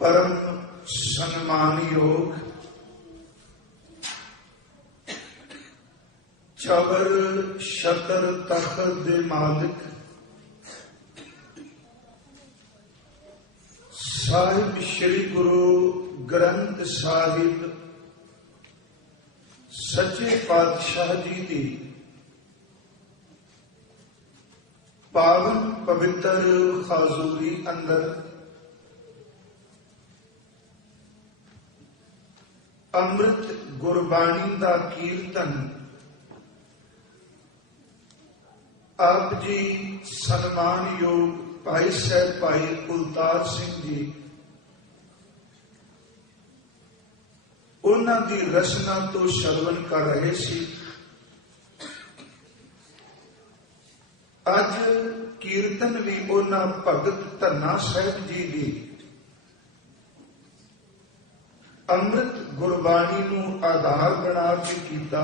परम सम्मान योग चबर शतर तख्त दे मालिक साहिब श्री गुरु ग्रंथ साहिब सच्चे पातशाह जी की पावन पवित्र खाजूरी अंदर अमृत गुरबाणी का कीर्तन आप जी सन्मान योग भाई साहब भाई कुलतार सिंह जी उन्हां दी रचना तो श्रवण कर रहे सी। अज कीर्तन भी उन्हां भगत धन्ना साहब जी की अमृत गुरबाणी नूं आधार बना के कीता।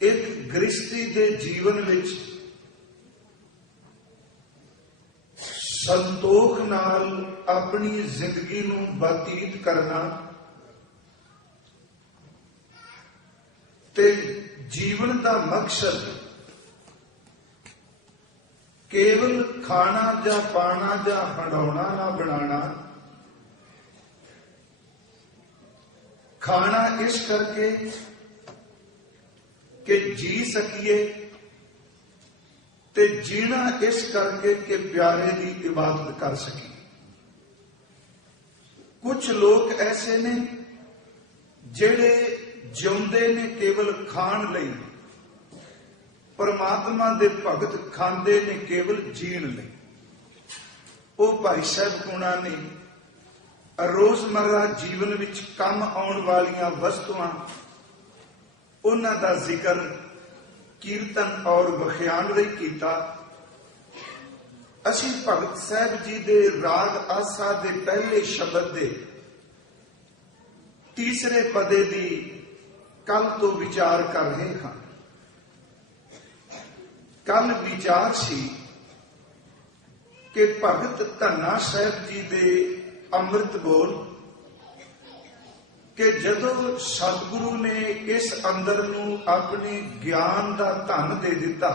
एक गृहस्थी के जीवन विच संतोख नाल अपनी जिंदगी नूं बतीत करना ते जीवन का मकसद केवल खाना जा पाना जा हंडौना ना बनाना। खाना इस करके कि जी सकिए ते जीना इस करके कि प्यारे की इबादत कर सकी। कुछ लोग ऐसे ने जेड़े जिउंदे ने केवल खाण लई, परमात्मा दे भगत खांदे ने केवल जीण लई। वो भाई साहब गुणा ने रोजमर्रा जीवन विच कम आउण वालियां वस्तुआं उन्हां दा जिक्र कीर्तन और बख्यान लई कीता। असीं भगत साहब जी दे राग आसा दे पहले शब्द दे तीसरे पदे दी कल तो विचार कर रहे हां। कल विचार सी कि भगत धन्ना साहब जी दे अमृत बोल कि जदों सतगुरु ने इस अंदर नूं अपने ज्ञान का धन दे दिता,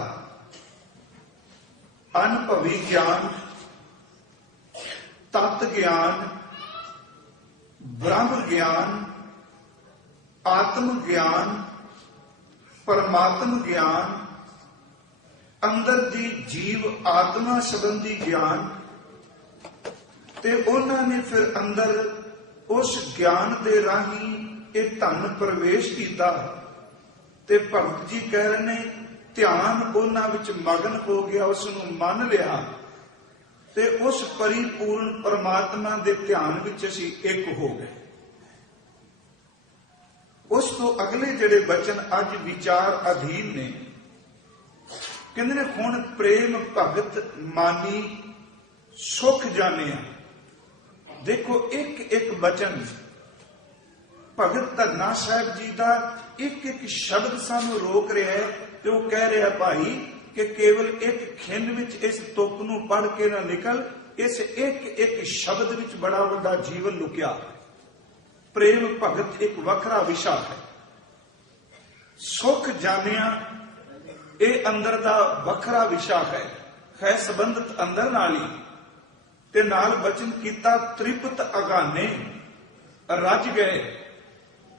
अनुभवी ज्ञान, तत्त ज्ञान, ब्रह्म ज्ञान, आत्म ज्ञान, परमात्म ज्ञान, अंदर दी जीव आत्मा संबंधी ज्ञान, ते उन्हां ने फिर अंदर उस ज्ञान दे राही एक धन प्रवेश किया। ते भगत जी कह रहे ने ध्यान उन्हां विच मगन हो गया, उसनूं मन लिया ते उस परिपूर्ण परमात्मा दे ध्यान विच असीं एक हो गए। उस तो अगले जिहड़े बचन अज विचार अधीन ने, कहंदे ने हुण प्रेम भगत मानी सुख जानिया। देखो एक एक वचन भगत धन्ना साहब जी का एक एक शब्द सानू रोक रहा है। तो कह रहा भाई कि केवल एक खिंड विच इस तुक नूं पढ़ के ना निकल, इस एक एक शब्द विच बड़ा वड्डा जीवन लुकिया। प्रेम भगत एक वखरा विशा है। सुख जानिया ये अंदर दा वखरा विशा है संबंधित अंदर नाल ही। ते नाल वचन कीता त्रिपत अगाने रज गए।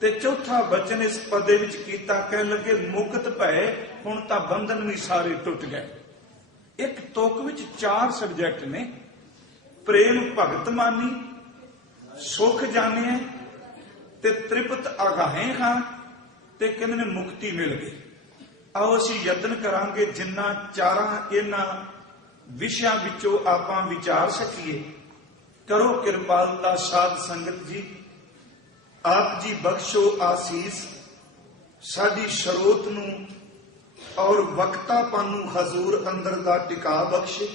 ते चौथा वचन इस पदे विच कीता कह लगे मुक्त भए, हुण तां बंधन भी सारे टुट गए। एक तुक विच चार सबजैक्ट ने, प्रेम भगत मानी, सुख जाने ते त्रिपत अगाहे हां, ते कहंदे ने मुक्ति मिल गई। आओ असीं यतन करांगे जिन्ना चारां इन्हां विषयां विचों आपां विचार सकीए। करो किरपालता साध संगत जी, आप जी बख्शो आसीस साडी शरोत नूं और वक्तापन नूं हजूर अंदर दा टिका बख्शे।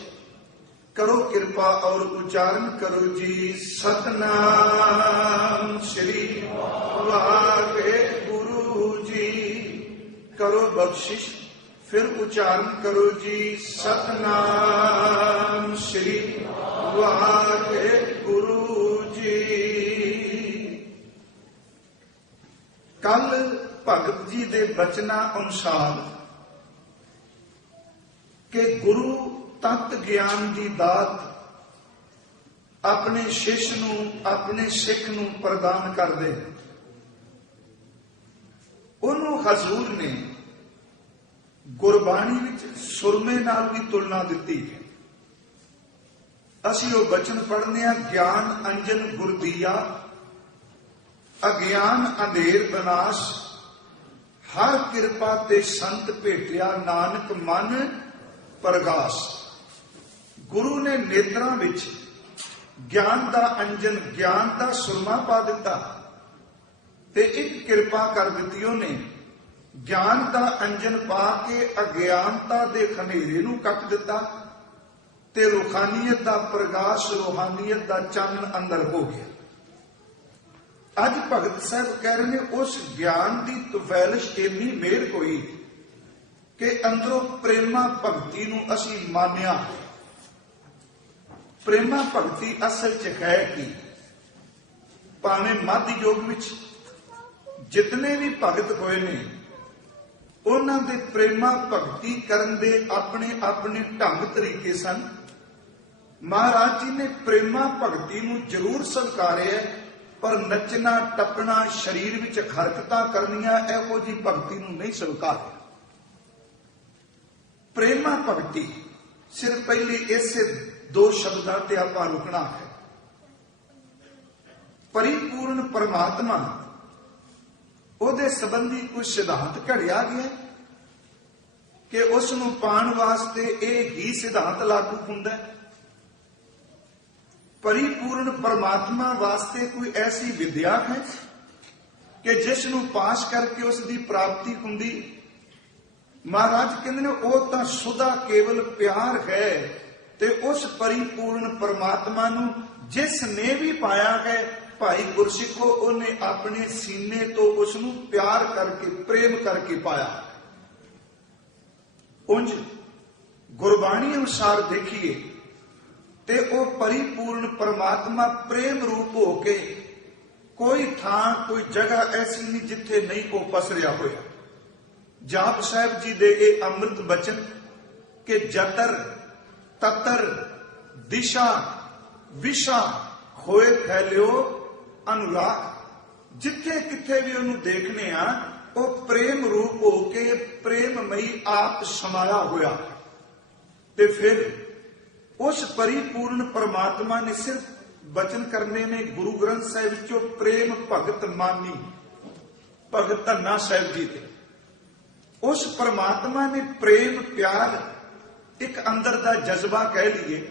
करो कृपा और उच्चारण करो जी सतनाम श्री वाहेगुरु जी। करो बख्शिश, फिर उच्चारण करो जी सतनाम श्री ਵਾਹਿਗੁਰੂ ਜੀ। ਕੱਲ ਭਗਤ ਜੀ ਦੇ ਬਚਨਾਂ ਅਨੁਸਾਰ ਕਿ ਗੁਰੂ ਤਤ ਗਿਆਨ ਦੀ ਦਾਤ ਆਪਣੇ ਸ਼ਿਸ਼ ਨੂੰ, ਆਪਣੇ ਸਿੱਖ ਨੂੰ ਪ੍ਰਦਾਨ ਕਰਦੇ, ਉਹਨੂੰ ਹਜ਼ੂਰ ਨੇ ਗੁਰਬਾਣੀ ਵਿੱਚ ਸੁਰਮੇ ਨਾਲ ਵੀ ਤੁਲਨਾ ਦਿੱਤੀ ਹੈ। ਅਸੀਂ ਉਹ ਬਚਨ ਪੜ੍ਹਨੇ ਆ, ਗਿਆਨ ਅੰਜਨ ਗੁਰਦੀਆ, ਅਗਿਆਨ ਅੰਧੇਰ ਬਨਾਸ਼, ਹਰ ਕਿਰਪਾ ਤੇ ਸੰਤ ਭੇਟਿਆ, ਨਾਨਕ ਮਨ ਪ੍ਰਗਾਸ਼। ਗੁਰੂ ਨੇ ਨੇਤਰਾਂ ਵਿੱਚ ਗਿਆਨ ਦਾ ਅੰਜਨ, ਗਿਆਨ ਦਾ ਸੁਰਮਾ ਪਾ ਦਿੱਤਾ ਤੇ ਇੱਕ ਕਿਰਪਾ ਕਰ ਦਿੱਤੀ। ਉਹਨੇ ਗਿਆਨ ਦਾ ਅੰਜਨ ਪਾ ਕੇ ਅਗਿਆਨਤਾ ਦੇ ਖਨੇਰੇ ਨੂੰ ਕੱਟ ਦਿੱਤਾ ਤੇ ਰੂਹਾਨੀਅਤ ਦਾ ਪ੍ਰਗਾਸ਼, ਰੂਹਾਨੀਅਤ ਦਾ ਚਾਨਣ ਅੰਦਰ ਹੋ ਗਿਆ। ਅੱਜ ਭਗਤ ਸਾਹਿਬ ਕਹਿ ਰਹੇ ਨੇ ਉਸ ਗਿਆਨ ਦੀ ਤਫੈਲਿਸ਼ ਇੰਨੀ ਮਿਹਰ ਹੋਈ ਕਿ ਅੰਦਰੋਂ ਪ੍ਰੇਮਾ ਭਗਤੀ ਨੂੰ ਅਸੀਂ ਮਾਨਿਆ। ਪ੍ਰੇਮਾ ਭਗਤੀ ਅਸਲ 'ਚ ਹੈ ਕਿ ਭਾਵੇਂ ਮੱਧ ਯੁੱਗ ਵਿੱਚ ਜਿਤਨੇ ਵੀ ਭਗਤ ਹੋਏ ਨੇ, ਉਹਨਾਂ ਦੇ ਪ੍ਰੇਮਾ ਭਗਤੀ ਕਰਨ ਦੇ ਆਪਣੇ ਆਪਣੇ ਢੰਗ ਤਰੀਕੇ ਸਨ। ਮਹਾਰਾਜ ਜੀ ਨੇ ਪ੍ਰੇਮਾ ਭਗਤੀ ਨੂੰ ਜ਼ਰੂਰ ਸਵੀਕਾਰਿਆ, ਪਰ ਨੱਚਣਾ ਟੱਪਣਾ, ਸਰੀਰ ਵਿੱਚ ਹਰਕਤਾਂ ਕਰਨੀਆਂ, ਇਹੋ ਜਿਹੀ ਭਗਤੀ ਨੂੰ ਨਹੀਂ ਸਵੀਕਾਰਿਆ। ਪ੍ਰੇਮਾ ਭਗਤੀ ਸਿਰਫ ਪਹਿਲੇ ਇਸੇ ਦੋ ਸ਼ਬਦਾਂ ਤੇ ਆਪਾਂ ਰੁਕਣਾ ਹੈ। ਪਰਿਪੂਰਨ ਪਰਮਾਤਮਾ, ਉਹਦੇ ਸੰਬੰਧੀ ਕੁਝ ਸਿਧਾਂਤ ਘੜਿਆ ਗਿਆ ਕਿ ਉਸ ਨੂੰ ਪਾਉਣ ਵਾਸਤੇ ਇਹ ਹੀ ਸਿਧਾਂਤ ਲਾਗੂ ਹੁੰਦਾ ਹੈ। ਪਰਿਪੂਰਨ ਪਰਮਾਤਮਾ ਵਾਸਤੇ ਕੋਈ ਐਸੀ ਵਿਦਿਆ ਹੈ ਕਿ ਜਿਸ ਨੂੰ ਪਾਸ ਕਰਕੇ ਉਸ ਦੀ ਪ੍ਰਾਪਤੀ ਹੁੰਦੀ। ਮਹਾਰਾਜ ਕਹਿੰਦੇ ਨੇ ਉਹ ਤਾਂ ਸੁਦਾ ਕੇਵਲ ਪਿਆਰ ਹੈ ਤੇ ਉਸ ਪਰਿਪੂਰਨ ਪਰਮਾਤਮਾ ਨੂੰ ਜਿਸ ਨੇ ਵੀ ਪਾਇਆ ਹੈ, ਭਾਈ ਗੁਰਸਿੱਖੋ, ਉਹਨੇ ਆਪਣੇ ਸੀਨੇ ਤੋਂ ਉਸ ਨੂੰ ਪਿਆਰ ਕਰਕੇ, ਪ੍ਰੇਮ ਕਰਕੇ ਪਾਇਆ। ਉਂਝ ਗੁਰਬਾਣੀ ਅਨੁਸਾਰ ਦੇਖੀਏ ਤੇ ਉਹ ਪਰਿਪੂਰਨ ਪਰਮਾਤਮਾ ਪ੍ਰੇਮ ਰੂਪ ਹੋ ਕੇ ਕੋਈ ਥਾਂ, ਕੋਈ ਜਗ੍ਹਾ ਐਸੀ ਨਹੀਂ ਜਿੱਥੇ ਨਹੀਂ ਉਹ ਪਸਰਿਆ ਹੋਇਆ। ਜਾਪ ਸਾਹਿਬ ਜੀ ਦੇ ਇਹ ਅੰਮ੍ਰਿਤ ਬਚਨ ਕਿ ਜਤਰ ਤਤਰ ਦਿਸ਼ਾ ਵਿਸ਼ਾ ਹੋਏ ਫੈਲਿਓ ਅਨੁਰਾਗ, ਜਿੱਥੇ ਕਿੱਥੇ ਵੀ ਉਹਨੂੰ ਦੇਖਨੇ ਆ ਉਹ ਪ੍ਰੇਮ ਰੂਪ ਹੋ ਕੇ ਪ੍ਰੇਮਮਈ ਆਪ ਸਮਾਇਆ ਹੋਇਆ। ਤੇ ਫਿਰ ਉਸ ਪਰਿਪੂਰਨ ਪਰਮਾਤਮਾ ਨੇ ਸਿਰਫ ਬਚਨ ਕਰਨੇ ਨੇ ਗੁਰੂ ਗ੍ਰੰਥ ਸਾਹਿਬ ਵਿੱਚੋਂ ਪ੍ਰੇਮ ਭਗਤ ਮਾਨੀ, ਭਗਤ ਧੰਨਾ ਸਾਹਿਬ ਜੀ ਦੇ। ਉਸ ਪਰਮਾਤਮਾ ਨੇ ਪ੍ਰੇਮ, ਪਿਆਰ, ਇੱਕ ਅੰਦਰ ਦਾ ਜਜ਼ਬਾ ਕਹਿ ਲਈਏ,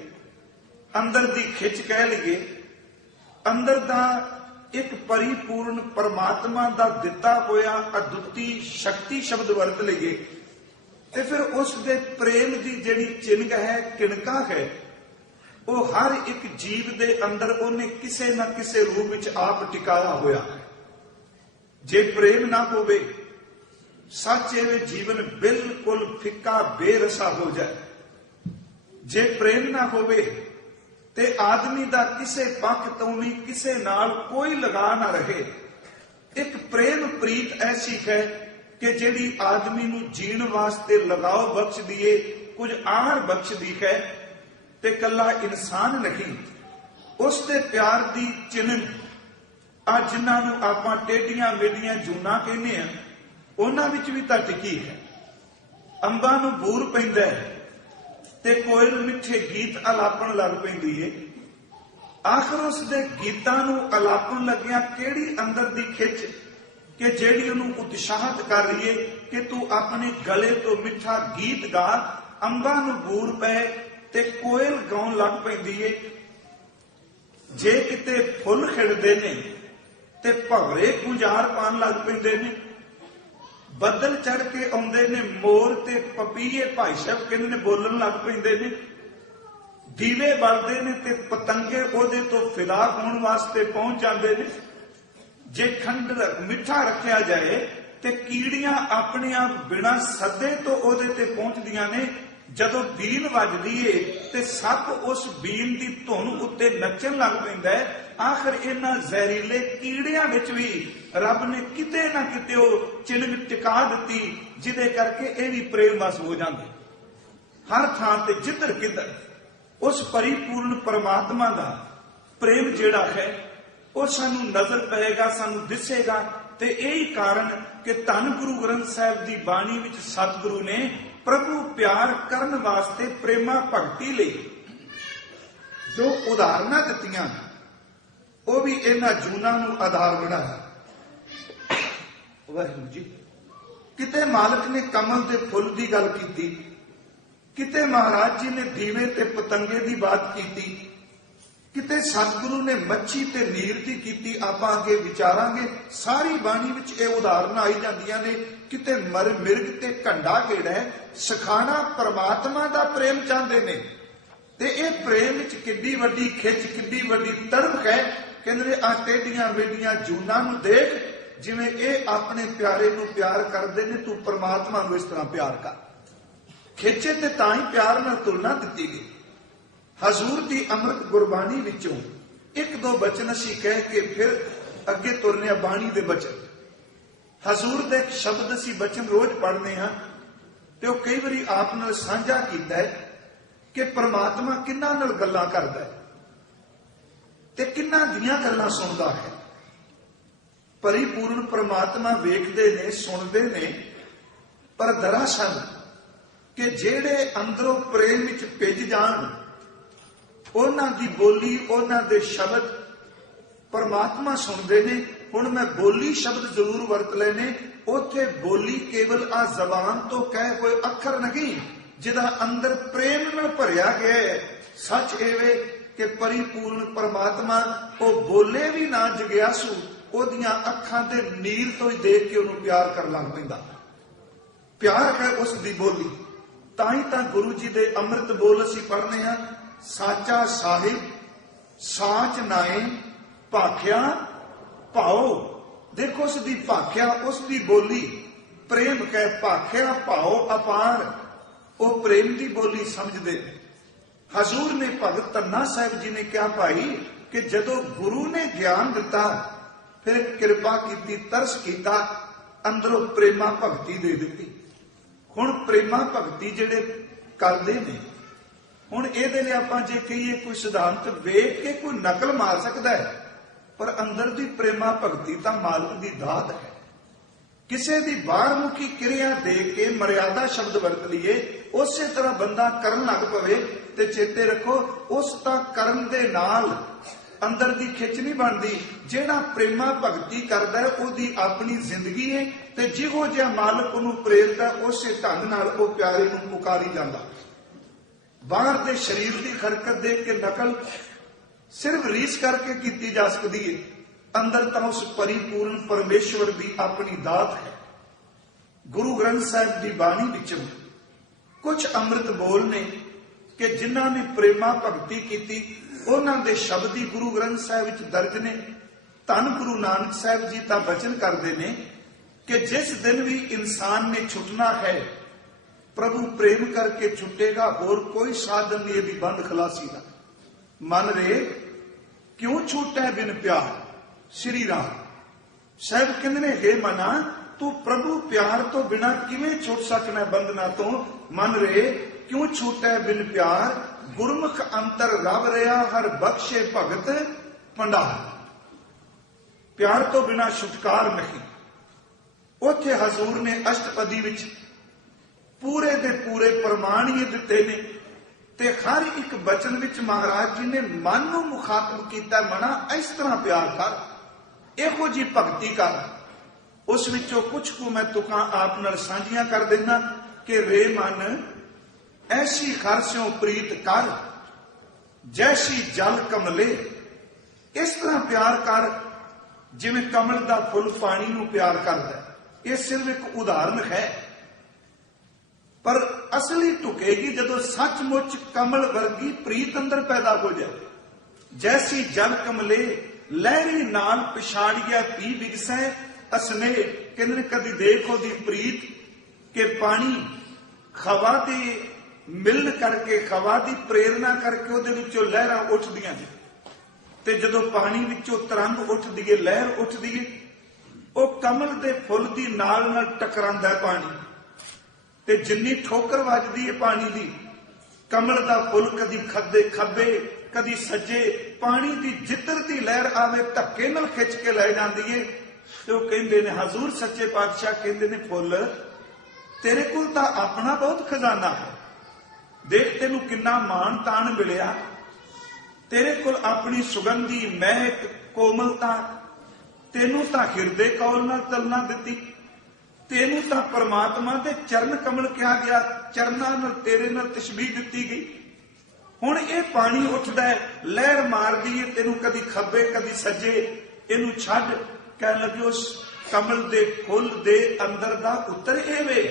ਅੰਦਰ ਦੀ ਖਿੱਚ ਕਹਿ ਲਈਏ, ਅੰਦਰ ਦਾ ਇੱਕ ਪਰਿਪੂਰਨ ਪਰਮਾਤਮਾ ਦਾ ਦਿੱਤਾ ਹੋਇਆ ਅਦੁੱਤੀ ਸ਼ਕਤੀ ਸ਼ਬਦ ਵਰਤ ਲਈਏ ਤੇ ਫਿਰ ਉਸ ਦੇ ਪ੍ਰੇਮ ਦੀ ਜਿਹੜੀ ਚਿੰਗ ਹੈ, ਕਿਣਕਾ ਹੈ, ਉਹ ਹਰ ਇੱਕ ਜੀਵ ਦੇ ਅੰਦਰ ਉਹਨੇ ਕਿਸੇ ਨਾ ਕਿਸੇ ਰੂਪ ਵਿੱਚ ਆਪ ਟਿਕਾਇਆ ਹੋਇਆ ਹੈ। ਜੇ ਪ੍ਰੇਮ ਨਾ ਹੋਵੇ, ਸੱਚ ਇਹ ਜੀਵਨ ਬਿਲਕੁਲ ਫਿੱਕਾ ਬੇਰਸਾ ਹੋ ਜਾਏ। ਜੇ ਪ੍ਰੇਮ ਨਾ ਹੋਵੇ ਤੇ ਆਦਮੀ ਦਾ ਕਿਸੇ ਪੱਖ ਤੋਂ ਵੀ ਕਿਸੇ ਨਾਲ ਕੋਈ ਲਗਾ ਨਾ ਰਹੇ। ਇੱਕ ਪ੍ਰੇਮ ਪ੍ਰੀਤ ਐਸੀ ਹੈ ਕਿ ਜਿਹੜੀ ਆਦਮੀ ਨੂੰ ਜੀਣ ਵਾਸਤੇ ਲਗਾਓ ਬਖਸ਼ਦੀ ਏ, ਕੁਝ ਆਹਰ ਬਖਸ਼ਦੀ ਹੈ ਤੇ ਕੱਲਾ ਇਨਸਾਨ ਨਹੀਂ, ਉਸ ਦੇ ਪਿਆਰ ਦੀ ਚਿੰਨ ਆ ਜਿਨ੍ਹਾਂ ਨੂੰ ਆਪਾਂ ਟੇਢੀਆਂ ਮੇਢੀਆਂ ਜੂਨਾਂ ਕਹਿੰਦੇ ਆ, ਉਹਨਾਂ ਵਿੱਚ ਵੀ ਤਾਂ ਟਿਕੀ ਹੈ। ਅੰਬਾਂ ਨੂੰ ਬੂਰ ਪੈਂਦਾ ਤੇ ਕੋਇਲ ਮਿੱਠੇ ਗੀਤ ਅਲਾਪਣ ਲੱਗ ਪੈਂਦੀ ਏ। ਆਖਰ ਉਸ ਦੇ ਗੀਤਾਂ ਨੂੰ ਅਲਾਪਣ ਲੱਗਿਆ ਕਿਹੜੀ ਅੰਦਰ ਦੀ ਖਿੱਚ ਕਿ ਜਿਹੜੀ ਉਹਨੂੰ ਉਤਸ਼ਾਹਤ ਕਰ ਰਹੀ ਏ ਕਿ ਤੂੰ ਆਪਣੇ ਗਲੇ ਤੋਂ ਮਿੱਠਾ ਗੀਤ ਗਾ। ਅੰਬਾਂ ਨੂੰ ਬੂਰ ਪਏ ਤੇ ਕੋਇਲ ਗਾਉਣ ਲੱਗ ਪੈਂਦੀ ਏ। ਜੇ ਕਿਤੇ ਫੁੱਲ ਖਿੜਦੇ ਨੇ ਤੇ ਭਵਰੇ ਗੁੰਜਾਰ ਪਾਣ ਲੱਗ ਪੈਂਦੇ ਨੇ। ਬੱਦਲ ਚੜ ਕੇ ਆਉਂਦੇ ਨੇ, ਮੋਰ ਤੇ ਪਪੀਏ ਭਾਈ ਸਾਹਿਬ ਕਹਿੰਦੇ ਨੇ ਬੋਲਣ ਲੱਗ ਪੈਂਦੇ ਨੇ। ਦੀਵੇ ਬਲਦੇ ਨੇ ਤੇ ਪਤੰਗੇ ਉਹਦੇ ਤੋਂ ਫਿਦਾ ਹੋਣ ਵਾਸਤੇ ਪਹੁੰਚ ਜਾਂਦੇ ਨੇ। ਜੇ ਖੰਡ ਮਿੱਠਾ ਰੱਖਿਆ ਜਾਏ ਤੇ ਕੀੜੀਆਂ ਆਪਣੇ ਆਪ ਬਿਨਾਂ ਸੱਦੇ ਤੋਂ ਉਹਦੇ ਤੇ ਪਹੁੰਚਦੀਆਂ ਨੇ। ਜਦੋਂ ਬੀਨ ਵੱਜਦੀ ਏ ਤੇ ਸੱਪ ਉਸ ਬੀਨ ਦੀ ਧੁਨ ਉੱਤੇ ਨੱਚਣ ਲੱਗ ਪੈਂਦਾ ਹੈ। ਆਖਰ ਇਹਨਾਂ ਜ਼ਹਿਰੀਲੇ ਕੀੜਿਆਂ ਵਿੱਚ ਵੀ ਰੱਬ ਨੇ ਕਿਤੇ ਨਾ ਕਿਤੇ ਉਹ ਚਿਣਗ ਟਿਕਾ ਦਿੱਤੀ, ਜਿਹਦੇ ਕਰਕੇ ਇਹ ਵੀ ਪ੍ਰੇਮ ਵਸ ਹੋ ਜਾਂਦੇ। ਹਰ ਥਾਂ ਤੇ ਜਿੱਧਰ ਕਿੱਧਰ ਉਸ ਪਰਿਪੂਰਨ ਪਰਮਾਤਮਾ ਦਾ ਪ੍ਰੇਮ ਜਿਹੜਾ ਹੈ ਉਹ ਸਾਨੂੰ ਨਜ਼ਰ ਪਏਗਾ, ਸਾਨੂੰ ਦਿਸੇਗਾ। ਤੇ ਇਹੀ ਕਾਰਨ ਕਿ ਧੰਨ ਗੁਰੂ ਗ੍ਰੰਥ ਸਾਹਿਬ ਦੀ ਬਾਣੀ ਵਿੱਚ ਸਤਿਗੁਰੂ ਨੇ ਪ੍ਰਭੂ ਪਿਆਰ ਕਰਨ ਵਾਸਤੇ ਪ੍ਰੇਮਾ ਭਗਤੀ ਲਈ ਜੋ ਉਦਾਹਰਨਾਂ ਦਿੱਤੀਆਂ ਉਹ ਵੀ ਇਹਨਾਂ ਜੂਨਾਂ ਨੂੰ ਆਧਾਰ ਬਣਾਇਆ। ਵਾਹਿਗੁਰੂ ਜੀ, ਕਿਤੇ ਮਾਲਕ ਨੇ ਕਮਲ ਦੇ ਫੁੱਲ ਦੀ ਗੱਲ ਕੀਤੀ, ਕਿਤੇ ਮਹਾਰਾਜ ਜੀ ਨੇ ਦੀਵੇ ਤੇ ਪਤੰਗੇ ਦੀ ਬਾਤ ਕੀਤੀ, ਕਿਤੇ ਸਤਿਗੁਰੂ ਨੇ ਮੱਛੀ ਤੇ ਨੀਰ ਦੀ ਕੀਤੀ। ਆਪਾਂ ਅੱਗੇ ਵਿਚਾਰਾਂਗੇ। ਸਾਰੀ ਬਾਣੀ ਵਿੱਚ ਇਹ ਉਦਾਹਰਨਾਂ ਆਈ ਜਾਂਦੀਆਂ ਨੇ। ਕਿਤੇ ਮਿਰਗ ਤੇ ਘੰਡਾ ਕਿਹੜਾ ਹੈ, ਸਖਾਣਾ ਪਰਮਾਤਮਾ ਦਾ ਪ੍ਰੇਮ ਚਾਹੁੰਦੇ ਨੇ। ਤੇ ਇਹ ਪ੍ਰੇਮ ਵਿੱਚ ਕਿੱਡੀ ਵੱਡੀ ਖਿੱਚ, ਕਿੱਡੀ ਵੱਡੀ ਤੜਫ ਹੈ। ਕਹਿੰਦੇ ਆ ਟੇਢੀਆਂ ਮੇਢੀਆਂ ਜੂਨਾਂ ਨੂੰ ਦੇਖ, ਜਿਵੇਂ ਇਹ ਆਪਣੇ ਪਿਆਰੇ ਨੂੰ ਪਿਆਰ ਕਰਦੇ ਨੇ, ਤੂੰ ਪਰਮਾਤਮਾ ਨੂੰ ਇਸ ਤਰ੍ਹਾਂ ਪਿਆਰ ਕਰ। ਖਿੱਚੇ ਤੇ ਤਾਂ ਹੀ ਪਿਆਰ ਨਾਲ ਤੁਲਨਾ ਦਿੱਤੀ ਗਈ। ਹਜ਼ੂਰ ਦੀ ਅੰਮ੍ਰਿਤ ਗੁਰਬਾਣੀ ਵਿੱਚੋਂ ਇੱਕ ਦੋ ਬਚਨ ਅਸੀਂ ਕਹਿ ਕੇ ਫਿਰ ਅੱਗੇ ਤੁਰਨੇ ਆ ਬਾਣੀ ਦੇ ਬਚਨ। ਹਜ਼ੂਰ ਦਾ ਇੱਕ ਸ਼ਬਦ ਅਸੀਂ ਬਚਨ ਰੋਜ਼ ਪੜ੍ਹਦੇ ਹਾਂ ਤੇ ਉਹ ਕਈ ਵਾਰੀ ਆਪ ਨਾਲ ਸਾਂਝਾ ਕੀਤਾ ਹੈ ਕਿ ਪਰਮਾਤਮਾ ਕਿੰਨਾਂ ਨਾਲ ਗੱਲਾਂ ਕਰਦਾ ਹੈ ਤੇ ਕਿੰਨਾਂ ਦੀਆਂ ਗੱਲਾਂ ਸੁਣਦਾ ਹੈ। ਪਰਿਪੂਰਨ ਪਰਮਾਤਮਾ ਵੇਖਦੇ ਨੇ, ਸੁਣਦੇ ਨੇ, ਪਰ ਦਰਅਸਲ ਕਿ ਜਿਹੜੇ ਅੰਦਰੋਂ ਪ੍ਰੇਮ ਵਿੱਚ ਭਿੱਜ ਜਾਣ, ਉਹਨਾਂ ਦੀ ਬੋਲੀ, ਉਹਨਾਂ ਦੇ ਸ਼ਬਦ ਪਰਮਾਤਮਾ ਸੁਣਦੇ ਨੇ। ਹੁਣ ਮੈਂ ਬੋਲੀ ਸ਼ਬਦ ਜ਼ਰੂਰ ਵਰਤ ਲਏ ਨੇ। ਉੱਥੇ ਬੋਲੀ ਕੇਵਲ ਆ ਜ਼ਬਾਨ ਤੋਂ ਕਹਿ ਕੋਈ ਅੱਖਰ ਨਹੀਂ, ਜਿਹਦਾ ਅੰਦਰ ਪ੍ਰੇਮ ਨਾਲ ਭਰਿਆ ਗਿਆ ਹੈ। ਸੱਚ ਇਹ ਕਿ ਪਰਿਪੂਰਨ ਪਰਮਾਤਮਾ ਉਹ ਬੋਲੇ ਵੀ ਨਾ ਜਗਿਆਸੂ, ਉਹਦੀਆਂ ਅੱਖਾਂ ਦੇ ਨੀਰ ਤੋਂ ਹੀ ਦੇਖ ਕੇ ਉਹਨੂੰ ਪਿਆਰ ਕਰਨ ਲੱਗ ਪੈਂਦਾ। ਪਿਆਰ ਹੈ ਉਸ ਦੀ ਬੋਲੀ। ਤਾਂ ਹੀ ਤਾਂ ਗੁਰੂ ਜੀ ਦੇ ਅੰਮ੍ਰਿਤ ਬੋਲ ਅਸੀਂ ਪੜ੍ਹਨੇ ਆ। ਸਾਚਾ ਸਾਹਿਬ ਸਾਚ ਨਾਏ ਭਾਖਿਆ ਭਾਓ। ਦੇਖੋ ਉਸ ਦੀ ਭਾਖਿਆ, ਉਸ ਦੀ ਬੋਲੀ ਪ੍ਰੇਮ ਕਹਿ, ਭਾਖਿਆ ਭਾਓ ਅਪਾਰ। ਉਹ ਪ੍ਰੇਮ ਦੀ ਬੋਲੀ ਸਮਝਦੇ ਨੇ। ਹਜ਼ੂਰ ਨੇ ਭਗਤ ਧੰਨਾ ਸਾਹਿਬ ਜੀ ਨੇ ਕਿਹਾ ਭਾਈ ਕਿ ਜਦੋਂ ਗੁਰੂ ਨੇ ਗਿਆਨ ਦਿੱਤਾ, ਫਿਰ ਕਿਰਪਾ ਕੀਤੀ, ਤਰਸ ਕੀਤਾ, ਅੰਦਰੋਂ ਪ੍ਰੇਮਾ ਭਗਤੀ ਦੇ ਦਿੱਤੀ। ਹੁਣ ਪ੍ਰੇਮਾ ਭਗਤੀ ਜਿਹੜੇ ਕਰਦੇ ਨੇ, ਹੁਣ ਇਹਦੇ ਲਈ ਆਪਾਂ ਜੇ ਕਹੀਏ ਕੋਈ ਸਿਧਾਂਤ ਵੇਖ ਕੇ ਕੋਈ ਨਕਲ ਮਾਰ ਸਕਦਾ ਹੈ, ਪਰ ਅੰਦਰ ਦੀ ਪ੍ਰੇਮਾ ਭਗਤੀ ਤਾਂ ਮਾਲਕ ਦੀ ਦਾਤ ਹੈ। ਕਿਸੇ ਦੀ ਬਾਹਰਮੁਖੀ ਕਿਰਿਆ ਦੇ ਕੇ ਮਰਿਆਦਾ ਸ਼ਬਦ ਵਰਤ ਲਈਏ, ਉਸੇ ਤਰ੍ਹਾਂ ਬੰਦਾ ਕਰਨ ਲੱਗ ਪਵੇ ਤੇ ਚੇਤੇ ਰੱਖੋ ਉਸ ਤਾਂ ਕਰਨ ਦੇ ਨਾਲ ਅੰਦਰ ਦੀ ਖਿੱਚ ਨਹੀਂ ਬਣਦੀ। ਜਿਹੜਾ ਪ੍ਰੇਮਾ ਭਗਤੀ ਕਰਦਾ ਹੈ ਉਹਦੀ ਆਪਣੀ ਜ਼ਿੰਦਗੀ ਹੈ, ਤੇ ਜਿਹੋ ਜਿਹਾ ਮਾਲਕ ਉਹਨੂੰ ਪ੍ਰੇਰਦਾ ਉਸੇ ਢੰਗ ਨਾਲ ਉਹ ਪਿਆਰੇ ਨੂੰ ਪੁਕਾਰੀ ਜਾਂਦਾ। ਬਾਹਰ ਦੇ ਸਰੀਰ ਦੀ ਹਰਕਤ ਦੇਖ ਕੇ ਨਕਲ ਸਿਰਫ ਰੀਸ ਕਰਕੇ ਕੀਤੀ ਜਾ ਸਕਦੀ ਹੈ। ਅੰਦਰ ਤਾਂ ਉਸ ਪਰਿਪੂਰਨ ਪਰਮੇਸ਼ਵਰ ਦੀ ਆਪਣੀ ਦਾਤ ਹੈ। ਗੁਰੂ ਗ੍ਰੰਥ ਸਾਹਿਬ ਦੀ ਬਾਣੀ ਵਿੱਚੋਂ ਕੁਝ ਅੰਮ੍ਰਿਤ ਬੋਲ ਨੇ ਕਿ ਜਿਨ੍ਹਾਂ ਨੇ ਪ੍ਰੇਮਾ ਭਗਤੀ ਕੀਤੀ, ਉਹਨਾਂ ਦੇ ਸ਼ਬਦ ਹੀ ਗੁਰੂ ਗ੍ਰੰਥ ਸਾਹਿਬ ਵਿੱਚ ਦਰਜ ਨੇ। ਧੰਨ ਗੁਰੂ ਨਾਨਕ ਸਾਹਿਬ ਜੀ ਤਾਂ ਬਚਨ ਕਰਦੇ ਨੇ ਕਿ ਜਿਸ ਦਿਨ ਵੀ ਇਨਸਾਨ ਨੇ ਛੁੱਟਣਾ ਹੈ, ਪ੍ਰਭੂ ਪ੍ਰੇਮ ਕਰਕੇ ਛੁੱਟੇਗਾ, ਹੋਰ ਕੋਈ ਸਾਧਨ ਨਹੀਂ ਇਹਦੀ ਬੰਦ ਖਲਾਸੀ ਦਾ। ਮਨ ਰੇ ਕਿਉਂ ਛੂਟੈ ਬਿਨ ਪਿਆਰ। ਸ਼੍ਰੀ ਰਾਮ ਸਾਹਿਬ ਕਹਿੰਦੇ ਨੇ, ਹੇ ਮਨਾ ਤੂੰ ਪ੍ਰਭੂ ਪਿਆਰ ਤੋਂ ਬਿਨਾਂ ਕਿਵੇਂ ਛੁੱਟ ਸਕਣਾ ਬੰਧਨਾਂ ਤੋਂ। ਮਨ ਰੇ ਕਿਉਂ ਛੂਟੈ ਬਿਨ ਪਿਆਰ, ਗੁਰਮੁਖ ਅੰਤਰ ਰਵ ਰਿਹਾ ਹਰ ਬਖਸ਼ੇ ਭਗਤ ਭੰਡਾਰ। ਪਿਆਰ ਤੋਂ ਬਿਨਾਂ ਛੁਟਕਾਰ ਨਹੀਂ। ਉੱਥੇ ਹਜ਼ੂਰ ਨੇ ਅਸ਼ਟਪਦੀ ਵਿੱਚ ਪੂਰੇ ਦੇ ਪੂਰੇ ਪ੍ਰਮਾਣ ਹੀ ਦਿੱਤੇ ਨੇ, ਤੇ ਹਰ ਇੱਕ ਬਚਨ ਵਿੱਚ ਮਹਾਰਾਜ ਜੀ ਨੇ ਮਨ ਨੂੰ ਮੁਖਾਤਬ ਕੀਤਾ। ਮਨਾ ਇਸ ਤਰ੍ਹਾਂ ਪਿਆਰ ਕਰ, ਇਹੋ ਜੀ ਭਗਤੀ ਕਰ। ਉਸ ਵਿੱਚੋਂ ਕੁਝ ਕੁ ਮੈਂ ਤੁਕਾਂ ਆਪ ਨਾਲ ਸਾਂਝੀਆਂ ਕਰ ਦਿੰਦਾ ਕਿ ਰੇ ਮਨ ਐਸੀ ਖਰਸਿਓ ਪ੍ਰੀਤ ਕਰ, ਜੈਸੀ ਜਲ ਕਮਲੇ। ਇਸ ਤਰ੍ਹਾਂ ਪਿਆਰ ਕਰ ਜਿਵੇਂ ਕਮਲ ਦਾ ਫੁੱਲ ਪਾਣੀ ਨੂੰ ਪਿਆਰ ਕਰਦਾ। ਇਹ ਸਿਰਫ ਇੱਕ ਉਦਾਹਰਨ ਹੈ, ਪਰ ਅਸਲੀ ਢੁਕੇਗੀ ਜਦੋਂ ਸੱਚਮੁੱਚ ਕਮਲ ਵਰਗੀ ਪ੍ਰੀਤ ਅੰਦਰ ਪੈਦਾ ਹੋ ਜਾਏ। ਜੈਸੀ ਜਲ ਕਮਲੇ ਲਹਿਰੀ ਨਾਲ ਪਿਛਾੜੀਆ ਪੀ ਵਿਗਸੈ ਅਸਨੇ। ਕਹਿੰਦੇ ਕਦੀ ਦੇਖੋ ਦੀ ਪ੍ਰੀਤ ਕਿ ਪਾਣੀ ਹਵਾ ਦੇ ਮਿਲਣ ਕਰਕੇ, ਹਵਾ ਦੀ ਪ੍ਰੇਰਨਾ ਕਰਕੇ ਉਹਦੇ ਵਿੱਚੋਂ ਲਹਿਰਾਂ ਉੱਠਦੀਆਂ ਨੇ। ਤੇ ਜਦੋਂ ਪਾਣੀ ਵਿੱਚੋਂ ਤਰੰਗ ਉੱਠਦੀ ਏ, ਲਹਿਰ ਉੱਠਦੀ ਏ, ਉਹ ਕਮਲ ਦੇ ਫੁੱਲ ਦੀ ਨਾਲ ਟਕਰਾਉਂਦਾ ਪਾਣੀ। ਤੇ ਜਿੰਨੀ ਠੋਕਰ ਵੱਜਦੀ ਏ ਪਾਣੀ ਦੀ, ਕਮਲ ਦਾ ਫੁੱਲ ਕਦੀ ਖੱਬੇ ਕਦੀ ਸੱਜੇ, ਪਾਣੀ ਦੀ ਜਿੱਧਰ ਦੀ ਲਹਿਰ ਆਵੇ ਧੱਕੇ ਨਾਲ ਖਿੱਚ ਕੇ ਲੈ ਜਾਂਦੀ ਏ। ਤੇ ਉਹ ਕਹਿੰਦੇ ਨੇ, ਹਜ਼ੂਰ ਸੱਚੇ ਪਾਤਸ਼ਾਹ ਕਹਿੰਦੇ ਨੇ, ਫੁੱਲ ਤੇਰੇ ਕੋਲ ਤਾਂ ਆਪਣਾ ਬਹੁਤ ਖਜ਼ਾਨਾ ਹੈ, ਦੇਖ ਤੈਨੂੰ ਕਿੰਨਾ ਮਾਣ ਤਾਣ ਮਿਲਿਆ, ਤੇਰੇ ਕੋਲ ਆਪਣੀ ਸੁਗੰਧੀ, ਮਹਿਕ, ਕੋਮਲਤਾ, ਤੈਨੂੰ ਤਾਂ ਹਿਰਦੇ ਕੌਲ ਨਾਲ ਤਲਨਾ ਦਿੱਤੀ, ਤੈਨੂੰ ਤਾਂ ਪਰਮਾਤਮਾ ਦੇ ਚਰਨ ਕਮਲ ਕਿਹਾ ਗਿਆ, ਚਰਨਾਂ ਨਾਲ ਤੇਰੇ ਨਾਲ ਤਸ਼ਬੀਹ ਦਿੱਤੀ ਗਈ। ਹੁਣ ਇਹ ਪਾਣੀ ਉੱਠਦਾ ਹੈ, ਲਹਿਰ ਮਾਰਦੀ ਹੈ, ਤੈਨੂੰ ਕਦੀ ਖੱਬੇ ਕਦੀ ਸੱਜੇ, ਇਹਨੂੰ ਛੱਡ। ਕਹਿਣ ਲੱਗੇ, ਉਸ ਕਮਲ ਦੇ ਫੁੱਲ ਦੇ ਅੰਦਰ ਦਾ ਉੱਤਰ ਇਹ ਵੇ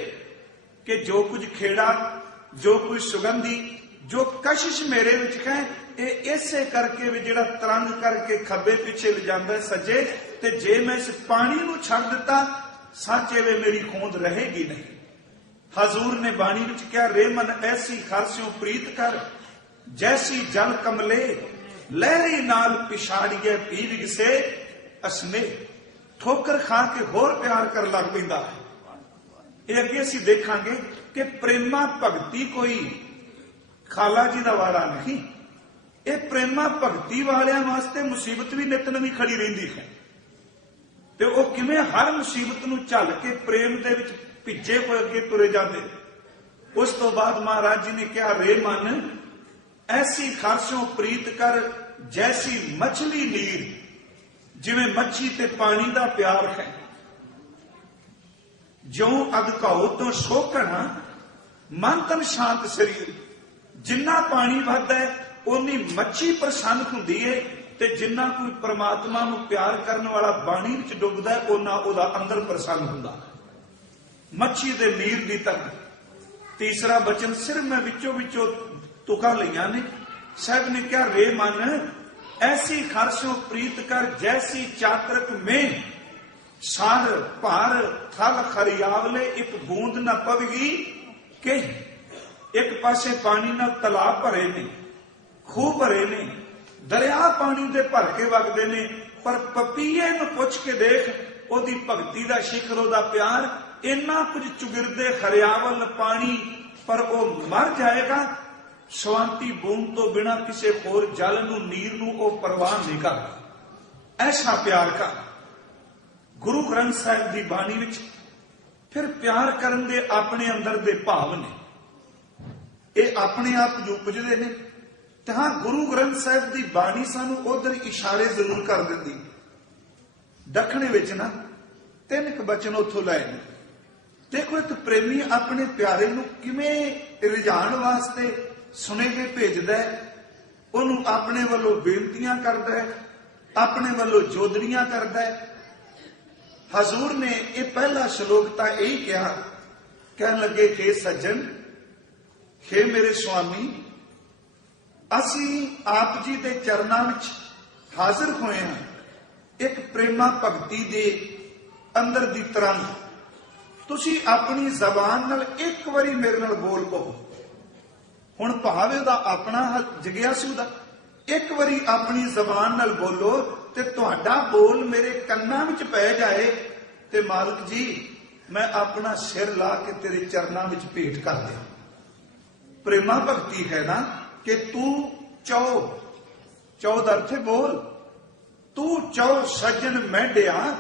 ਕਿ ਜੋ ਕੁਝ ਖੇੜਾ, ਜੋ ਕੁਝ ਸੁਗੰਧੀ, ਜੋ ਕਸ਼ਿਸ਼ ਮੇਰੇ ਵਿੱਚ ਹੈ, ਇਹ ਇਸੇ ਕਰਕੇ ਵੀ ਜਿਹੜਾ ਤਰੰਗ ਕਰਕੇ ਖੱਬੇ ਪਿੱਛੇ ਲਿਜਾਂਦਾ ਸੱਜੇ, ਤੇ ਜੇ ਮੈਂ ਇਸ ਪਾਣੀ ਨੂੰ ਛੱਡ ਦਿੱਤਾ, ਸਾਚੇ ਵੇ ਮੇਰੀ ਖੋਂਦ ਰਹੇਗੀ ਨਹੀਂ। ਹਜ਼ੂਰ ਨੇ ਬਾਣੀ ਵਿੱਚ ਕਿਹਾ, ਰੇ ਮਨ ਐਸੀ ਖਾਸਿਓ ਪ੍ਰੀਤ ਕਰ, ਜੈਸੀ ਜਲ ਕਮਲੇ, ਲਹਿਰੀ ਨਾਲ ਪਿਛਾੜੀਏ ਪੀ ਵਿਗਸੇ ਅਸਨੇ। ਠੋਕਰ ਖਾ ਕੇ ਹੋਰ ਪਿਆਰ ਕਰਨ ਲੱਗ ਪੈਂਦਾ ਹੈ। ਇਹ ਅੱਗੇ ਅਸੀਂ ਦੇਖਾਂਗੇ ਕਿ ਪ੍ਰੇਮਾ ਭਗਤੀ ਕੋਈ ਖਾਲਾ ਜੀ ਦਾ ਵਾੜਾ ਨਹੀਂ, ਇਹ ਪ੍ਰੇਮਾ ਭਗਤੀ ਵਾਲਿਆਂ ਵਾਸਤੇ ਮੁਸੀਬਤ ਵੀ ਨਿਤ ਨਵੀਂ ਖੜੀ ਰਹਿੰਦੀ ਹੈ। ਤੇ ਉਹ ਕਿਵੇਂ ਹਰ ਮੁਸੀਬਤ ਨੂੰ ਝੱਲ ਕੇ ਪ੍ਰੇਮ ਦੇ ਵਿੱਚ ਭਿੱਜੇ ਹੋਏ ਅੱਗੇ ਤੁਰੇ ਜਾਂਦੇ। ਉਸ ਤੋਂ ਬਾਅਦ ਮਹਾਰਾਜ ਜੀ ਨੇ ਕਿਹਾ, ਰੇ ਮਨ ਐਸੀ ਖਾਰਸ਼ੋਂ ਪ੍ਰੀਤ ਕਰ, ਜੈਸੀ ਮਛਲੀ ਨੀਰ। ਜਿਵੇਂ ਮੱਛੀ ਤੇ ਪਾਣੀ ਦਾ ਪਿਆਰ ਹੈ, ਜਿਉਂ ਅਧਕਾਉ ਤੋਂ ਸੋਕਣ ਮਨ ਤਨ ਸ਼ਾਂਤ ਸਰੀਰ। ਜਿੰਨਾ ਪਾਣੀ ਵੱਧਦਾ ਹੈ ਉਨੀ ਮੱਛੀ ਪ੍ਰਸੰਨ ਹੁੰਦੀ ਹੈ, ਤੇ ਜਿੰਨਾ ਕੋਈ ਪਰਮਾਤਮਾ ਨੂੰ ਪਿਆਰ ਕਰਨ ਵਾਲਾ ਬਾਣੀ ਵਿੱਚ ਡੁੱਬਦਾ ਹੈ, ਉਹਨਾਂ ਉਹਦਾ ਅੰਦਰ ਪ੍ਰਸੰਨ ਹੁੰਦਾ। ਮੱਛੀ ਦੇ ਨੀਰ ਦੀ ਤਰ੍ਹਾਂ। ਤੀਸਰਾ ਬਚਨ ਸਿਰ ਮੈਂ ਵਿੱਚੋਂ ਤੁਕਾਂ ਲਈਆਂ ਨੇ। ਸਾਹਿਬ ਨੇ ਕਿਹਾ, ਰੇ ਮਨ ਐਸੀ ਖਰਸ਼ੋਂ ਪ੍ਰੀਤ ਕਰ, ਜੈਸੀ ਚਾਤਰਕ ਮੇਂ ਸਾਰ ਭਾਰ ਥਲ ਖਰਿਆਵਲੇ, ਇੱਕ ਬੂੰਦ ਨਾ ਪਵੇਗੀ ਕਿ। ਇੱਕ ਪਾਸੇ ਪਾਣੀ ਨਾਲ ਤਲਾਬ ਭਰੇ ਨੇ, ਖੂਹ ਭਰੇ ਨੇ, ਦਰਿਆ ਪਾਣੀ ਦੇ ਭਰ ਕੇ ਵਗਦੇ ਨੇ, ਪਰ ਪਪੀਏ ਨੂੰ ਪੁੱਛ ਕੇ ਦੇਖ, ਉਹਦੀ ਭਗਤੀ ਦਾ ਸ਼ਿਖਰ, ਉਹਦਾ ਪਿਆਰ, ਇੰਨਾ ਕੁਝ ਚੁਗਿਰਦੇ ਹਰਿਆਵਲ ਪਾਣੀ, ਪਰ ਉਹ ਮਰ ਜਾਏਗਾ। ਸ਼ਵਾਂਤੀ ਬੂੰਦ ਤੋਂ ਬਿਨਾ ਕਿਸੇ ਹੋਰ ਜਲ ਨੂੰ, ਨੀਰ ਨੂੰ ਉਹ ਪਰਵਾਹ ਨਹੀਂ ਕਰਦਾ। ਐਸਾ ਪਿਆਰ ਕਰ। ਗੁਰੂ ਗ੍ਰੰਥ ਸਾਹਿਬ ਦੀ ਬਾਣੀ ਵਿੱਚ ਫਿਰ ਪਿਆਰ ਕਰਨ ਦੇ ਆਪਣੇ ਅੰਦਰ ਦੇ ਭਾਵ ਨੇ, ਇਹ ਆਪਣੇ ਆਪ ਉਪਜਦੇ ਨੇ। ਤੇ ਹਾਂ, ਗੁਰੂ ਗ੍ਰੰਥ ਸਾਹਿਬ ਦੀ ਬਾਣੀ ਸਾਨੂੰ ਉਧਰ ਇਸ਼ਾਰੇ ਜ਼ਰੂਰ ਕਰ ਦਿੰਦੀ। ਦੱਖਣੇ ਵਿੱਚ ਨਾ 3 ਬਚਨ ਉੱਥੋਂ ਲਏ ਨੇ। ਦੇਖੋ, ਇੱਕ ਪ੍ਰੇਮੀ ਆਪਣੇ ਪਿਆਰੇ ਨੂੰ ਕਿਵੇਂ ਰਿਝਾਉਣ ਵਾਸਤੇ ਸੁਨੇਹੇ ਭੇਜਦਾ ਹੈ, ਉਹਨੂੰ ਆਪਣੇ ਵੱਲੋਂ ਬੇਨਤੀਆਂ ਕਰਦਾ ਹੈ, ਆਪਣੇ ਵੱਲੋਂ ਜੋਦੜੀਆਂ ਕਰਦਾ ਹੈ। ਹਜ਼ੂਰ ਨੇ ਇਹ ਪਹਿਲਾ ਸ਼ਲੋਕ ਤਾਂ ਇਹੀ ਕਿਹਾ, ਕਹਿਣ ਲੱਗੇ, ਹੇ ਸੱਜਣ, ਹੇ ਮੇਰੇ ਸੁਆਮੀ, ਅਸੀਂ ਆਪ ਜੀ ਦੇ ਚਰਨਾਂ ਵਿੱਚ ਹਾਜ਼ਰ ਹੋਏ ਹਾਂ, ਇੱਕ ਪ੍ਰੇਮਾ ਭਗਤੀ ਦੇ ਅੰਦਰ ਦੀ ਤਰੰਗ। ਤੁਸੀਂ ਆਪਣੀ ਜ਼ਬਾਨ ਨਾਲ ਇੱਕ ਵਾਰੀ ਮੇਰੇ ਨਾਲ ਬੋਲ ਪਵੋ। ਹੁਣ ਭਾਵੇਂ ਉਹਦਾ ਆਪਣਾ ਜਗਿਆਸੂ ਦਾ, ਇੱਕ ਵਾਰੀ ਆਪਣੀ ਜ਼ਬਾਨ ਨਾਲ ਬੋਲੋ ਤੇ ਤੁਹਾਡਾ ਬੋਲ ਮੇਰੇ ਕੰਨਾਂ ਵਿੱਚ ਪੈ ਜਾਏ, ਤੇ ਮਾਲਕ ਜੀ ਮੈਂ ਆਪਣਾ ਸਿਰ ਲਾ ਕੇ ਤੇਰੇ ਚਰਨਾਂ ਵਿੱਚ ਭੇਟ ਕਰ ਦਿਆਂ। ਪ੍ਰੇਮਾ ਭਗਤੀ ਹੈ ਨਾ ਕਿ ਤੂੰ ਚੌ ਦਾ ਅਰਥ ਹੈ ਬੋਲ। ਤੂੰ ਚੌ ਸੱਜਣ ਮਹਿਡਿਆ,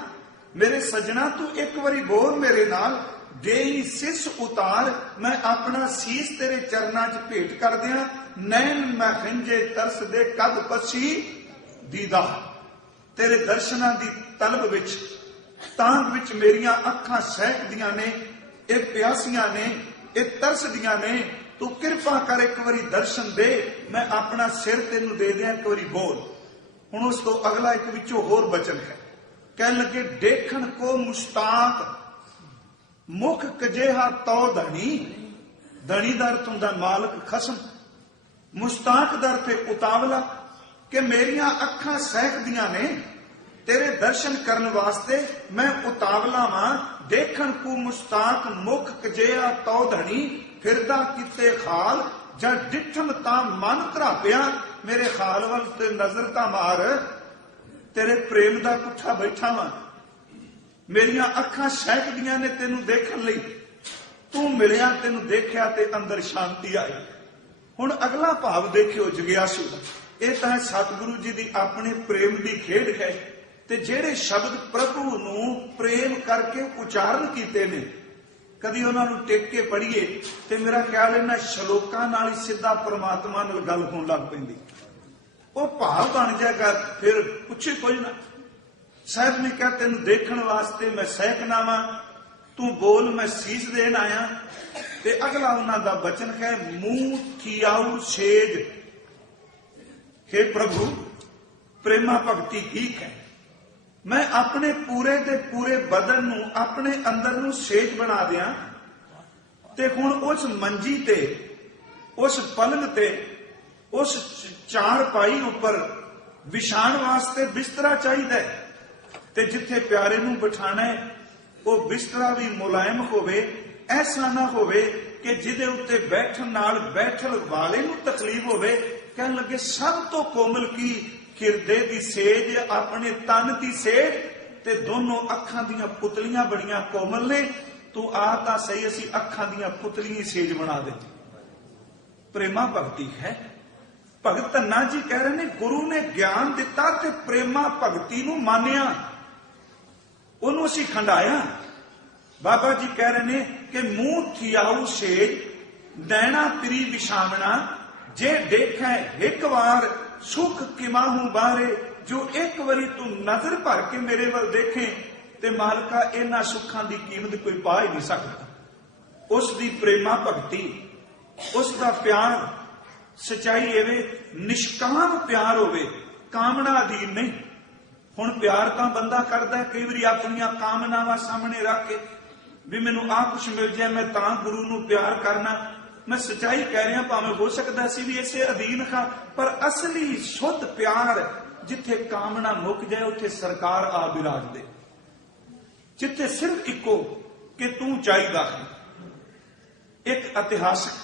ਮੇਰੇ ਸੱਜਣਾ ਤੂੰ ਇੱਕ ਵਾਰੀ ਬੋਲ ਮੇਰੇ ਨਾਲ। ਦੇਈ ਸਿਸ ਉਤਾਰ, ਮੈਂ ਆਪਣਾ ਸੀਸ ਤੇਰੇ ਚਰਨਾਂ 'ਚ ਭੇਟ ਕਰ ਦਿਆਂ। ਨੈਣ ਮੈਂ ਖੰਜੇ ਤਰਸ ਦੇ ਕਦ ਪਛੀ ਦੀਦਾ। ਤੇਰੇ ਦਰਸ਼ਨਾਂ ਦੀ ਤਲਬ ਵਿੱਚ, ਤਾਂਘ ਵਿੱਚ ਮੇਰੀਆਂ ਅੱਖਾਂ ਸਹਿਕਦੀਆਂ ਨੇ, ਇਹ ਪਿਆਸੀਆਂ ਨੇ, ਇਹ ਤਰਸਦੀਆਂ ਨੇ। ਤੂੰ ਕਿਰਪਾ ਕਰ, ਇੱਕ ਵਾਰੀ ਦਰਸ਼ਨ ਦੇ, ਮੈਂ ਆਪਣਾ ਸਿਰ ਤੈਨੂੰ ਦੇ ਦਿਆਂ, ਇੱਕ ਵਾਰੀ ਬੋਲ। ਹੁਣ ਉਸ ਤੋਂ ਅਗਲਾ ਇੱਕ ਵਿੱਚੋਂ ਹੋਰ ਬਚਨ ਹੈ, ਕਹਿਣ ਲੱਗੇ, ਦੇਖਣ ਕੋ ਮੁਸ਼ਤਾਕ ਮੁਖ ਕਜੇਹਾ ਤੋ ਧਣੀ। ਧਣੀ ਦਾ ਅਰਥ ਹੁੰਦਾ ਮਾਲਕ, ਖਸਮ। ਮੁਸ਼ਤਾਕ ਦਾ ਅਰਥ ਉਤਾਵਲਾ, ਕਿ ਮੇਰੀਆਂ ਅੱਖਾਂ ਸਹਿਕਦੀਆਂ ਨੇ ਤੇਰੇ ਦਰਸ਼ਨ ਕਰਨ ਵਾਸਤੇ, ਮੈਂ ਉਤਾਵਲਾ ਵਾਂ। ਦੇਖਣ ਕੋ ਮੁਸ਼ਤਾਕ ਮੁਖ ਕਜੇਹਾ ਤੋ ਧਣੀ, फिरदा किते खाल, जद डिठम तां मन धरापिया, मेरे खाल वल ते नजर तां मार, तेरे प्रेम दा पुठा बैठा वां, मेरियां अखां सहकदियां ने तेनू देखण लई, तू मिलिया तेनू देखिया ते अंदर शांति आई। हुण अगला भाव देखियो जगियासु दा, ਇਹ ਤਾਂ ਸਤਿਗੁਰੂ ਜੀ ਦੀ ਆਪਣੇ ਪ੍ਰੇਮ ਦੀ ਖੇਡ ਹੈ। ਤੇ ਜਿਹੜੇ ਸ਼ਬਦ ਪ੍ਰਭੂ ਨੂੰ ਪ੍ਰੇਮ ਕਰਕੇ ਉਚਾਰਨ ਕੀਤੇ ਨੇ, ਕਦੀ ਉਹਨਾਂ ਨੂੰ ਟੇਕ ਕੇ ਪੜ੍ਹੀਏ ਤੇ ਮੇਰਾ ਖਿਆਲ ਇਹਨਾਂ ਸ਼ਲੋਕਾਂ ਨਾਲ ਹੀ ਸਿੱਧਾ ਪਰਮਾਤਮਾ ਨਾਲ ਗੱਲ ਹੋਣ ਲੱਗ ਪੈਂਦੀ। ਉਹ ਭਾਵ ਬਣ ਜਾਏਗਾ, ਫਿਰ ਪੁੱਛੇ ਕੋਈ ਨਾ। ਸਾਹਿਬ ਨੇ ਕਿਹਾ ਤੈਨੂੰ ਦੇਖਣ ਵਾਸਤੇ ਮੈਂ ਸਹਿਕਣਾ ਵਾਂ, ਤੂੰ ਬੋਲ ਮੈਂ ਸੀਸ ਦੇਣ ਆਇਆ। ਤੇ ਅਗਲਾ ਉਹਨਾਂ ਦਾ ਬਚਨ ਹੈ, ਮੂੰਹ ਥਿਆਉ ਛੇਜ। हे प्रभु, प्रेमा भगती ठीक है, मैं अपने पूरे दे पूरे बदन नू अपने अंदर नू सेज बना दिया ते हुण उस मंजी ते, उस पलंग ते, उस चारपाई उपर विछाण वास्ते बिस्तरा चाहिए ते जिथे प्यारे नू बिठाना है वो बिस्तरा भी मुलायम होवे, ऐसा ना होवे कि जिदे उत्ते बैठन नाल बैठल वाले नू तकलीफ होवे। कहन लगे सब तो कोमल की हिरदे दी सेज, अपने तन दी सेज, ते दोनों अखां दियां पुतलियां बड़ियां कोमल ने, तू आ तां सही असी अखां दियां पुतलियां सेज बना दे। प्रेमा भगती है। भगत धन्ना जी कह रहे ने गुरु ने ज्ञान दिता ते प्रेमा भगती नू मानिया, ओनू असी खंडाया। बाबा जी कह रहे ने कि मूंह थियाऊ सेज, नैना तिरी विछावना, जे देखै एक बार सुख किमाहू बारे, जो एक बारी तू नजर भर के मेरे वाल देखे ते मालका इन्हां सुखां दी कीमत कोई पा ही नहीं सकता। उस दी प्रेमा भगती, उस दा प्यार सच्चाई एवे निष्काम प्यार होवे, कामना अधीन नहीं। हुण प्यार तां बंदा करदा कई बारी अपनियां कामनावां सामने रख के भी मैनू आ कुछ मिल जाए मैं तां गुरु नू प्यार करना। मैं सच्चाई कह रहा, भावें हो सकता असीं भी इसे अधीन हां, पर असली शुद्ध प्यार जिथे कामना मुक जाए उत्थे सरकार आ विराज दे, जिथे सिर्फ इको कि तू चाहिदा है। एक इतिहासक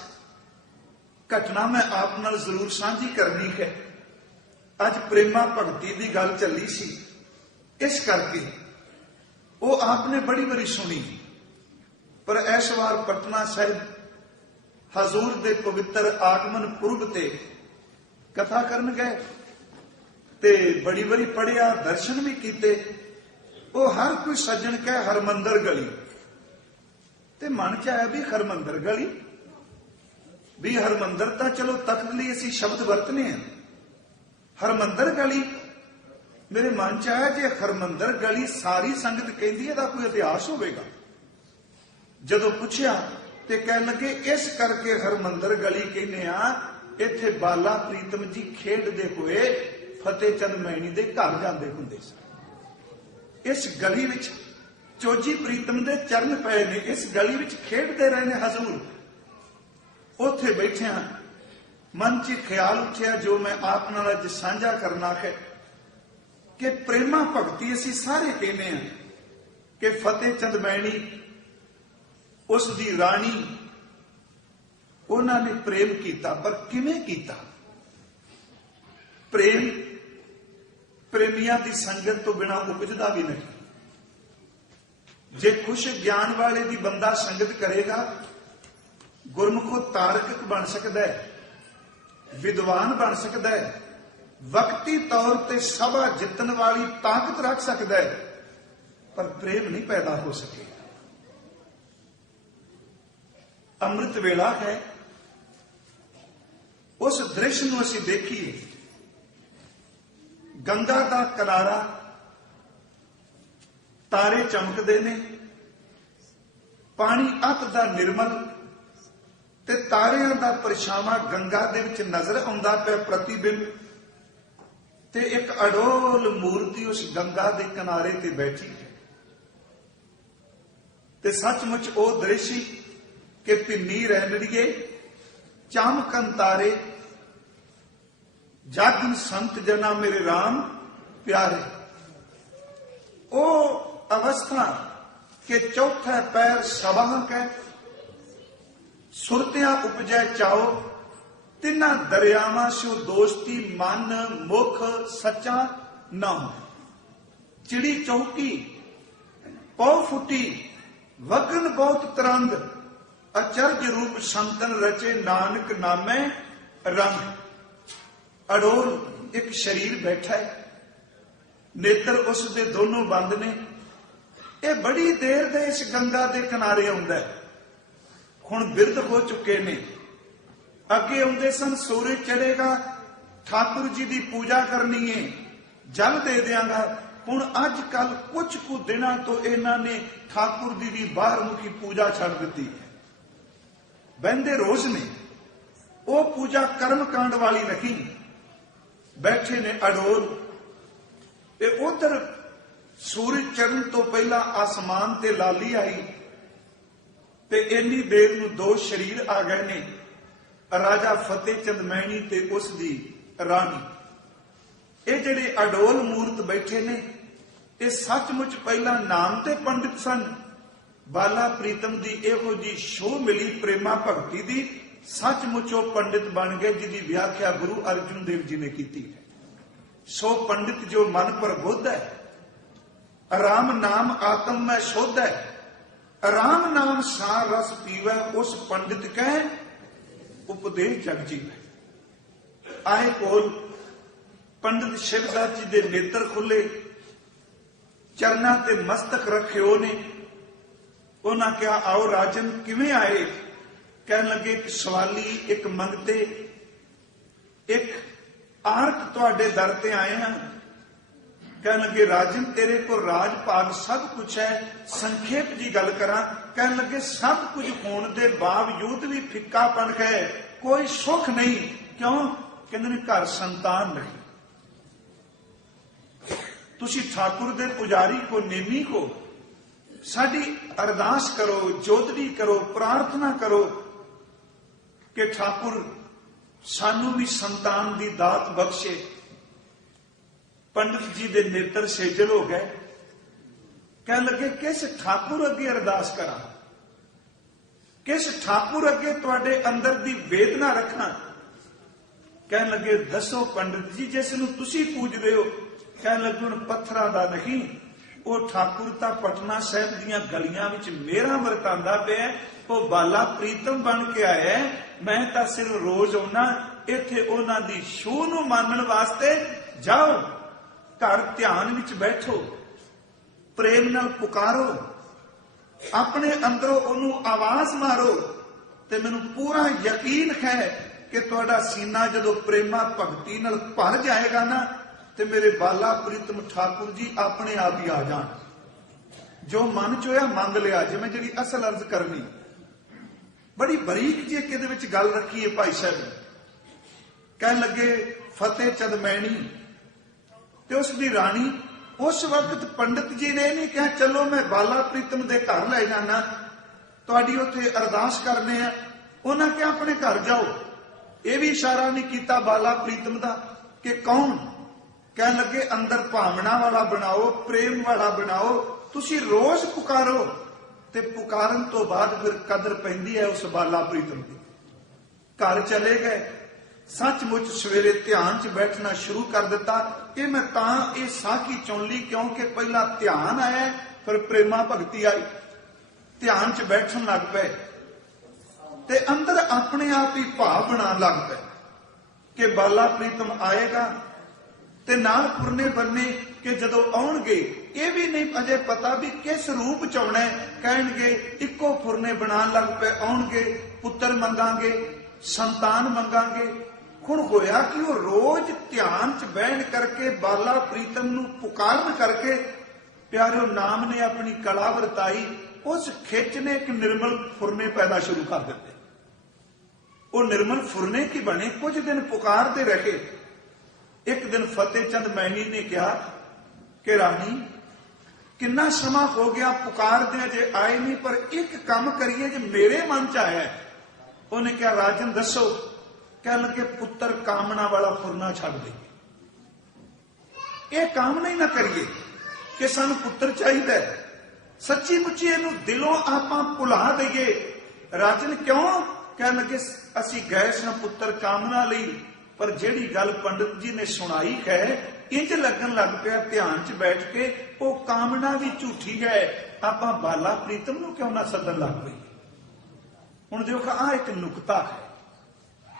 घटना मैं आप नाल जरूर साझी करनी है। अज प्रेमा भगती की गल चली सी, इस करके वो आपने बड़ी बड़ी सुनी, पर इस बार पटना साहिब हजूर दे पवित्र आगमन पुरब ते कथा करन गए ते बड़ी बड़ी पढ़िया, दर्शन भी कीते। वो हर कोई सज्जन कहे हरमंदर गली, ते मन च आया भी हरमंदर गली, भी हरमंदर तां चलो तख्त लई असीं शब्द वरतने हैं, हरमंदर गली मेरे मन च आया जे हरमंदर गली सारी संगत कहती है, कोई इतिहास होगा। जदों पुछया ते कहन लगे इस करके हरमंदर गली कहने आ, इत्थे बाला प्रीतम जी खेडदे हुए फतेह चंद मैनी दे घर जांदे हुंदे सन। इस गली विच चोजी प्रीतम दे चरण पए ने, इस गली विच खेडदे रहे ने हजूर। उत्थे बैठिया मन च ख्याल उठिया जो मैं आप नाल अज साझा करना है कि प्रेमा भगती असीं सारे कहने हैं कि फतेह चंद मैनी उस दी राणी, उन्होंने प्रेम किया, पर किवें कीता? प्रेम प्रेमिया की संगत तो बिना उपजदा भी नहीं। जे खुश ज्ञान वाले की बंदा संगत करेगा, गुरमुखो तारक बन सकता है, विद्वान बन सकता है, वक्ती तौर पर सभा जितन वाली ताकत रख सकता है, पर प्रेम नहीं पैदा हो सके। अमृत वेला है, उस दृश्य नूं असीं देखिए, गंगा दा किनारा, तारे चमकदे ने, पानी अत दा निर्मल ते तारियां दा परछावां गंगा दे विच नजर आउंदा पिया प्रतिबिंब, ते एक अडोल मूर्ति उस गंगा दे किनारे ते बैठी है। ते सचमुच ओ दृश्य कि भिन्नी रैनड़िए चमकन तारे, जागन संत जना मेरे राम प्यारे। ओ अवस्था के चौथा पैर सबाहक है, ਸੁਰਤਿਆਂ ਉਪਜੈ ਚਾਓ, ਤਿੰਨਾਂ ਦਰਿਆਵਾਂ ਸਿਓ ਦੋਸਤੀ, ਮਨ ਮੁਖ ਸੱਚਾ ਨਾ ਹੋ। ਚਿੜੀ ਚੌਕੀ ਪਉ ਫੁੱਟੀ, ਵਗਨ ਬਹੁਤ ਤਰੰਗ, ਅਚਰਜ ਰੂਪ ਸੰਤਨ ਰਚੇ, ਨਾਨਕ ਨਾਮੈ ਰੰਗ। ਅਡੋਲ ਇੱਕ ਸਰੀਰ ਬੈਠਾ ਹੈ, ਨੇਤਰ ਉਸ ਦੇ ਦੋਨੋਂ ਬੰਦ ਨੇ। ਇਹ ਬੜੀ ਦੇਰ ਦੇ ਇਸ ਗੰਗਾ ਦੇ ਕਿਨਾਰੇ ਆਉਂਦਾ ਹੈ। ਹੁਣ ਬਿਰਧ ਹੋ ਚੁੱਕੇ ਨੇ, ਅੱਗੇ ਆਉਂਦੇ ਸਨ, ਸੂਰਜ ਚੜ੍ਹੇਗਾ, ਠਾਕੁਰ ਜੀ ਦੀ ਪੂਜਾ ਕਰਨੀ ਹੈ, ਜਲ ਦੇ ਦਿਆਂਗਾ। ਹੁਣ ਅੱਜ ਕੱਲ ਕੁਝ ਕੁ ਦਿਨਾਂ ਤੋਂ ਇਹਨਾਂ ਨੇ ਠਾਕੁਰ ਜੀ ਦੀ ਬਾਹਰਮੁਖੀ ਪੂਜਾ ਛੱਡ ਦਿੱਤੀ ਹੈ। ਬਹਿੰਦੇ ਰੋਜ਼ ਨੇ, ਉਹ ਪੂਜਾ ਕਰਮ ਕਾਂਡ ਵਾਲੀ ਰੱਖੀ। ਬੈਠੇ ਨੇ ਅਡੋਲ, ਤੇ ਉਧਰ ਸੂਰਜ ਚੜ੍ਹਨ ਤੋਂ ਪਹਿਲਾਂ ਆਸਮਾਨ ਤੇ ਲਾਲੀ ਆਈ, ਤੇ ਇੰਨੀ ਦੇਰ ਨੂੰ ਦੋ ਸਰੀਰ ਆ ਗਏ ਨੇ, ਰਾਜਾ ਫਤਿਹ ਚੰਦ ਮੈਣੀ ਤੇ ਉਸ ਦੀ ਰਾਣੀ। ਇਹ ਜਿਹੜੇ ਅਡੋਲ ਮੂਰਤ ਬੈਠੇ ਨੇ, ਇਹ ਸੱਚਮੁੱਚ ਪਹਿਲਾਂ ਨਾਮ ਤੇ ਪੰਡਿਤ ਸਨ। ਬਾਲਾ ਪ੍ਰੀਤਮ ਦੀ ਇਹੋ ਜੀ ਸ਼ੋਅ ਮਿਲੀ ਪ੍ਰੇਮਾ ਭਗਤੀ ਦੀ, ਸੱਚਮੁੱਚ ਉਹ ਪੰਡਿਤ ਬਣ ਗਏ, ਜਿਹਦੀ ਵਿਆਖਿਆ ਗੁਰੂ ਅਰਜਨ ਦੇਵ ਜੀ ਨੇ ਕੀਤੀ ਹੈ। ਸੋ ਪੰਡਿਤ ਜੋ ਮਨ ਪ੍ਰਬੁੱਧ ਹੈ, ਰਾਮ ਨਾਮ ਆਤਮ ਮੈਂ ਸ਼ੁੱਧ ਹੈ, ਰਾਮ ਨਾਮ ਸਾਰ ਰਸ ਪੀਵੈ, ਉਸ ਪੰਡਿਤ ਕਹਿ ਉਪਦੇਸ਼ ਜਗ ਜੀਵੈ। ਆਏ ਕੋਲ ਪੰਡਿਤ ਸ਼ਿਵਦਾਸ ਜੀ ਦੇ ਨੇਤਰ ਖੁੱਲੇ, ਚਰਨਾਂ ਤੇ ਮਸਤਕ ਰੱਖਿਓ ਨੇ। ਉਹਨਾਂ ਕਿਹਾ, ਆਓ ਰਾਜਨ, ਕਿਵੇਂ ਆਏ? ਕਹਿਣ ਲੱਗੇ, ਇੱਕ ਸਵਾਲੀ, ਇੱਕ ਮੰਗਤੇ, ਇੱਕ ਆਰਤ ਤੁਹਾਡੇ ਦਰ ਤੇ ਆਏ ਹਾਂ। ਕਹਿਣ ਲੱਗੇ, ਰਾਜਨ ਤੇਰੇ ਕੋਲ ਰਾਜ ਭਾਗ ਸਭ ਕੁਛ ਹੈ, ਸੰਖੇਪ ਜੀ ਗੱਲ ਕਰਾਂ। ਕਹਿਣ ਲੱਗੇ, ਸਭ ਕੁਝ ਹੋਣ ਦੇ ਬਾਵਜੂਦ ਵੀ ਫਿੱਕਾਪਣ ਹੈ, ਕੋਈ ਸੁੱਖ ਨਹੀਂ। ਕਿਉਂ? ਕਹਿੰਦੇ ਨੇ, ਘਰ ਸੰਤਾਨ ਨਹੀਂ। ਤੁਸੀਂ ਠਾਕੁਰ ਦੇ ਪੁਜਾਰੀ ਕੋ, ਨੇਮੀ ਕੋ, ਸਾਡੀ ਅਰਦਾਸ ਕਰੋ, ਜੋਤੜੀ ਕਰੋ, ਪ੍ਰਾਰਥਨਾ ਕਰੋ ਕਿ ਠਾਕੁਰ ਸਾਨੂੰ ਵੀ ਸੰਤਾਨ ਦੀ ਦਾਤ ਬਖਸ਼ੇ। ਪੰਡਿਤ ਜੀ ਦੇ ਨੇਤਰ ਸੇਜਲ ਹੋ ਗਏ। ਕਹਿਣ ਲੱਗੇ, ਕਿਸ ਠਾਕੁਰ ਅੱਗੇ ਅਰਦਾਸ ਕਰਾਂ? ਕਿਸ ਠਾਕੁਰ ਅੱਗੇ ਤੁਹਾਡੇ ਅੰਦਰ ਦੀ ਵੇਦਨਾ ਰੱਖਾਂ? ਕਹਿਣ ਲੱਗੇ, ਦੱਸੋ ਪੰਡਿਤ ਜੀ, ਜਿਸ ਨੂੰ ਤੁਸੀਂ ਪੂਜਦੇ ਹੋ। ਕਹਿਣ ਲੱਗੇ, ਹੁਣ ਪੱਥਰਾਂ ਦਾ ਨਹੀਂ, ਉਹ ਠਾਕੁਰ ਤਾਂ ਪਟਨਾ ਸਾਹਿਬ ਦੀਆਂ ਗਲੀਆਂ ਵਿੱਚ ਮੇਰਾ ਵਰਤਾਂਦਾ ਪਿਆ। ਉਹ ਬਾਲਾ ਪ੍ਰੀਤਮ ਬਣ ਕੇ ਆਇਆ, ਮੈਂ ਤਾਂ ਸਿਰਫ ਰੋਜ਼ ਆਉਣਾ ਇੱਥੇ ਉਹਨਾਂ ਦੀ ਸ਼ੋਅ ਨੂੰ ਮਾਨਣ ਵਾਸਤੇ। ਜਾਓ ਘਰ ਧਿਆਨ ਵਿੱਚ ਬੈਠੋ, ਪ੍ਰੇਮ ਨਾਲ ਪੁਕਾਰੋ, ਆਪਣੇ ਅੰਦਰੋਂ ਉਹਨੂੰ ਆਵਾਜ਼ ਮਾਰੋ, ਤੇ ਮੈਨੂੰ ਪੂਰਾ ਯਕੀਨ ਹੈ ਕਿ ਤੁਹਾਡਾ ਸੀਨਾ ਜਦੋਂ ਪ੍ਰੇਮਾ ਭਗਤੀ ਨਾਲ ਭਰ ਜਾਏਗਾ ਨਾ, ਤੇ ਮੇਰੇ ਬਾਲਾ ਪ੍ਰੀਤਮ ਠਾਕੁਰ ਜੀ ਆਪਣੇ ਆਪ ਹੀ ਆ ਜਾਣ। ਜੋ ਮਨ ਚ ਹੋਇਆ ਮੰਗ ਲਿਆ। ਜਿਵੇਂ ਜਿਹੜੀ ਅਸਲ ਅਰਜ਼ ਕਰਨੀ, ਬੜੀ ਬਰੀਕ ਜੀ ਇਹਦੇ ਵਿੱਚ ਗੱਲ ਰੱਖੀ ਹੈ ਭਾਈ ਸਾਹਿਬ ਨੇ। ਕਹਿਣ ਲੱਗੇ, ਫਤਿਹ ਚੰਦ ਮੈਣੀ ਤੇ ਉਸ ਦੀ ਰਾਣੀ। ਉਸ ਵਕਤ ਪੰਡਿਤ ਜੀ ਨੇ ਨਹੀਂ ਕਿਹਾ, ਚਲੋ ਮੈਂ ਬਾਲਾ ਪ੍ਰੀਤਮ ਦੇ ਘਰ ਲੈ ਜਾਣਾ, ਤੁਹਾਡੀ ਉੱਥੇ ਅਰਦਾਸ ਕਰਨੇ ਆ। ਉਹਨਾਂ ਕਿਹਾ, ਆਪਣੇ ਘਰ ਜਾਓ। ਇਹ ਵੀ ਇਸ਼ਾਰਾ ਨਹੀਂ ਕੀਤਾ ਬਾਲਾ ਪ੍ਰੀਤਮ ਦਾ ਕਿ ਕੌਣ। ਕਹਿਣ ਲੱਗੇ, ਅੰਦਰ ਭਾਵਨਾ ਵਾਲਾ ਬਣਾਓ, ਪ੍ਰੇਮ ਵਾਲਾ ਬਣਾਓ, ਤੁਸੀਂ ਰੋਜ਼ ਪੁਕਾਰੋ। ਤੇ ਪੁਕਾਰਨ ਤੋਂ ਬਾਅਦ ਫਿਰ ਕਦਰ ਪੈਂਦੀ ਹੈ ਉਸ ਬਾਲਾ ਪ੍ਰੀਤਮ ਦੀ। ਘਰ ਚਲੇ ਗਏ। ਸੱਚਮੁੱਚ ਸਵੇਰੇ ਧਿਆਨ 'ਚ ਬੈਠਣਾ ਸ਼ੁਰੂ ਕਰ ਦਿੱਤਾ। ਇਹ ਮੈਂ ਤਾਂ ਇਹ ਸਾਖੀ ਚੁਣ ਲਈ ਕਿਉਂਕਿ ਪਹਿਲਾਂ ਧਿਆਨ ਆਇਆ, ਫਿਰ ਪ੍ਰੇਮਾ ਭਗਤੀ ਆਈ। ਧਿਆਨ 'ਚ ਬੈਠਣ ਲੱਗ ਪਏ ਤੇ ਅੰਦਰ ਆਪਣੇ ਆਪ ਹੀ ਭਾਵ ਬਣਾਉਣ ਲੱਗ ਪਏ ਕਿ ਬਾਲਾ ਪ੍ਰੀਤਮ ਆਏਗਾ। ਤੇ ਨਾਲ ਪੁਰਨੇ ਬੰਨੇ ਕਿ ਜਦੋਂ ਆਉਣਗੇ, ਇਹ ਵੀ ਨਹੀਂ ਅਜੇ ਪਤਾ ਵੀ ਕਿਸ ਰੂਪ 'ਚ ਆਉਣਾ। ਕਹਿਣਗੇ, ਇੱਕੋ ਫੁਰਨੇ ਬਣਾਉਣ ਲੱਗ ਪਏ, ਆਉਣਗੇ, ਪੁੱਤਰ ਮੰਗਾਂਗੇ, ਸੰਤਾਨ ਮੰਗਾਂਗੇ। ਹੁਣ ਹੋਇਆ ਕਿ ਉਹ ਰੋਜ਼ ਧਿਆਨ 'ਚ ਬਹਿਣ ਕਰਕੇ, ਬਾਲਾ ਪ੍ਰੀਤਮ ਨੂੰ ਪੁਕਾਰਨ ਕਰਕੇ, ਪਿਆਰਿਓ ਨਾਮ ਨੇ ਆਪਣੀ ਕਲਾ ਵਰਤਾਈ। ਉਸ ਖਿੱਚ ਨੇ ਇੱਕ ਨਿਰਮਲ ਫੁਰਨੇ ਪੈਦਾ ਸ਼ੁਰੂ ਕਰ ਦਿੱਤੇ। ਉਹ ਨਿਰਮਲ ਫੁਰਨੇ ਕੀ ਬਣੇ, ਕੁਝ ਦਿਨ ਪੁਕਾਰਦੇ ਰਹੇ। ਇੱਕ ਦਿਨ ਫਤਿਹ ਚੰਦ ਮੈਣੀ ਨੇ ਕਿਹਾ ਕਿ ਰਾਣੀ, ਕਿੰਨਾ ਸਮਾਂ ਹੋ ਗਿਆ ਪੁਕਾਰਦੇ ਜੇ ਆਏ ਨਹੀਂ, ਪਰ ਇੱਕ ਕੰਮ ਕਰੀਏ ਜੇ ਮੇਰੇ ਮਨ 'ਚ ਆਇਆ। ਉਹਨੇ ਕਿਹਾ, ਰਾਜਨ ਦੱਸੋ। ਕਹਿਣ ਲੱਗੇ, ਪੁੱਤਰ ਕਾਮਨਾ ਵਾਲਾ ਫੁਰਨਾ ਛੱਡ ਦੇ। ਇਹ ਕਾਮਨਾ ਹੀ ਨਾ ਕਰੀਏ ਕਿ ਸਾਨੂੰ ਪੁੱਤਰ ਚਾਹੀਦਾ, ਸੱਚੀ ਮੁੱਚੀ ਇਹਨੂੰ ਦਿਲੋਂ ਆਪਾਂ ਭੁਲਾ ਦਈਏ। ਰਾਜਨ ਕਿਉਂ? कहन लगे असी गए सां पुत्र कामना लई, पर जेड़ी गल पंडित जी ने सुनाई है इंज लगन लग पिया ध्यान च बैठ के वो कामना भी झूठी है, आपां बाला प्रीतम नूं क्यों ना सदन लग पई। हुण देखो आ एक नुकता है,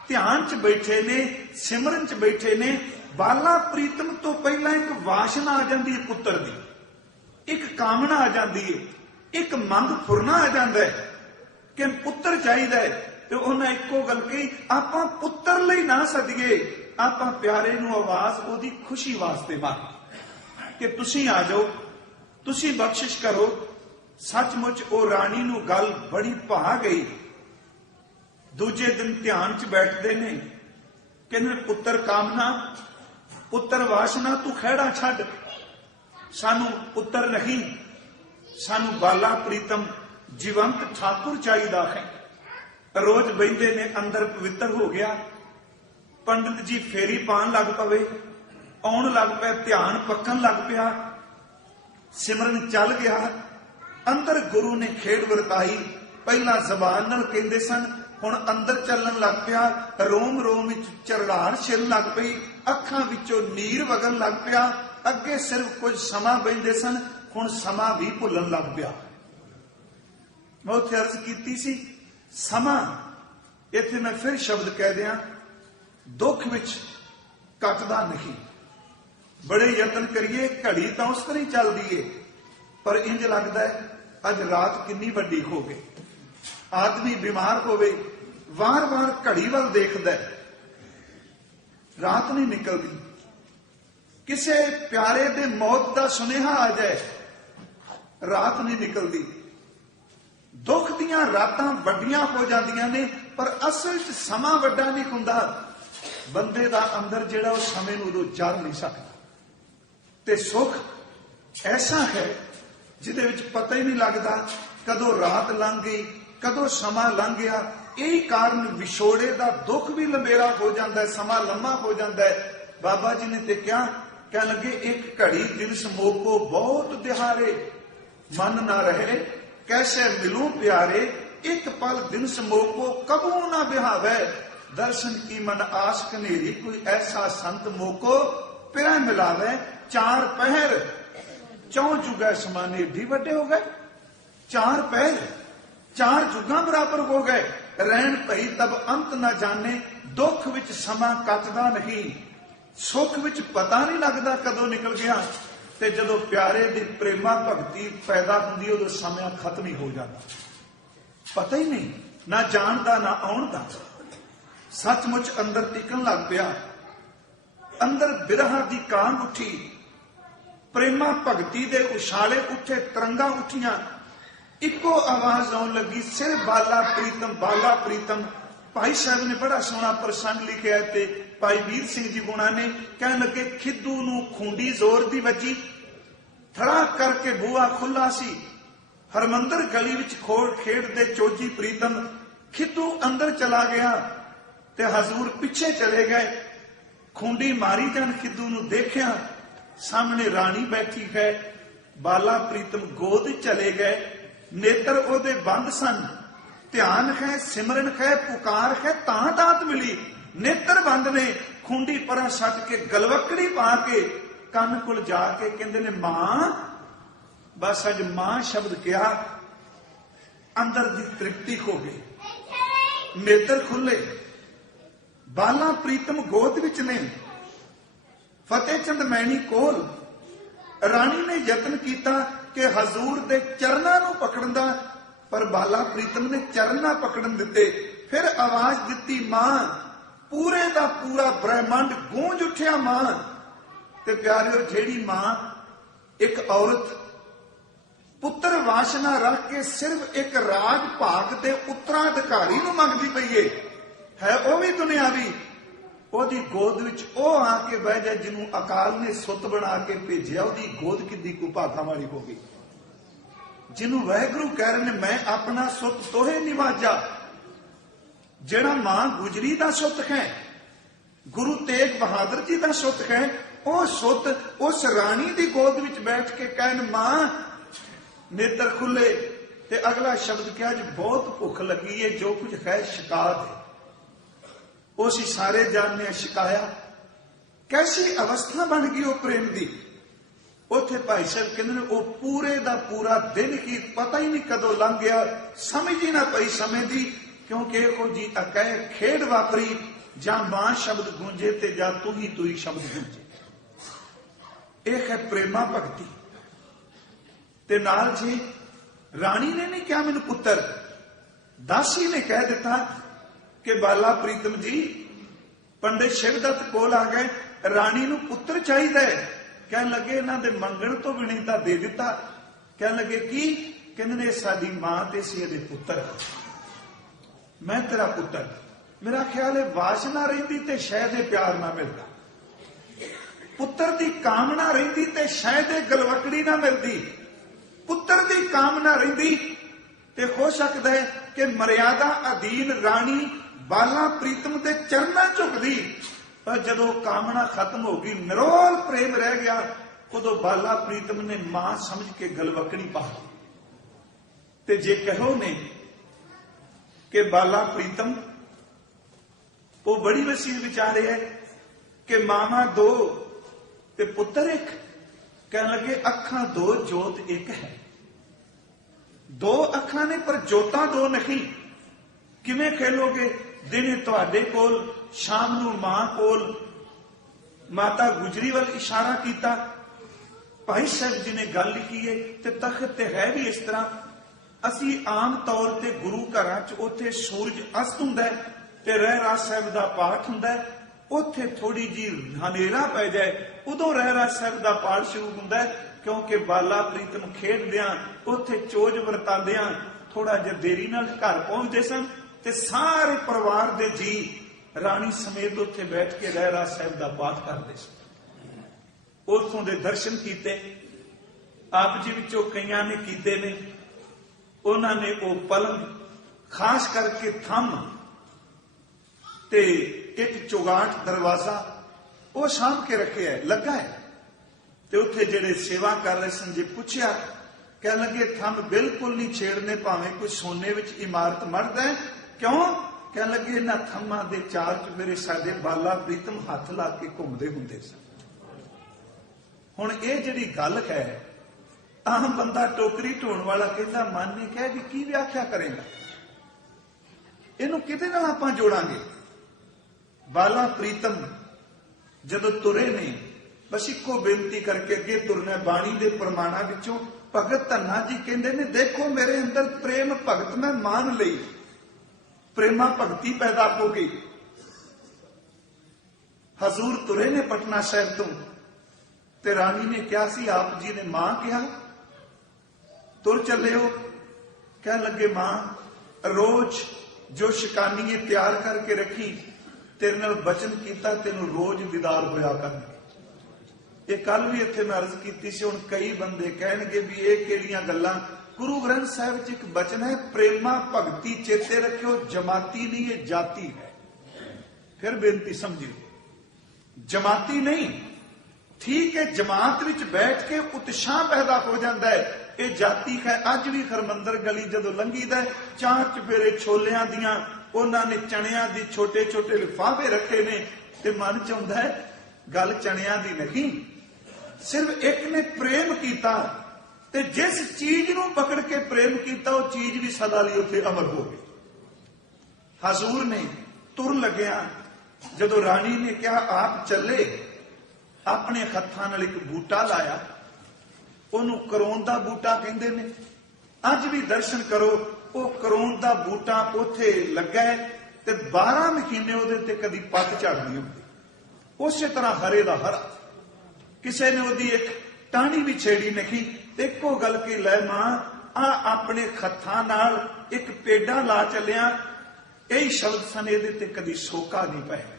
ध्यान च बैठे ने, सिमरन च बैठे ने, बाला प्रीतम तो पहला एक वासना आ जाती है पुत्र दी, एक कामना आ जाती है, एक मंग फुरना आ जाता है कि पुत्र चाहिए। तो उन्हें एको गल कही, आपां पुत्र लई ना सदिए, आपां प्यारे नूं आवाज ओदी खुशी वास्ते मार कि तुसीं आ जाओ, तुसीं बख्शिश करो। सचमुच ओ राणी नूं गल बड़ी भा गई। दूजे दिन ध्यान च बैठते ने, कहने पुत्र कामना, पुत्र वासना, तू खैड़ा छड्ड, सानू पुत्र नहीं, सानू बाला प्रीतम जीवंत ठाकुर चाहिदा है। रोज बहिंदे ने, अंदर पवित्र हो गया। पंडित जी फेरी पान लग पवे, आउण लग पिया, ध्यान पक्कन लग पिया, सिमरन चल गया। अंदर गुरु ने खेड़ वरताई, पहला जबान नाल कहंदे सन, हुण अंदर चलन लग पिया। रोम रोम विच चरड़ाड़ छिल लग पई, अखां विचों नीर वगन लग पिया। अगे सिर्फ कुछ समा बहिंदे सन, हुण समा भी भुलन लग पिया। मैं उत्थे अर्ज कीती सी समा, इत्थे मैं फिर शब्द कह दिया, दुख विच कटदा नहीं। बड़े यतन करिए, घड़ी तो उस तरह ही चलदी है, पर इंज लगता है अज रात कितनी वड्डी हो गई। आदमी बीमार होवे, वार वार घड़ी वाल देखदा है, रात नहीं निकलती। किसे प्यारे दे मौत का सुनेहा आ जाए, रात नहीं निकलती। दुख दियां रातां वड्डियां हो जांदियां ने, पर असल च समा वड्डा नहीं हुंदा। बंदे दा अंदर जिहड़ा उस समय नूं उदों जर नहीं सकदा। ते सुख ऐसा है जिहदे विच पता ही नहीं लगदा कदों रात लंघ गई, कदों समा लंघ गया। यही कारण विछोड़े दा दुख भी लंबेरा हो जाता है, समा लम्मा हो जाता है। बाबा जी ने ते क्या कह लगे, एक घड़ी दिल समोको बहुत दिहारे, मन ना रहे कैसे मिलूं प्यारे। एक पल दिन समोको कबू ना बिहावे, दर्शन की मन आस कनेरी, कोई ऐसा संत मोको पिरा मिलावे। चार पहर चौं जुगा समाने एडी वड्डे हो गए, चार पहर चार जुगा बराबर हो गए। रहन भई तब अंत ना जाने, दुख विच समा कटदा नहीं, सुख विच पता नहीं लगता कदों निकल गया। ते जदों प्यारे दी प्रेमा भगती पैदा हुंदी, उदों समय खत्म ही हो जाता, पता ही नहीं, ना जानदा ना आउण दा। सचमुच अंदर टिकन लग पिया, अंदर बिरहा दी कांग उठी, प्रेमा भगती दे उछाले उठे, तरंगा उठियां। इको आवाज आउण लगी, सिर बाला प्रीतम, बाला प्रीतम। भाई साहब ने बड़ा सोहना प्रसंग लिखिया ते भाई वीर सिंह जी गुणा ने कहन लगे, खिद्दू नूं खूंडी जोर दी वजी, थड़ा करके बूहा खुला सी। हरमंदर गली विच खोड़ खेड़दे चोजी प्रीतम, खिद्दू अंदर चला गया ते हजूर पिछे चले गए। खूंडी मारी जान खिद्दू नूं देखिया, सामने रानी बैठी है, बाला प्रीतम गोद चले गए। नेत्र ओदे बंद सन, ध्यान है, सिमरन है, पुकार है, तां दात मिली। नेत्र बंद ने, खूंडी परा सट के गलवकड़ी पा के कन कोल जाके कहंदे ने, मां। बस अज मां शब्द किया, अंदर दी तृप्ति हो गई, नेत्र खुले। बाला प्रीतम गोद विच ने, फतेह चंद मैनी कोल। रानी ने यत्न किया कि हजूर दे चरना नूं पकड़न दा, पर बाला प्रीतम ने चरण ना पकड़न दिते। फिर आवाज दिती, मां। पूरे दा पूरा ब्रह्मांड गूंज उठिया, मां। ते प्यारिओ, जेड़ी मां एक औरत पुत्र वासना रख के सिर्फ एक राज भाग दे उत्तराधिकारी नूं मंगदी पई है वो भी दुनियावी, ओदी गोद विच ओ आके बह जाए जिन्हों अकाल ने सुत बना के भेजिया, ओदी गोद किद्दी कु भागा वाली हो गई। जिन्हों वाहिगुरु कह रहे ने, मैं अपना सुत तोहे निवाजा। जेड़ा मां गुजरी दा सुत है, गुरु तेग बहादुर जी दा सुत है, ओ सुत उस रानी दी गोद विच बैठ के कहन, मां। नेत्र खुले ते अगला शब्द क्या, जी बहुत भुख लगी है, जो कुछ है शिका दे। वो असीं सारे जानने शिकाया। कैसी अवस्था बन गई वो प्रेम की। उत्थे भाई साहब कहते हैं वो पूरे का पूरा दिन ही पता ही नहीं कदों लंघ गया, समझ ही ना पई समय की, क्योंकि यहो जी अकह खेड वापरी, जां मां शब्द गूंजे ते जां तू ही शब्द गूंजे। यह है प्रेमा भगती। ते नाल जी राणी ने नहीं कहा मैनू पुत्र, दासी ने कह दिता कि बाला प्रीतम जी पंडित शिवदत्त कोल आ गए, राणी नू पुत्र चाहिए। कह लगे इन्हां दे मंगण तो भी नहीं दे दिता। कह लगे की, कहने साडी मां ते सी इहदे पुत्र, मैं तेरा पुत्र। मेरा ख्याल है वासना रहिंदी ते शायद प्यार ना मिलता, पुत्र की कामना रहिंदी ते शायद गलवकड़ी ना मिलती। पुत्र की कामना रहिंदी ते हो सकता है कि मर्यादा अधीन राणी बाला प्रीतम के चरणों झुकदी, पर जदों कामना खत्म हो गई, निरोल प्रेम रह गया, उदों बाला प्रीतम ने मां समझ के गलवकड़ी पा दी। ते जे कहो ने कि बाला प्रीतम वो बड़ी वसील विचारे है कि मामा दो ते पुत्र एक। कह लगे अखां दो जोत एक है। दो अखां ने पर जोतां दो नहीं। किवें खेलोगे? दिने तुहाडे कोल, शाम नूं मां कोल। माता गुजरी वाल इशारा किया। भाई साहब जी ने गल लिखी है ते तखत ते है भी इस तरह। असी आम तौर ते गुरु घरां च उत्थे सूरज अस्त हुंदा है ते रहरास साहिब दा पाठ हुंदा है, उत्थे थोड़ी जी हनेरा पै जाए उदों रहरास साहिब दा पाठ शुरू हुंदा है, क्योंकि बाला प्रीतम खेडदियां उत्थे चोज वरतांदियां थोड़ा जिहा देरी नाल घर पहुंचदे सन ते सारे परिवार दे जी राणी समेत उत्थे बैठ के रहरास साहिब दा पाठ करदे सन। उत्थों दे दर्शन कीते। आप जी विचों कईयां ने कीते ने। उन्हां ने वो पलंग खास करके थम ते एक चौगाट दरवाजा वो सामभ के रखे है, लगा है। ते उत्थे जेड़े सेवा कर रहे सन जी पुछया, कह लगे थम बिल्कुल नहीं छेड़ने, भावें कोई सोने विच इमारत मरदा है। क्यों? कह लगे इन्हां थम्मां दे चार चुफेरे साडे बाला प्रीतम हथ ला के घुमदे हुंदे सन। हुण ये जिहड़ी गल है, आम बंदा टोकरी ढोण वाला कहंदा मन ने कहा भी की व्याख्या करेगा, इहनूं किहदे नाल आपां जोड़ांगे। बाला प्रीतम जदों तुरे ने, बस इको बेनती करके अगे तुरना बाणी दे प्रमाणा विचों। भगत धन्ना जी कहंदे ने, देखो मेरे अंदर प्रेम भगत मैं मान लई, प्रेमा भगती पैदा हो गई। हजूर तुरे ने पटना साहिब तो, ते रानी ने क्या सी, आप जी ने मां कहा, तुर चले हो। कह लगे मां रोज जो शिकानी तैयार करके रखी, तेरे नाल बचन किया, तेनों रोज दीदार होया करनगे। ये कल भी इत्थे मैं अर्ज की सी। हुण कई बंदे कहणगे भी ये किहड़ियां गल्लां। गुरु ग्रंथ साहिब च एक बचन है, प्रेमा भगती चेते रखियो, जमाती नहीं ये जाति है। फिर बेनती समझियो, जमाती नहीं। ठीक है, जमात विच बैठ के उत्साह पैदा हो जाता है, ये जाति है। अज भी हरमंदर गली जदों लंघीदा है, चार चुफेरे छोलियां दियां उन्होंने चणियां दी छोटे छोटे लिफाफे रखे ने, ते मन च हुंदा है गल चणियां दी नहीं, सिर्फ एक ने प्रेम किया, ते जिस चीज नूं पकड़ के प्रेम किया वो चीज भी सदा लई उत्थे अमर हो गई। हजूर ने तुर लग्या, जदों राणी ने कहा आप चले, अपने हत्थां नाल एक बूटा लाया, उहनूं करोन दा बूटा कहंदे ने। अज भी दर्शन करो, वो करोन दा बूटा उथे लगा है, ते 12 महीने उहदे ते कदी पत्त झड़दी हुंदी। उसे तरह हरे दा हरा, किसी ने उहदी एक टाणी भी छेड़ी नहीं। एको गल की लै मां आ अपने हत्थां नाल एक पेड़ा ला चलिया, यही शब्द सन, इहदे ते कदी सोका नहीं पएगा।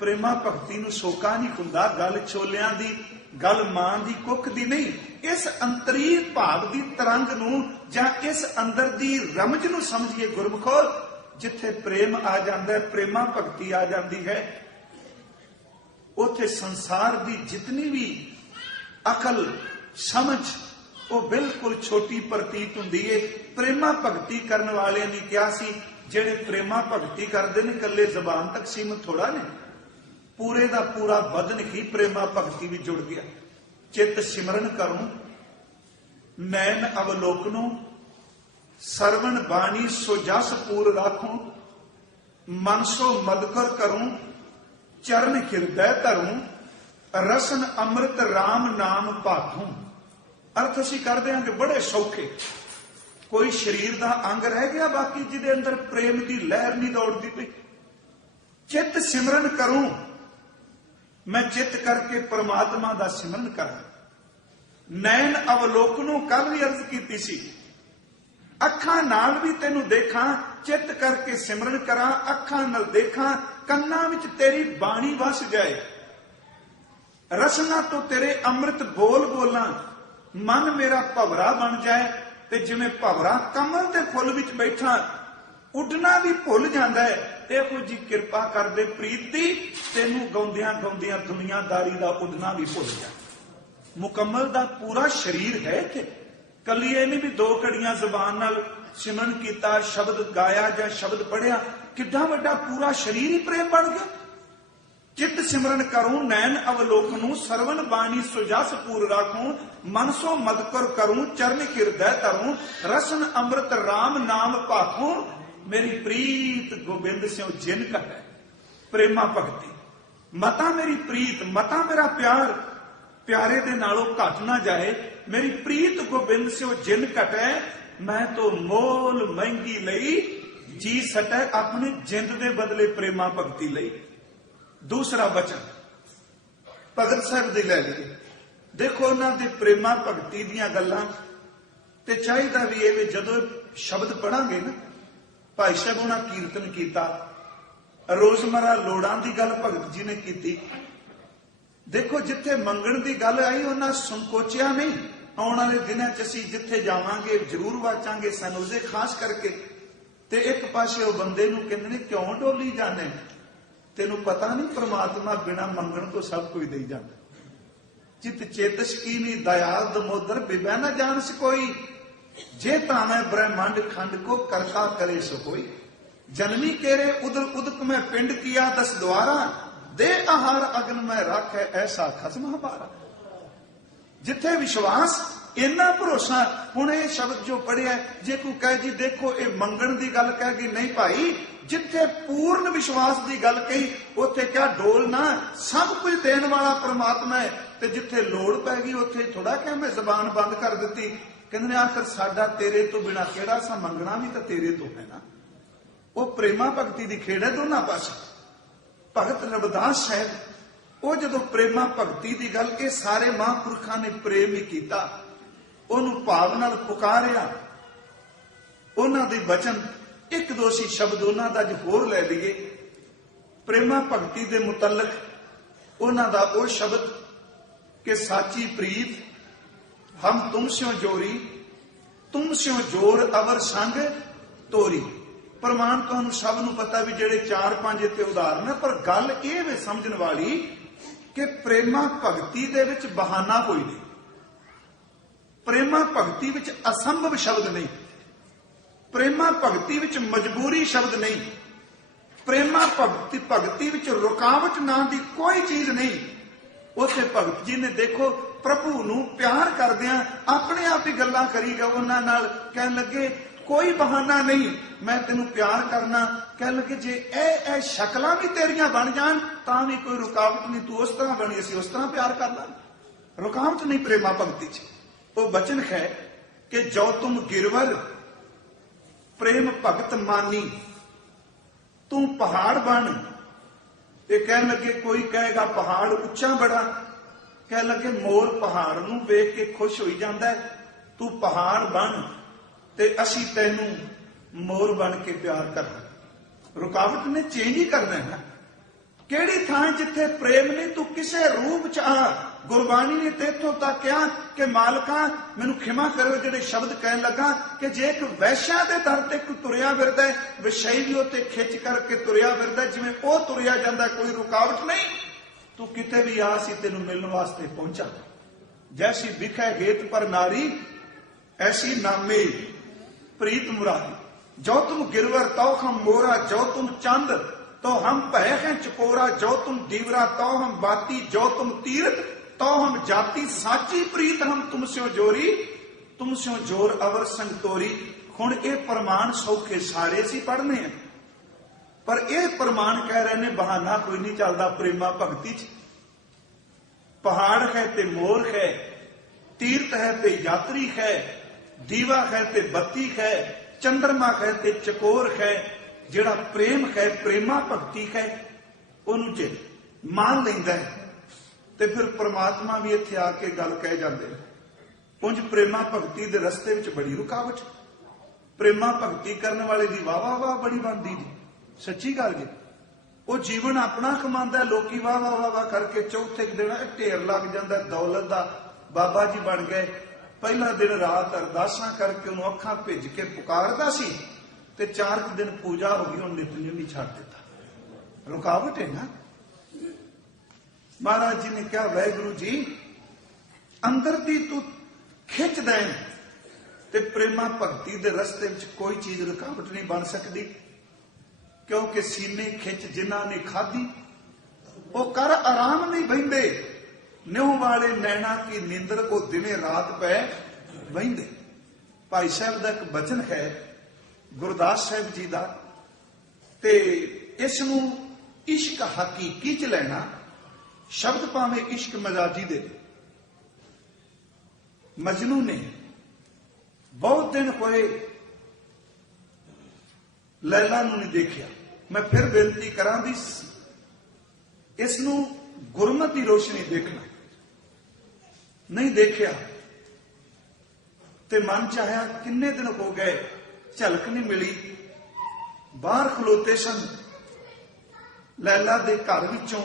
प्रेमा भगती नूं सोका नहीं हुंदा। गल छोलियां दी, गल मां दी कुख दी नहीं। इस अंतरीर भाव की तरंग नूं जां इस अंदर दी रमज नूं समझिए गुरमुखो। जिथे प्रेम आ जाता है, प्रेमा भगती आ जाती है, उथे संसार की जितनी भी अकल समझ ਉਹ ਬਿਲਕੁਲ ਛੋਟੀ ਪ੍ਰਤੀਤ ਹੁੰਦੀ ਏ। ਪ੍ਰੇਮਾ ਭਗਤੀ ਕਰਨ ਵਾਲਿਆਂ ਨੇ ਕਿਹਾ ਸੀ ਜਿਹੜੇ ਪ੍ਰੇਮਾ ਭਗਤੀ ਕਰਦੇ ਨੇ ਇਕੱਲੇ ਜ਼ਬਾਨ ਤੱਕ ਸੀਮਤ ਥੋੜਾ ਨੇ, ਪੂਰੇ ਦਾ ਪੂਰਾ ਬਦਨ ਹੀ ਪ੍ਰੇਮਾ ਭਗਤੀ ਵਿੱਚ ਜੁੜ ਗਿਆ। ਚਿੱਤ ਸਿਮਰਨ ਕਰੂੰ ਨੈਣ ਅਵਲੋਕਨੋਂ, ਸਰਵਣ ਬਾਣੀ ਸੋ ਜਸ ਪੂਰ ਰਾਖੂੰ, ਮਨ ਸੋ ਮਦਕਰ ਕਰੂੰ, ਚਰਨ ਹਿਰਦੈ ਧਰੂੰ, ਰਸਨ ਅੰਮ੍ਰਿਤ ਰਾਮ ਨਾਮ ਭਾਖੂੰ। ਅਰਥ ਅਸੀਂ ਕਰਦੇ ਹਾਂ ਕਿ ਬੜੇ ਸੌਖੇ, ਕੋਈ ਸਰੀਰ ਦਾ ਅੰਗ ਰਹਿ ਗਿਆ ਬਾਕੀ ਜਿਹਦੇ ਅੰਦਰ ਪ੍ਰੇਮ ਦੀ ਲਹਿਰ ਨਹੀਂ ਦੌੜਦੀ ਪਈ। ਚਿੱਤ ਸਿਮਰਨ ਕਰੂੰ, ਮੈਂ ਚਿੱਤ ਕਰਕੇ ਪ੍ਰਮਾਤਮਾ ਦਾ ਸਿਮਰਨ ਕਰਾਂ। ਨੈਣ ਅਵਲੋਕਨੋਂ ਕੱਲ ਵੀ ਅਰਜ਼ ਕੀਤੀ ਸੀ, ਅੱਖਾਂ ਨਾਲ ਵੀ ਤੈਨੂੰ ਦੇਖਾਂ, ਚਿੱਤ ਕਰਕੇ ਸਿਮਰਨ ਕਰਾਂ, ਅੱਖਾਂ ਨਾਲ ਦੇਖਾਂ, ਕੰਨਾਂ ਵਿੱਚ ਤੇਰੀ ਬਾਣੀ ਵਸ ਜਾਏ, ਰਸਨਾ ਤੋਂ ਤੇਰੇ ਅੰਮ੍ਰਿਤ ਬੋਲ ਬੋਲਾਂ, ਮਨ ਮੇਰਾ ਭਵਰਾ ਬਣ ਜਾਏ। ਤੇ ਜਿਵੇਂ ਭਵਰਾ ਕਮਲ ਦੇ ਫੁੱਲ ਵਿੱਚ ਬੈਠਾ ਉੱਡਣਾ ਵੀ ਭੁੱਲ ਜਾਂਦਾ ਹੈ, ਇਹੋ ਜੀ ਕਿਰਪਾ ਕਰਦੇ ਪ੍ਰੀਤ ਦੀ, ਤੈਨੂੰ ਗਾਉਂਦਿਆਂ ਗਾਉਂਦਿਆਂ ਦੁਨੀਆਦਾਰੀ ਦਾ ਉੱਡਣਾ ਵੀ ਭੁੱਲ ਜਾ। ਮੁਕੰਮਲ ਦਾ ਪੂਰਾ ਸਰੀਰ ਹੈ ਇੱਥੇ, ਕੱਲੀ ਇਹ ਨਹੀਂ ਵੀ 2 ਘੜੀਆਂ ਜ਼ਬਾਨ ਨਾਲ ਸਿਮਰਨ ਕੀਤਾ, ਸ਼ਬਦ ਗਾਇਆ ਜਾਂ ਸ਼ਬਦ ਪੜਿਆ, ਕਿੱਡਾ ਵੱਡਾ ਪੂਰਾ ਸਰੀਰ ਹੀ ਪ੍ਰੇਮ ਬਣ ਗਿਆ। ਚਿੱਤ ਸਿਮਰਨ ਕਰੂੰ ਨੈਣ ਅਵਲੋਕਨੂ, ਸਰਵਨ ਬਾਣੀ ਸੁਜਸ ਪੂਰ ਰਾਖੂੰ, ਮਨ ਸੋ ਮਦਕਰ ਕਰੂੰ, ਚਰਨ ਹਿਰਦੈ ਧਰੂੰ, ਰਸਨ ਅੰਮ੍ਰਿਤ ਰਾਮ ਨਾਮ ਭਾਖੂੰ। ਮੇਰੀ ਪ੍ਰੀਤ ਗੋਬਿੰਦ ਸਿਉ ਜਿਨ ਕਾ ਹੈ। ਪ੍ਰੇਮਾ ਭਗਤੀ ਮਤਾ ਮੇਰੀ ਪ੍ਰੀਤ, ਮਤਾ ਮੇਰਾ ਪਿਆਰ ਪਿਆਰੇ ਦੇ ਨਾਲੋਂ ਘਟ ਨਾ ਜਾਏ। ਮੇਰੀ ਪ੍ਰੀਤ ਗੋਬਿੰਦ ਸਿਉ ਜਿਨ ਘਟੈ, ਮੈਂ ਤੋ ਮੋਲ ਮਹਿੰਗੀ ਲਈ, ਜੀ ਸਟੈ ਆਪਣੇ ਜਿੰਦ ਦੇ ਬਦਲੇ ਪ੍ਰੇਮਾ ਭਗਤੀ ਲਈ। ਦੂਸਰਾ ਬਚਨ ਭਗਤ ਸਾਹਿਬ ਦੇ ਲੈ ਲਈਏ। ਦੇਖੋ ਉਹਨਾਂ ਦੇ ਪ੍ਰੇਮਾ ਭਗਤੀ ਦੀਆਂ ਗੱਲਾਂ ਤੇ ਚਾਹੀਦਾ ਵੀ ਇਹ ਵੀ ਜਦੋਂ ਸ਼ਬਦ ਪੜਾਂਗੇ ਨਾ, ਭਾਈ ਸਾਹਿਬ ਉਹਨਾਂ ਕੀਰਤਨ ਕੀਤਾ, ਰੋਜ਼ਮਰਾ ਲੋੜਾਂ ਦੀ ਗੱਲ ਭਗਤ ਜੀ ਨੇ ਕੀਤੀ। ਦੇਖੋ ਜਿੱਥੇ ਮੰਗਣ ਦੀ ਗੱਲ ਆਈ ਉਹਨਾਂ ਸੰਕੋਚਿਆ ਨਹੀਂ। ਆਉਣ ਵਾਲੇ ਦਿਨਾਂ 'ਚ ਅਸੀਂ ਜਿੱਥੇ ਜਾਵਾਂਗੇ ਜ਼ਰੂਰ ਵਾਚਾਂਗੇ ਸਨੋਜ਼ੇ ਖਾਸ ਕਰਕੇ। ਤੇ ਇੱਕ ਪਾਸੇ ਉਹ ਬੰਦੇ ਨੂੰ ਕਹਿੰਦੇ ਨੇ ਕਿਉਂ ਡੋਲੀ ਜਾਂਦੇ, ਤੈਨੂੰ ਪਤਾ ਨਹੀਂ ਪ੍ਰਮਾਤਮਾ ਬਿਨਾਂ ਮੰਗਣ ਤੋਂ ਸਭ ਕੁਝ ਦੇਈ ਜਾਂਦਾ। ਚਿਤ ਚੇਤਸ ਕੀ ਨੀ ਦਇਆਲ ਦਮੋਦਰ ਬਿਬੈ ਨਾ ਜਾਣਸ ਕੋਈ, ਜੇ ਤਾਵੇਂ ਬ੍ਰਹਮੰਡ ਖੰਡ ਕੋ ਕਰਤਾ ਕਰੇ ਸੋ ਕੋਈ। ਜਨਮੀ केरे उदर उदक में पिंड किया 10 द्वारा, दे आहार अग्न में रख है ऐसा खसम हमारा। जिथे विश्वास इन्ना भरोसा। हुण ये शब्द जो पढ़िया, जे कोई कहे जी देखो ये मंगण की गल कह गई, नहीं भाई, जिथे पूर्ण विश्वास की गल कही उथे क्या डोलना, सब कुछ देने वाला परमात्मा है। ते जिथे लोड़ पै गई उथे थोड़ा क्या मैं जबान बंद कर दी। कहते आखिर साडा तेरे तो बिना केड़ा सा, मंगना भी तो तेरे तो है ना। वो प्रेमा भगती की खेड़ है दोनों पासे। भगत रविदास साहब वो जदों प्रेमा भगती की गल, ये सारे महापुरखों ने प्रेम ही किया, उन्होंने भाव नाल पुकारिया। उन्हां दे वचन एक दो सी शब्द उन्हां दा अज होर ले लईए। प्रेमा भगती दे मुतलक उन्हां दा वो शब्द कि साची प्रीत हम तुम स्यों जोरी, तुम स्यों जोर अवर संग तोरी। प्रमाण तुहानू सब नू पता भी जेड़े 4-5 इत्थे उदाहरण है, पर गल ये वे समझण वाली कि प्रेमा भगती दे विच बहाना कोई नहीं, प्रेमा भगती विच असंभव शब्द नहीं, प्रेमा भगती विच मजबूरी शब्द नहीं, प्रेमा भगती विच रुकावट नाम की कोई चीज नहीं। उसे भगत जी ने देखो प्रभु नू प्यार करदियां अपने आप ही गल्लां करी गए, उन्हां नाल कहण लगे कोई बहाना नहीं, मैं तेनू प्यार करना। कह लगे जे ए शक्लां भी तेरियां बन जान तां भी कोई रुकावट नहीं, तू उस तरह बनी असीं उस तरह प्यार कर ला, रुकावट नहीं प्रेमा भगती च। वो वचन है कि जो तुम गिरवर प्रेम भगत मानी, तू पहाड़ बन। ये कह लगे कोई कहेगा पहाड़ उच्चा बड़ा, कह लगे मोर पहाड़ नू वेख के खुश होई जांदा है, तू पहाड़ बन ते असी तेनू मोर बन के प्यार करना। रुकावट ने चेंज ही करना है ना। केड़ी थां जिथे प्रेम नहीं, तू किसे रूप च आ। गुरबाणी ने तेथों तक कहा कि मालका मैनू खिमा करो जेडे शब्द कह लगा कि जे एक वैश्या दे दर ते कोई तुरिया फिरदा है, विषय भी उत्ते खिच करके तुरिया फिरदा, जिवें ओ तुरिया जांदा, कोई रुकावट नहीं। तू किते भी आ सी तेनू मिलण वास्ते पहुंचा। जैसी बिखै गेत पर नारी ऐसी नामे प्रीत मुरारी। जो तुम गिरवर तो हम मोरा, जो तुम चंद तो हम भय हैं चकोरा, जो तुम दीवरा तो हम बाती, जो तुम तीर्थ तो हम जाति, साची प्रीत हम तुम स्यों जोरी, तुम स्यों जोर अवर संग तोरी। हुण ये प्रमाण सौखे सारे सी पढ़ने हैं, पर यह प्रमाण कह रहे ने बहाना कोई नहीं चलता प्रेमा भगती च। पहाड़ है ते मोर है, तीर्थ है ते यात्री है, दीवा है ते बत्ती है, चंद्रमा है ते चकोर है। जिहड़ा प्रेम है, प्रेमा भगती है, उन्होंने जे मान लैंदा है ते फिर परमात्मा भी इत्थे आके गल कह जाते हैं। उंज प्रेमा भगती दे रस्ते विच बड़ी रुकावट, प्रेमा भगती करने वाले दी वाह वाह वाह बड़ी बनदी जी, सच्ची गल जी। वो जीवन अपना कमांदा, लोकी वाह वाह वाह वाह करके चौथे दिन ढेर लग जाता दौलत का, बाबा जी बन गए। पहला दिन रात अरदासां करके उन्होंने अखां भिज के पुकारदा सी, ते 4 दिन पूजा हो गई, उन्हें नित्य नहीं छड़ दिता। रुकावट है ना। महाराज जी ने कहा वाहिगुरु जी अंदर दी तू खिंच देन, ते प्रेमा भगती दे रस्ते विच कोई चीज रुकावट नहीं बन सकती, क्योंकि सीने खिंच जिन्हां ने खाधी वो कर आराम नहीं बहिंदे। न्यों वाले नैना की नींदर को दिने रात पै बहिंदे। भाई साहब का एक बचन है गुरदास साहब जी का, ते इसनू इश्क हकीकी च लेना, शब्द भावें इश्क मजाजी दे। मजनू ने बहुत दिन होए लैला नू नहीं देखिया। मैं फिर बेनती करा भी इसनू गुरमत की रोशनी देखना, नहीं देखिया ते मन चाहया, किन्ने दिन हो गए झलक नहीं मिली। बाहर खलोते सन, लैला दे घर विचों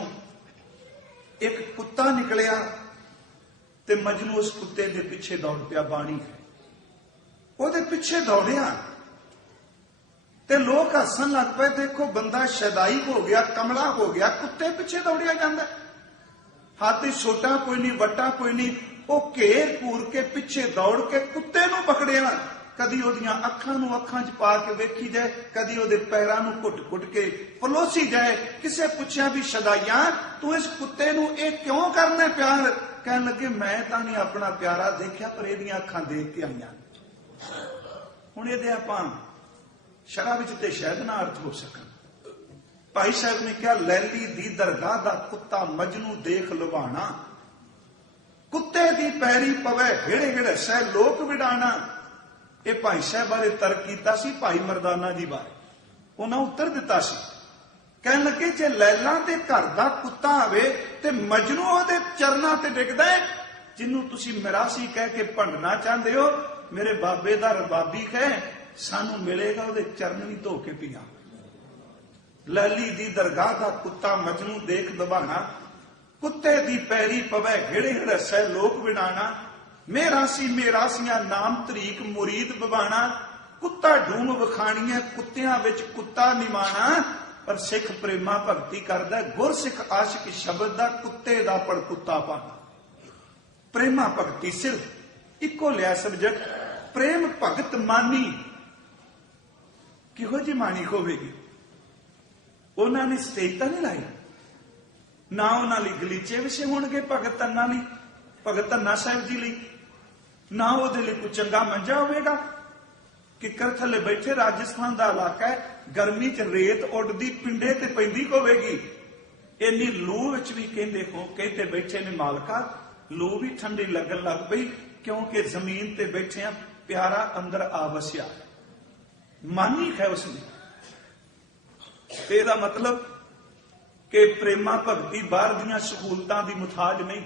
एक कुत्ता निकलिया ते मजनू उस कुत्ते के पिछे दौड़ पिया। बाणी है ਉਹਦੇ पिछे दौड़िया ते लोग हसन लग पे, देखो बंदा शदाई हो गया, कमला हो गया, कुत्ते पिछे दौड़िया जाता। हाथी छोटा कोई नहीं, वट्टा कोई नहीं, वो घेर घूर के पिछे दौड़ के कुत्ते नूं पकड़िया। कदी ओदियां अखां नूं अखां च पा के वेखी जाए, कदी ओदे पैरां नूं घुट घुट के पलोसी जाए। किसे पुछया भी शदाइया तू इस कुत्ते नूं ये क्यों करना प्यार? कहन लगे मैं तां नहीं अपना प्यारा देखिया, पर इहदियां अखां देख के आईयां। हुण इहदे आपां शरा विच ते शायद ना अर्थ हो सकन। भाई साहब ने कहा लैली दी दरगाह दा कुत्ता मजनू देख लुभाना, कुत्ते दी पैरी पवे हेड़े हेड़े सह लोक विडाना। ये भाई साहब बारे तर्क कीता सी भाई मरदाना जी बारे, उन्हें उत्तर दिता सी। कहन लगे जे लैला दे घर दा कुत्ता आवे ते मजनू ओहदे चरनां ते डिगदा है, जिन्नू तुसी मिरासी कह के भंडना चाहते हो, मेरे बाबे दा रबाबी है, सानू मिलेगा ओहदे चरण भी धो के पीना। लैली दी दरगाह दा कुत्ता मजनू देख दबाना, कुत्ते दी पैरी पवे घेड़े घेड़े सह लोक विडाना। मेरासी मेरासियां नाम तरीक मुरीद बबाना, कुत्ता ढूंढ वखाणियां कुत्तियां विच कुत्ता निमाना। पर सिख प्रेमा भगती करदा, गुर सिख आशिक शब्द दा कुत्ते दा पड़ कुत्ता पाना। प्रेमा भगती सिर्फ इको लिया सब्जेक्ट, प्रेम भगत मानी। किहो जी मानी होवेगी? उन्होंने स्टेज तो नहीं लाई, ना उन्होंने गलीचे विषय होणगे भगत अन्ना लई, भगत अन्ना साहिब जी लई, ना उहदे लई कोई चंगा मंजा होवेगा। किकर थले बैठे, राजस्थान का इलाका है, गर्मी च रेत उड़दी पिंडे ते पैंदी होवेगी। इन्नी लू विच भी कहते बैठे ने मालका, लू भी ठंडी लगन लग पई, क्योंकि जमीन ते बैठे आ, प्यारा अंदर आ वसिया। मानी है उसने। ਇਹਦਾ मतलब कि प्रेमा भगती बाहर ਦੀਆਂ सहूलतां ਦੀ ਮੁਤਾਜ नहीं।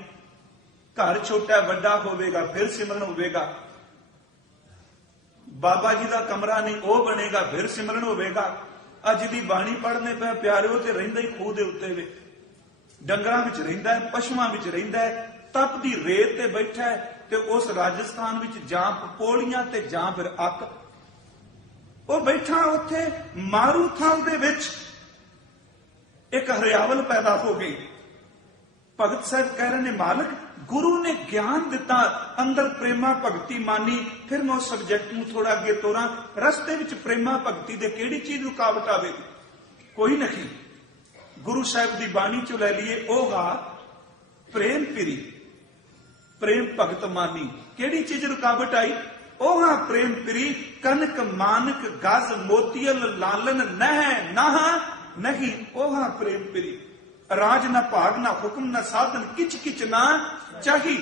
घर छोटा ਵੱਡਾ ਹੋਵੇਗਾ फिर सिमरन होवेगा, बाबा जी का कमरा नहीं वो बनेगा फिर सिमरन होवेगा। अज दी बाणी पढ़ने पे प्यारिओ ते रहिंदा ही खूह दे उत्ते वे, डंगरां विच रहिंदा है, पशुआं विच रहिंदा है, तप दी रेत ते बैठा है, ते उस राजस्थान विच जां पपोलियां ते जां फिर अक। वो बैठा उत्थे मारू थाल दे विच एक हरियावल पैदा हो गई। भगत साहब कह रहे ने मालिक गुरु ने ज्ञान दिता, अंदर प्रेमा भगती मानी। फिर मैं उस सबजैक्ट में थोड़ा अगे तोरा। रस्ते विच प्रेमा भगती दे केड़ी चीज रुकावट आवेगी? कोई नहीं। गुरु साहब की बाणी चो लै लीए, ओहा प्रेम पिरी प्रेम भगत मानी। केड़ी चीज रुकावट आई? ओहा प्रेम पिरी कनक मानक गज मोतियल लालन नह नाहा नहीं। ओहा प्रेम पिरी राज न भाग न हुक्म न साधन किच किच ना चाही।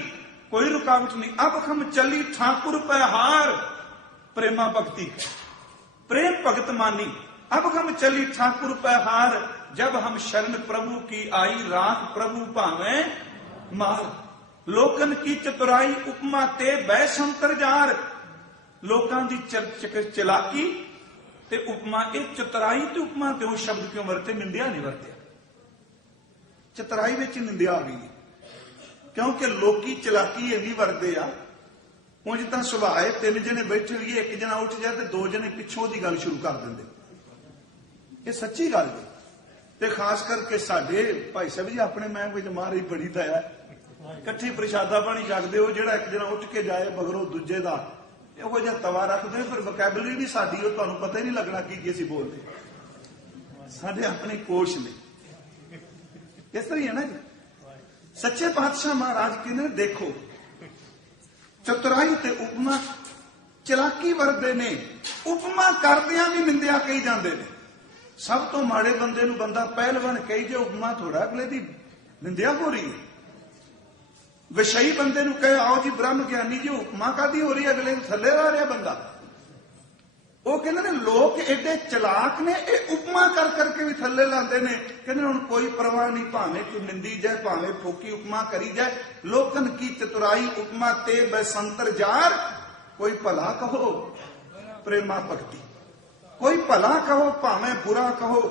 कोई रुकावट नहीं। अब हम चली ठाकुर पहार प्रेमा भक्ति प्रेम भगत मानी। अब हम चली ठाकुर पहार जब हम शरण प्रभु की आई राख प्रभु भावे मार। लोकन की चतुराई उपमा ते बै संतर जार। लोकां दी चलाकी ते उपमा, एक चतुराई ते उपमा ते शब्द क्यों वरते? निंदिया नहीं वरते। चतुराई विच निंदिया आ गई क्योंकि लोकी चलाकी इन्नी वरते आ। उंज तां सुभाए 3 जने बैठे होइए, एक जना उठ जाए तो 2 जने पिछों दी गल शुरू कर देंगे। ये सच्ची गल है। ते खास करके साडे भाई साहब जी अपने मैं विच मारी बड़ी दया, इकट्ठी प्रशादा पानी जगदे हो, जेड़ा एक जना उठ के जाए मगरों दूजे दा इहो जिहा तवा रखदे, फिर वोकैबुलरी भी साडी हो, तुहानूं पता ही नहीं लगना की असीं बोलदे। साडे अपने कोश ने इस तरह है ना जी। सच्चे पातशाह महाराज कहते देखो चतुराई ते उपमा चलाकी वरदे ने। उपमा करदियां भी निंदिया कही जांदे ने। सब तो माड़े बंदे नूं बंदा पहलवान कही जे, उपमा थोड़ा अगले दी निंदिया हो रही है। विषयी बंदे नूं कहे आओ जी ब्रह्म ज्ञानी जी, उपमा कादी हो रही है? अगले थल्ले रह रहा बंदा। वो कहते ने लोग एडे चलाक ने, ये उपमा कर करके भी थल्ले लाते ने। कहते हुण कोई परवाह नहीं, भावें कोई निंदी जाए भावें फोकी उपमा करी जाए। लोकन की चतुराई उपमा ते बसंतर जार। कोई भला कहो प्रेमा भक्ति, कोई भला कहो भावें बुरा कहो।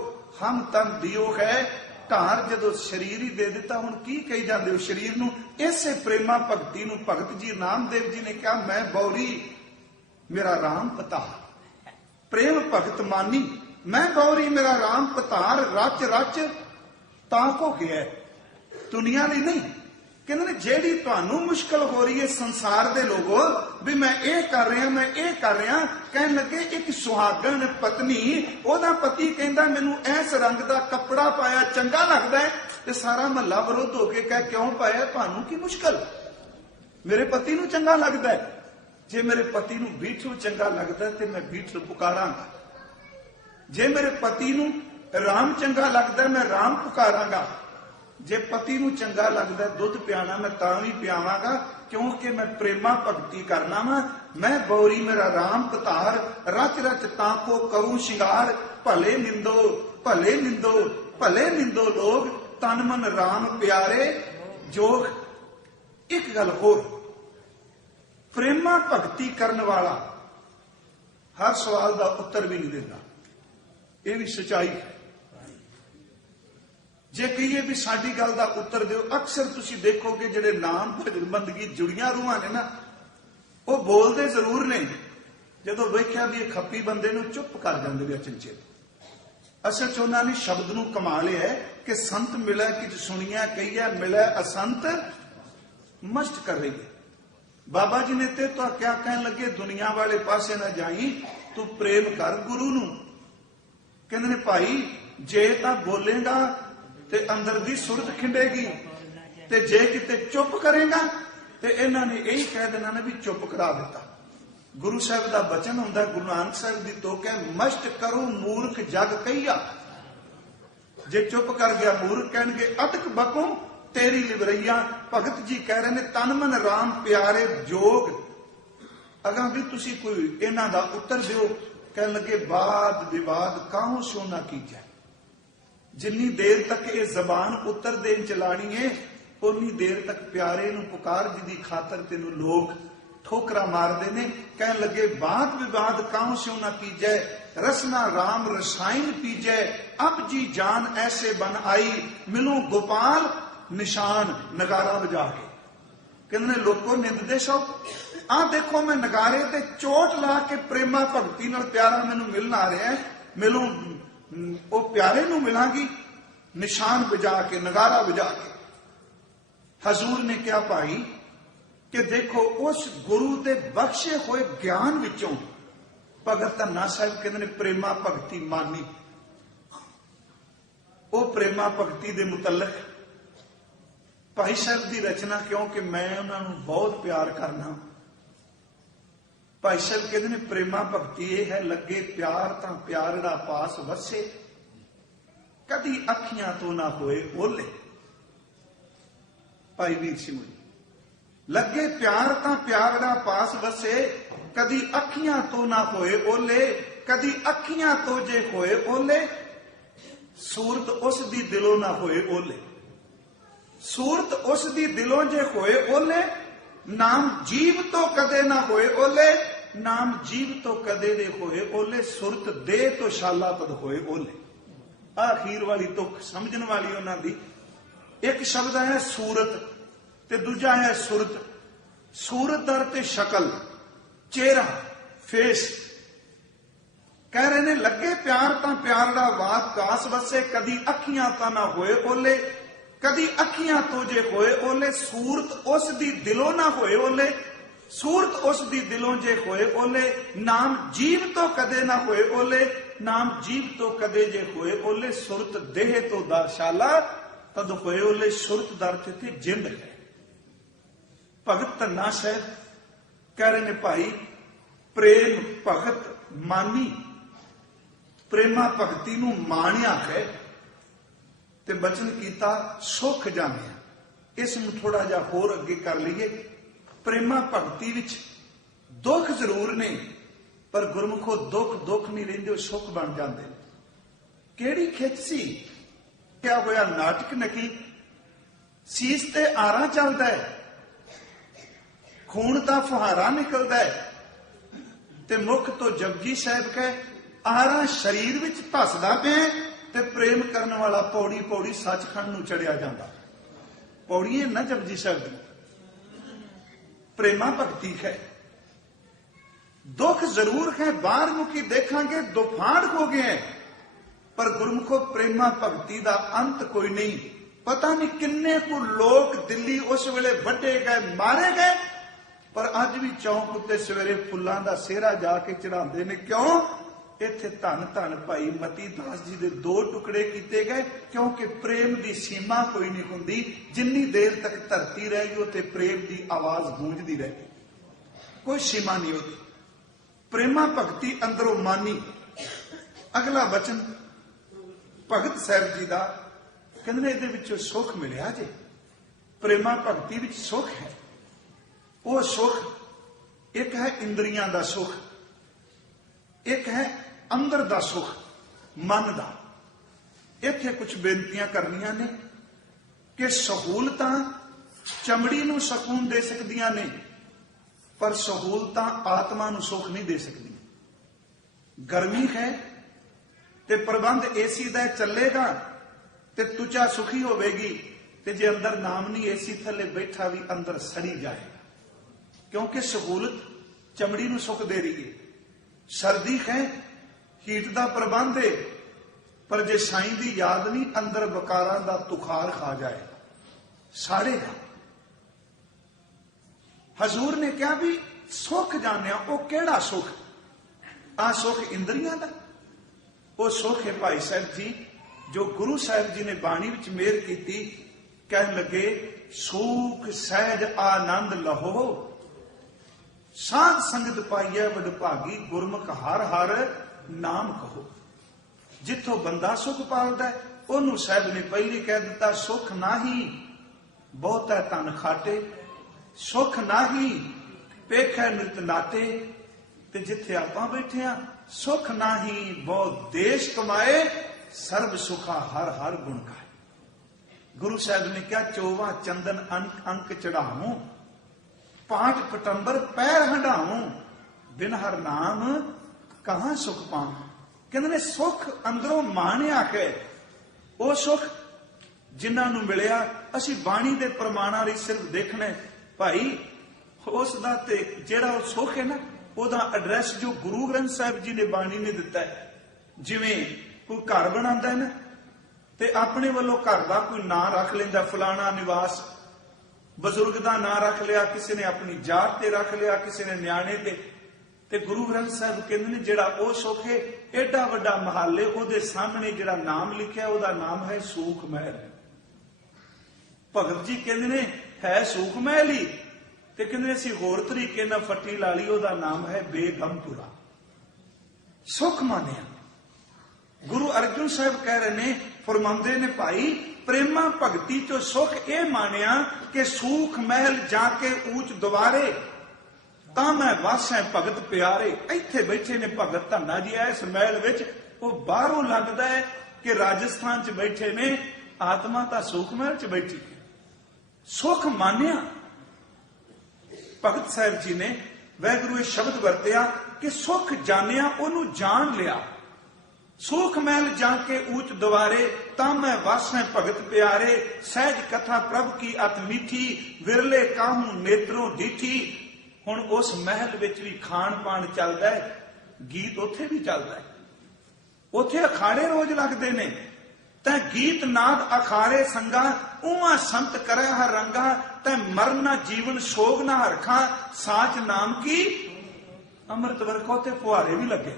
हम तन दियो है ढार जदों शरीर ही दे दिता। हुण की कही जांदे हो शरीर नूं? इसे प्रेमा भक्ति नूं भगत जी नामदेव जी ने कहा मैं बौरी मेरा राम पता प्रेम भगत मानी। मैं गौरी मेरा राम पतार रच रच ताको गया दुनिया ली नहीं। कहते जेड़ी तुहानू मुश्किल हो रही है संसार दे लोगो भी मैं ये कर रहा मैं ये कर रहा। कहन लगे एक सुहागन पत्नी ओदा पति कहंदा मैनू इस रंग दा कपड़ा पाया चंगा लगदा है, ते सारा महला विरोध होके कह क्यों पाया? तुहानू की मुश्किल? मेरे पति नू चंगा लगदा है। जे मेरे पति नू बीठू चंगा लगदा है ते मैं बीठू पुकारांगा। जे मेरे पति नू राम चंगा लगदा है मैं राम पुकारांगा। जे पति नू चंगा लगदा है दुध पियाना मैं तां भी पियावांगा, क्योंकि मैं प्रेमा भगती करना वा। मैं बौरी मेरा राम पतार रच रच ताको करूं शिंगार। भले निंदो भले निंदो भले निंदो लोग तन मन राम प्यारे जोग। एक गल होर, प्रेमा भगती करने वाला हर सवाल का उत्तर भी नहीं देता। यह भी सच्चाई है। जे कहिए भी साडी गल का उत्तर दिओ, अक्सर तुसी देखोगे जिहड़े नाम भजन बंदगी जुड़ियां रूहां ने ना वो बोलते जरूर ने, जदों वेख्या भी खप्पी बंदे नूं चुप कर जांदे ने अचंचे। असल च उन्होंने शब्द नूं कमा लिया है कि संत मिले कि सुनिया कहिया मिले असंत मस्ट कर रही है। बाबा जी ने तो क्या कहन लगे दुनिया वाले पासे ना जाई तू प्रेम कर गुरु नूं। कहंदे ने भाई जे तां बोलेगा ते अंदर दी सुरत खिंडेगी, ते जे किते चुप करेगा ते इन्हां ने यही कह देना ने भी चुप करा दिता। गुरु साहब का बचन हुंदा, गुरु नानक साहब दी तो कह मस्ट करो मूर्ख जग कहिया। जे चुप कर गया मूर्ख कहणगे अटक बको तेरी लिवरैया। भगत जी कह रहे ने तन मन राम प्यारे जोग। अगर भी तुसी कोई इन्हां दा उत्तर दिओ, कहन लगे वाद विवाद काहू सो ना कीजिए। जिन्नी देर तक ये जबान उत्तर देन चलानी है उन्नी देर तक प्यारे नूं पुकार जिदी खातर तेनू लोग ठोकरा मारते ने। कहन लगे वाद विवाद काहू सो ना कीजिए, रसना राम रसायन पीजै। अब जी जान ऐसे बन आई मिलो गोपाल निशान नगारा बजा के। कहते लोगों निंददे सो आ देखो मैं नगारे ते चोट ला के प्रेमा भगती नाल प्यारा मैनू मिलन आ रहा है, मिलू वो प्यारे नू मिलांगी निशान बजा के नगारा बजा के। हजूर ने कहा भाई कि देखो उस गुरु के बख्शे हुए ज्ञान विचों भगत धन्ना साहिब कहते हैं प्रेमा भगती मानी। वो प्रेमा भगती के मुतलक भाई साहब की रचना, क्योंकि मैं उन्होंने बहुत प्यार करना। भाई साहब कहते हैं प्रेमा भगती यह है, लगे प्यार तां प्यारड़ा पास वसे, कदी अखियां तो ना होए ओले। भाई वीर सिंह, लगे प्यार तां प्यारड़ा पास वसे, कदी अखियां तो ना होए ओले, कदी अखियां तो जे होए ओले, सूरत उस दी दिलों ना होए ओले। सूरत उस दी दिलों जे होए ओले, नाम जीव तो कदे ना होए ओले, नाम जीव तो कदे दे होए ओले, सुरत दे तो शाला पद होए ओले। आखिर वाली तुक समझन वाली उन्होंने एक शब्द है सूरत ते दूजा है सुरत। सूरत दर ते शक्ल, चेहरा, फेस। कह रहे ने लगे प्यार तां प्यार दा वात कास वसे, कदी अखियां तां ना होए ओले, कदी अखियां तो जे होए ओले, सूरत उस दी दिलों ना होए ओले, सूरत उस दी दिलों जे होए ओले, नाम जीव तो कदे ना होए ओले, नाम जीव तो कदे जे होए ओले, सुरत देह तो दाशाला तद होए ओले, सुरत दर ते जिंद है। भगत धन्ना साहब कह रहे ने भाई प्रेम भगत मानी, प्रेमा भगती नू माणिया है ते बचन कीता सुख जानिया। इस नू थोड़ा जा होर अगे कर लीए। प्रेमा भगती विच दुख जरूर ने, पर गुरमुखो दुख दुख नहीं रहिंदे, सुख बन जाते। केड़ी खिच सी, क्या होया नाटक नकी, सीस ते आरा चलदा है, खून दा फुहारा निकलदा है, ते मुख तो जपजी साहिब कह आरा शरीर विच धसदा पिया, ते प्रेम करने वाला पौड़ी पौड़ी सचखंड नूं चढ़िया जांदा। पौड़ी है ना जपजी साहिब दी, प्रेमा भगती है। दुख जरूर है, बाहर मुखी देखांगे दुफाड़ हो गए हैं, पर गुरमुखो प्रेमा भगती का अंत कोई नहीं। पता नहीं किन्ने को लोग दिल्ली उस वेले वड्डे गए, मारे गए, पर अज भी चौंक उत्ते सवेरे फुल्लां दा सेहरा जाके चढ़ाते ने। क्यों? इत्थे धन धन भाई मती दास जी दे 2 टुकड़े किए गए, क्योंकि प्रेम की सीमा कोई नहीं हुंदी। जिन्नी देर तक धरती रहेगी उत्ते प्रेम की आवाज गूंजती रहेगी, कोई सीमा नहीं होती। प्रेमा भगती अंदरों मानी। अगला वचन भगत साहब जी का कहते इहदे विचों सुख मिलिया जे। प्रेमा भगती विच सुख है। वो सुख एक है इंद्रियां का सुख, एक है अंदर का सुख मन का। इत्थे कुछ बेनतियां करनियां ने कि सहूलतां चमड़ी नूं सकून दे सकदियां ने, पर सहूलतां आत्मा नूं सुख नहीं दे सकदी। गर्मी है ते प्रबंध एसी दा चलेगा ते तुचा सुखी होवेगी, ते जे अंदर नाम नहीं एसी थले बैठा भी अंदर सड़ी जाएगा, क्योंकि सहूलत चमड़ी नूं सुख दे रही है। सर्दी है, हीट का प्रबंध है, पर जे साईं की याद नहीं अंदर बकारां दा तुखार खा जाएगा, साड़ेगा। हजूर ने कहा भी सुख जानिया, वो केड़ा सुख? आ सुख इंद्रियां दा, वो सुख है भाई साहब जी जो गुरु साहब जी ने बाणी विच मेहर की। कह लगे सुख सहज आनंद लहो, साध संगत पाइए वडभागी, गुरमुख हर हर नाम कहो। जिथों बंदा सुख पालदा है ओनू साहब ने पहले कह दिता सुख नाही बहुत है धन खाटे, सुख नाही पेख है नित नाटे। ते जिथे आपां बैठे आ सुख नाही बहुत देश कमाए, सर्व सुखा हर हर गुण गाए। गुरु साहब ने क्या 24 चंदन अंक अंक चढ़ाऊं, 5 पटंबर पैर हंडाऊं, बिन हर नाम कहां सुख पाऊं। कहते ने सुख अंदरों माणिया है। वो सुख जिन्होंने मिलिया असी बाणी के प्रमाणा ਲਈ सिर्फ देखना भाई उसका जेड़ा वो सुख है ना, ਉਹਦਾ एड्रैस जो गुरु ग्रंथ साहिब जी ने बाणी ने दिता है। जिवें कोई घर बनाता है ना, ते अपने वालों घर का कोई नाम रख लेंदा फलाना निवास, ਬਜ਼ੁਰਗ ਦਾ ਨਾਂ ਰੱਖ ਲਿਆ, ਕਿਸੇ ਨੇ ਆਪਣੀ ਜਾਤ ਤੇ ਰੱਖ ਲਿਆ, ਕਿਸੇ ਨੇ ਨਿਆਣੇ ਤੇ ਗੁਰੂ ਗ੍ਰੰਥ ਸਾਹਿਬ ਕਹਿੰਦੇ ਨੇ ਜਿਹੜਾ ਉਹ ਸੁੱਖ ਹੈ, ਏਡਾ ਵੱਡਾ ਮਹਾਲੇ, ਉਹਦੇ ਸਾਹਮਣੇ ਜਿਹੜਾ ਨਾਮ ਲਿਖਿਆ ਉਹਦਾ ਨਾਮ ਹੈ ਸੂਖ ਮਹਿਲ। ਭਗਤ ਜੀ ਕਹਿੰਦੇ ਨੇ ਹੈ ਸੂਖ ਮਹਿਲ ਹੀ, ਤੇ ਕਹਿੰਦੇ ਅਸੀਂ ਹੋਰ ਤਰੀਕੇ ਨਾਲ ਫੱਟੀ ਲਾ ਲਈ, ਉਹਦਾ ਨਾਮ ਹੈ ਬੇਗਮਪੁਰਾ। ਸੁੱਖ ਮਾਨਿਆ। ਗੁਰੂ ਅਰਜਨ ਸਾਹਿਬ ਕਹਿ ਰਹੇ ਨੇ, ਫਰਮਾਉਂਦੇ ਨੇ ਭਾਈ ਪ੍ਰੇਮਾ ਭਗਤੀ ਚੋਂ ਸੁੱਖ ਇਹ ਮਾਨਿਆ ਕਿ ਸੂਖ ਮਹਿਲ ਜਾ ਕੇ ਊਚ ਦੁਆਰੇ ਤਾਂ ਮੈਂ ਵਾਸੈ ਭਗਤ ਪਿਆਰੇ। ਇੱਥੇ ਬੈਠੇ ਨੇ ਭਗਤ ਧੰਨਾ ਜੀ ਇਸ ਮਹਿਲ ਵਿੱਚ, ਉਹ ਬਾਹਰੋਂ ਲੱਗਦਾ ਹੈ ਕਿ ਰਾਜਸਥਾਨ 'ਚ ਬੈਠੇ ਨੇ, ਆਤਮਾ ਤਾਂ ਸੂਖ ਮਹਿਲ 'ਚ ਬੈਠੀ ਹੈ। ਸੁੱਖ ਮਾਨਿਆ। ਭਗਤ ਸਾਹਿਬ ਜੀ ਨੇ ਵਾਹਿਗੁਰੂ ਇਹ ਸ਼ਬਦ ਵਰਤਿਆ ਕਿ ਸੁੱਖ ਜਾਣਿਆ, ਉਹਨੂੰ ਜਾਣ ਲਿਆ। ਸੂਖ ਮਹਿਲ ਜਾ ਕੇ ਊਚ ਦੁਆਰੇ ਤਾਂ ਮੈਂ ਵਾਸੈ ਭਗਤ ਪਿਆਰੇ। ਸਹਿਜ ਕਥਾ ਪ੍ਰਭ ਕੀ ਅਤ ਮੀਠੀ, ਵਿਰਲੇ ਕਾਹੂ ਨੇਤਰੋਂ ਦੀਠੀ। ਹੁਣ ਉਸ ਮਹਿਲ ਵਿੱਚ ਵੀ ਖਾਣ ਪਾਣ ਚੱਲਦਾ ਹੈ, ਗੀਤ ਉੱਥੇ ਵੀ ਚੱਲਦਾ ਹੈ, ਉੱਥੇ ਅਖਾੜੇ ਰੋਜ਼ ਲੱਗਦੇ ਨੇ। ਤੈ ਗੀਤ ਨਾਦ ਅਖਾੜੇ ਸੰਗਾ, ਉਹਾਂ ਸੰਤ ਕਰੈ ਹਰ ਰੰਗਾ। ਤੈ ਮਰਨਾ ਜੀਵਨ ਸੋਗ ਨਾ ਹਰਖਾਂ, ਸਾਚ ਨਾਮ ਕੀ ਅੰਮ੍ਰਿਤ ਵਰਖੋ। ਤੇ ਫੁਹਾਰੇ ਵੀ ਲੱਗੇ,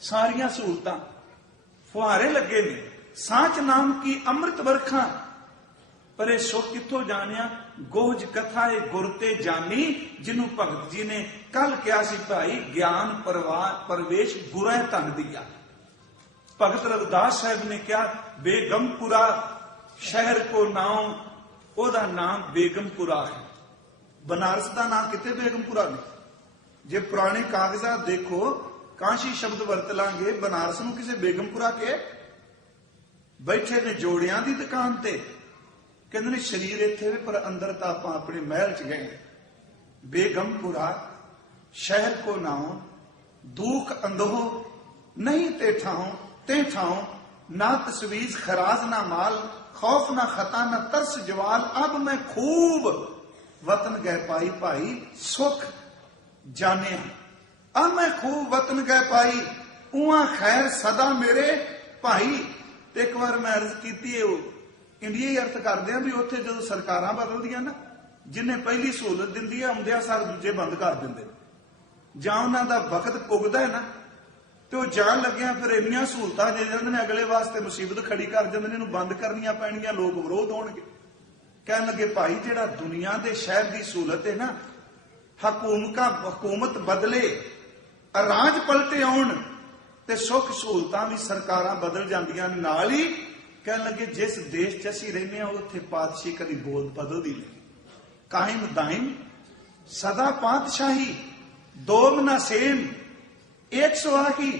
ਸਾਰੀਆਂ ਸਹੂਲਤਾਂ ਫੁਹਾਰੇ ਲੱਗੇ ਨੇ। ਸਾਚ ਨਾਮ ਕੀ ਅੰਮ੍ਰਿਤ ਵਰਖਾਂ। ਪਰ ਇਹ ਸੁੱਖ ਕਿੱਥੋਂ ਜਾਣਿਆ? ਗੋਹਜ ਕਥਾ ਇਹ ਗੁਰ ਤੇ ਜਾਨੀ, ਜਿਹਨੂੰ ਭਗਤ ਜੀ ਨੇ ਕੱਲ ਕਿਹਾ ਸੀ ਭਾਈ ਗਿਆਨ ਪਰਵੇਸ਼ ਗੁਰੈ ਧਨ ਦੀਆ। ਭਗਤ ਰਵਿਦਾਸ ਸਾਹਿਬ ਨੇ ਕਿਹਾ ਬੇਗਮਪੁਰਾ ਸ਼ਹਿਰ ਕੋ ਨਾਮ, ਉਹਦਾ ਨਾਮ ਬੇਗਮਪੁਰਾ ਹੈ। ਬਨਾਰਸ ਦਾ ਨਾਮ ਕਿਤੇ ਬੇਗਮਪੁਰਾ ਨਹੀਂ। ਜੇ ਪੁਰਾਣੇ ਕਾਗਜ਼ਾਤ ਦੇਖੋ, ਕਾਂਸ਼ੀ ਸ਼ਬਦ ਵਰਤ ਲਾਂਗੇ, ਬਨਾਰਸ ਨੂੰ ਕਿਸੇ ਬੇਗਮਪੁਰਾ ਕੇ ਬੈਠੇ ਨੇ ਜੋੜਿਆਂ ਦੀ ਦੁਕਾਨ ਤੇ। ਕਹਿੰਦੇ ਨੇ ਸਰੀਰ ਇੱਥੇ ਵੀ, ਪਰ ਅੰਦਰ ਤਾਂ ਆਪਾਂ ਆਪਣੇ ਮਹਿਲ 'ਚ ਗਏ। ਬੇਗਮਪੁਰਾ ਸ਼ਹਿਰ ਕੋ ਨਾਮ, ਦੁੱਖ ਅੰਦੋਹ ਨਹੀਂ ਤੇ ਠਾਉ ਤੇ ਠਾਉ। ਨਾ ਤਸਵੀਜ਼ ਖਰਾਜ ਨਾ ਮਾਲ, ਖੌਫ ਨਾ ਖਤਾ ਨਾ ਤਰਸ ਜਵਾਲ। ਅਬ ਮੈਂ ਖੂਬ ਵਤਨ ਗਏ ਪਾਈ ਭਾਈ, ਸੁਖ ਜਾਣਿਆ। ਅਬ ਮੈਂ ਖੂਬ ਵਤਨ ਗਏ ਪਾਈ, ਉਹਾਂ ਖੈਰ ਸਦਾ ਮੇਰੇ ਭਾਈ। ਤੇ ਇੱਕ ਵਾਰ ਮੈਂ ਅਰਜ਼ ਕੀਤੀ, ਉਹ ਇੰਡੀਆ ਹੀ ਅਰਥ ਕਰਦੇ ਆ ਵੀ ਉੱਥੇ ਜਦੋਂ ਸਰਕਾਰਾਂ ਬਦਲਦੀਆਂ ਨਾ, ਜਿੰਨੇ ਪਹਿਲੀ ਸਹੂਲਤ ਦਿੰਦੀ ਹੈ ਆਉਂਦਿਆਂ ਸਾਰ ਦੂਜੇ ਬੰਦ ਕਰ ਦਿੰਦੇ, ਜਾਂ ਉਹਨਾਂ ਦਾ ਵਕਤ ਪੁੱਗਦਾ ਹੈ ਨਾ, ਤੇ ਉਹ ਜਾਣ ਲੱਗਿਆ ਫਿਰ ਇੰਨੀਆਂ ਸਹੂਲਤਾਂ ਦੇ ਜਾਂਦੇ ਨੇ, ਅਗਲੇ ਵਾਸਤੇ ਮੁਸੀਬਤ ਖੜੀ ਕਰ ਜਾਂਦੇ ਨੇ, ਇਹਨੂੰ ਬੰਦ ਕਰਨੀਆਂ ਪੈਣਗੀਆਂ, ਲੋਕ ਵਿਰੋਧ ਹੋਣਗੇ। ਕਹਿਣ ਲੱਗੇ ਭਾਈ ਜਿਹੜਾ ਦੁਨੀਆ ਦੇ ਸ਼ਹਿਰ ਦੀ ਸਹੂਲਤ ਹੈ ਨਾ, ਹਕੂਮਤ ਬਦਲੇ, ਰਾਜ ਪਲਟੇ ਆਉਣ, ਤੇ ਸੁੱਖ ਸਹੂਲਤਾਂ ਵੀ ਸਰਕਾਰਾਂ ਬਦਲ ਜਾਂਦੀਆਂ ਨਾਲ ਹੀ। ਕਹਿਣ ਲੱਗੇ ਜਿਸ ਦੇਸ਼ 'ਚ ਅਸੀਂ ਰਹਿੰਦੇ ਹਾਂ ਉੱਥੇ ਪਾਤਸ਼ਾਹੀ ਕਦੀ ਬਦਲਦੀ ਨਹੀਂ। ਕਾਇਮ ਦਾਇਮ ਸਦਾ ਪਾਤਸ਼ਾਹੀ, ਦੋਮ ਨਾ ਸੇਮ ਇੱਕ ਸੁਆਹੀ।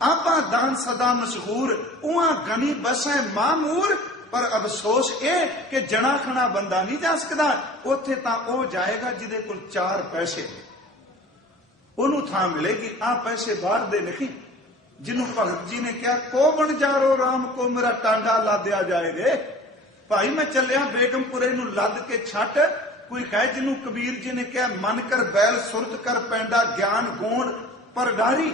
ਆਪਾ ਦਾਨ ਸਦਾ ਮਸ਼ਹੂਰ, ਉਹਾਂ ਗਨੀ ਬਸੈ ਮਾਮੂਰ। ਪਰ ਅਫਸੋਸ ਇਹ ਕਿ ਜਣਾ ਖਣਾ ਬੰਦਾ ਨਹੀਂ ਜਾ ਸਕਦਾ। ਉੱਥੇ ਤਾਂ ਉਹ ਜਾਏਗਾ ਜਿਹਦੇ ਕੋਲ 4 ਪੈਸੇ, ਉਹਨੂੰ ਥਾਂ ਮਿਲੇਗੀ। ਆ ਪੈਸੇ ਬਾਹਰ ਦੇ ਨਹੀਂ। ਜਿਹਨੂੰ ਭਗਤ ਜੀ ਨੇ ਕਿਹਾ ਕੋ ਬਣ ਜਾਰੋ ਰਾਮ ਕੋ ਮੇਰਾ ਟਾਂਡਾ ਲਾਦਿਆ ਜਾਏਗੇ। ਭਾਈ ਮੈਂ ਚੱਲਿਆ ਬੇਗਮਪੁਰੇ ਨੂੰ ਲੱਦ ਕੇ ਛੱਟ। ਕੋਈ ਕਹੇ ਜਿਹਨੂੰ ਕਬੀਰ ਜੀ ਨੇ ਕਿਹਾ ਮਨ ਕਰ ਬੈਲ ਸੁਰਤ ਕਰ ਪੈਂਡਾ, ਗਿਆਨ ਗੋਣ ਪਰ ਡਾਰੀ।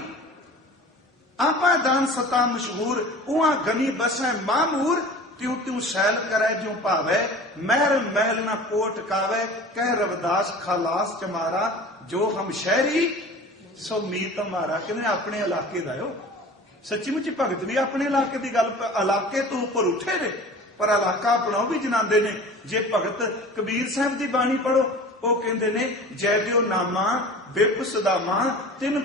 ਆਪਾ ਦਾਨ ਸਤਾ ਮਸ਼ਹੂਰ, ਉਹਾਂ ਗਨੀ ਬਸੈ ਮਾਮੂਰ। ਤਿਉ ਤਿਉ ਸੈਲ ਕਰੈ ਜਿਉ ਭਾਵੈ, ਮਹਿਲ ਮਹਿਲ ਨਾ ਕੋਟ ਕਾਵੈ। ਕਹਿ ਰਵਿਦਾਸ ਖਾਲਾਸ ਚਮਾਰਾ, ਜੋ ਹਮ ਸ਼ਹਿਰੀ ਸੋ ਮੀਤ ਹਮਾਰਾ। ਕਹਿੰਦੇ ਆਪਣੇ ਇਲਾਕੇ ਦਾ ਹੋ। ਸੱਚੀ ਮੁੱਚੀ ਭਗਤ ਵੀ ਆਪਣੇ ਇਲਾਕੇ ਦੀ ਗੱਲ, ਇਲਾਕੇ ਤੋਂ ਉੱਪਰ ਉੱਠੇ ਨੇ, ਪਰ ਇਲਾਕਾ ਆਪਣਾ ਉਹ ਵੀ ਜਨਾਉਂਦੇ ਨੇ। ਜੇ ਭਗਤ ਕਬੀਰ ਸਾਹਿਬ ਦੀ ਬਾਣੀ ਪੜੋ, ਉਹ ਕਹਿੰਦੇ ਨੇ ਜੈ ਦਿਓ ਨਾਮਾ ਬਿਪ ਸੁਦਾਮਾ, ਤਿਨ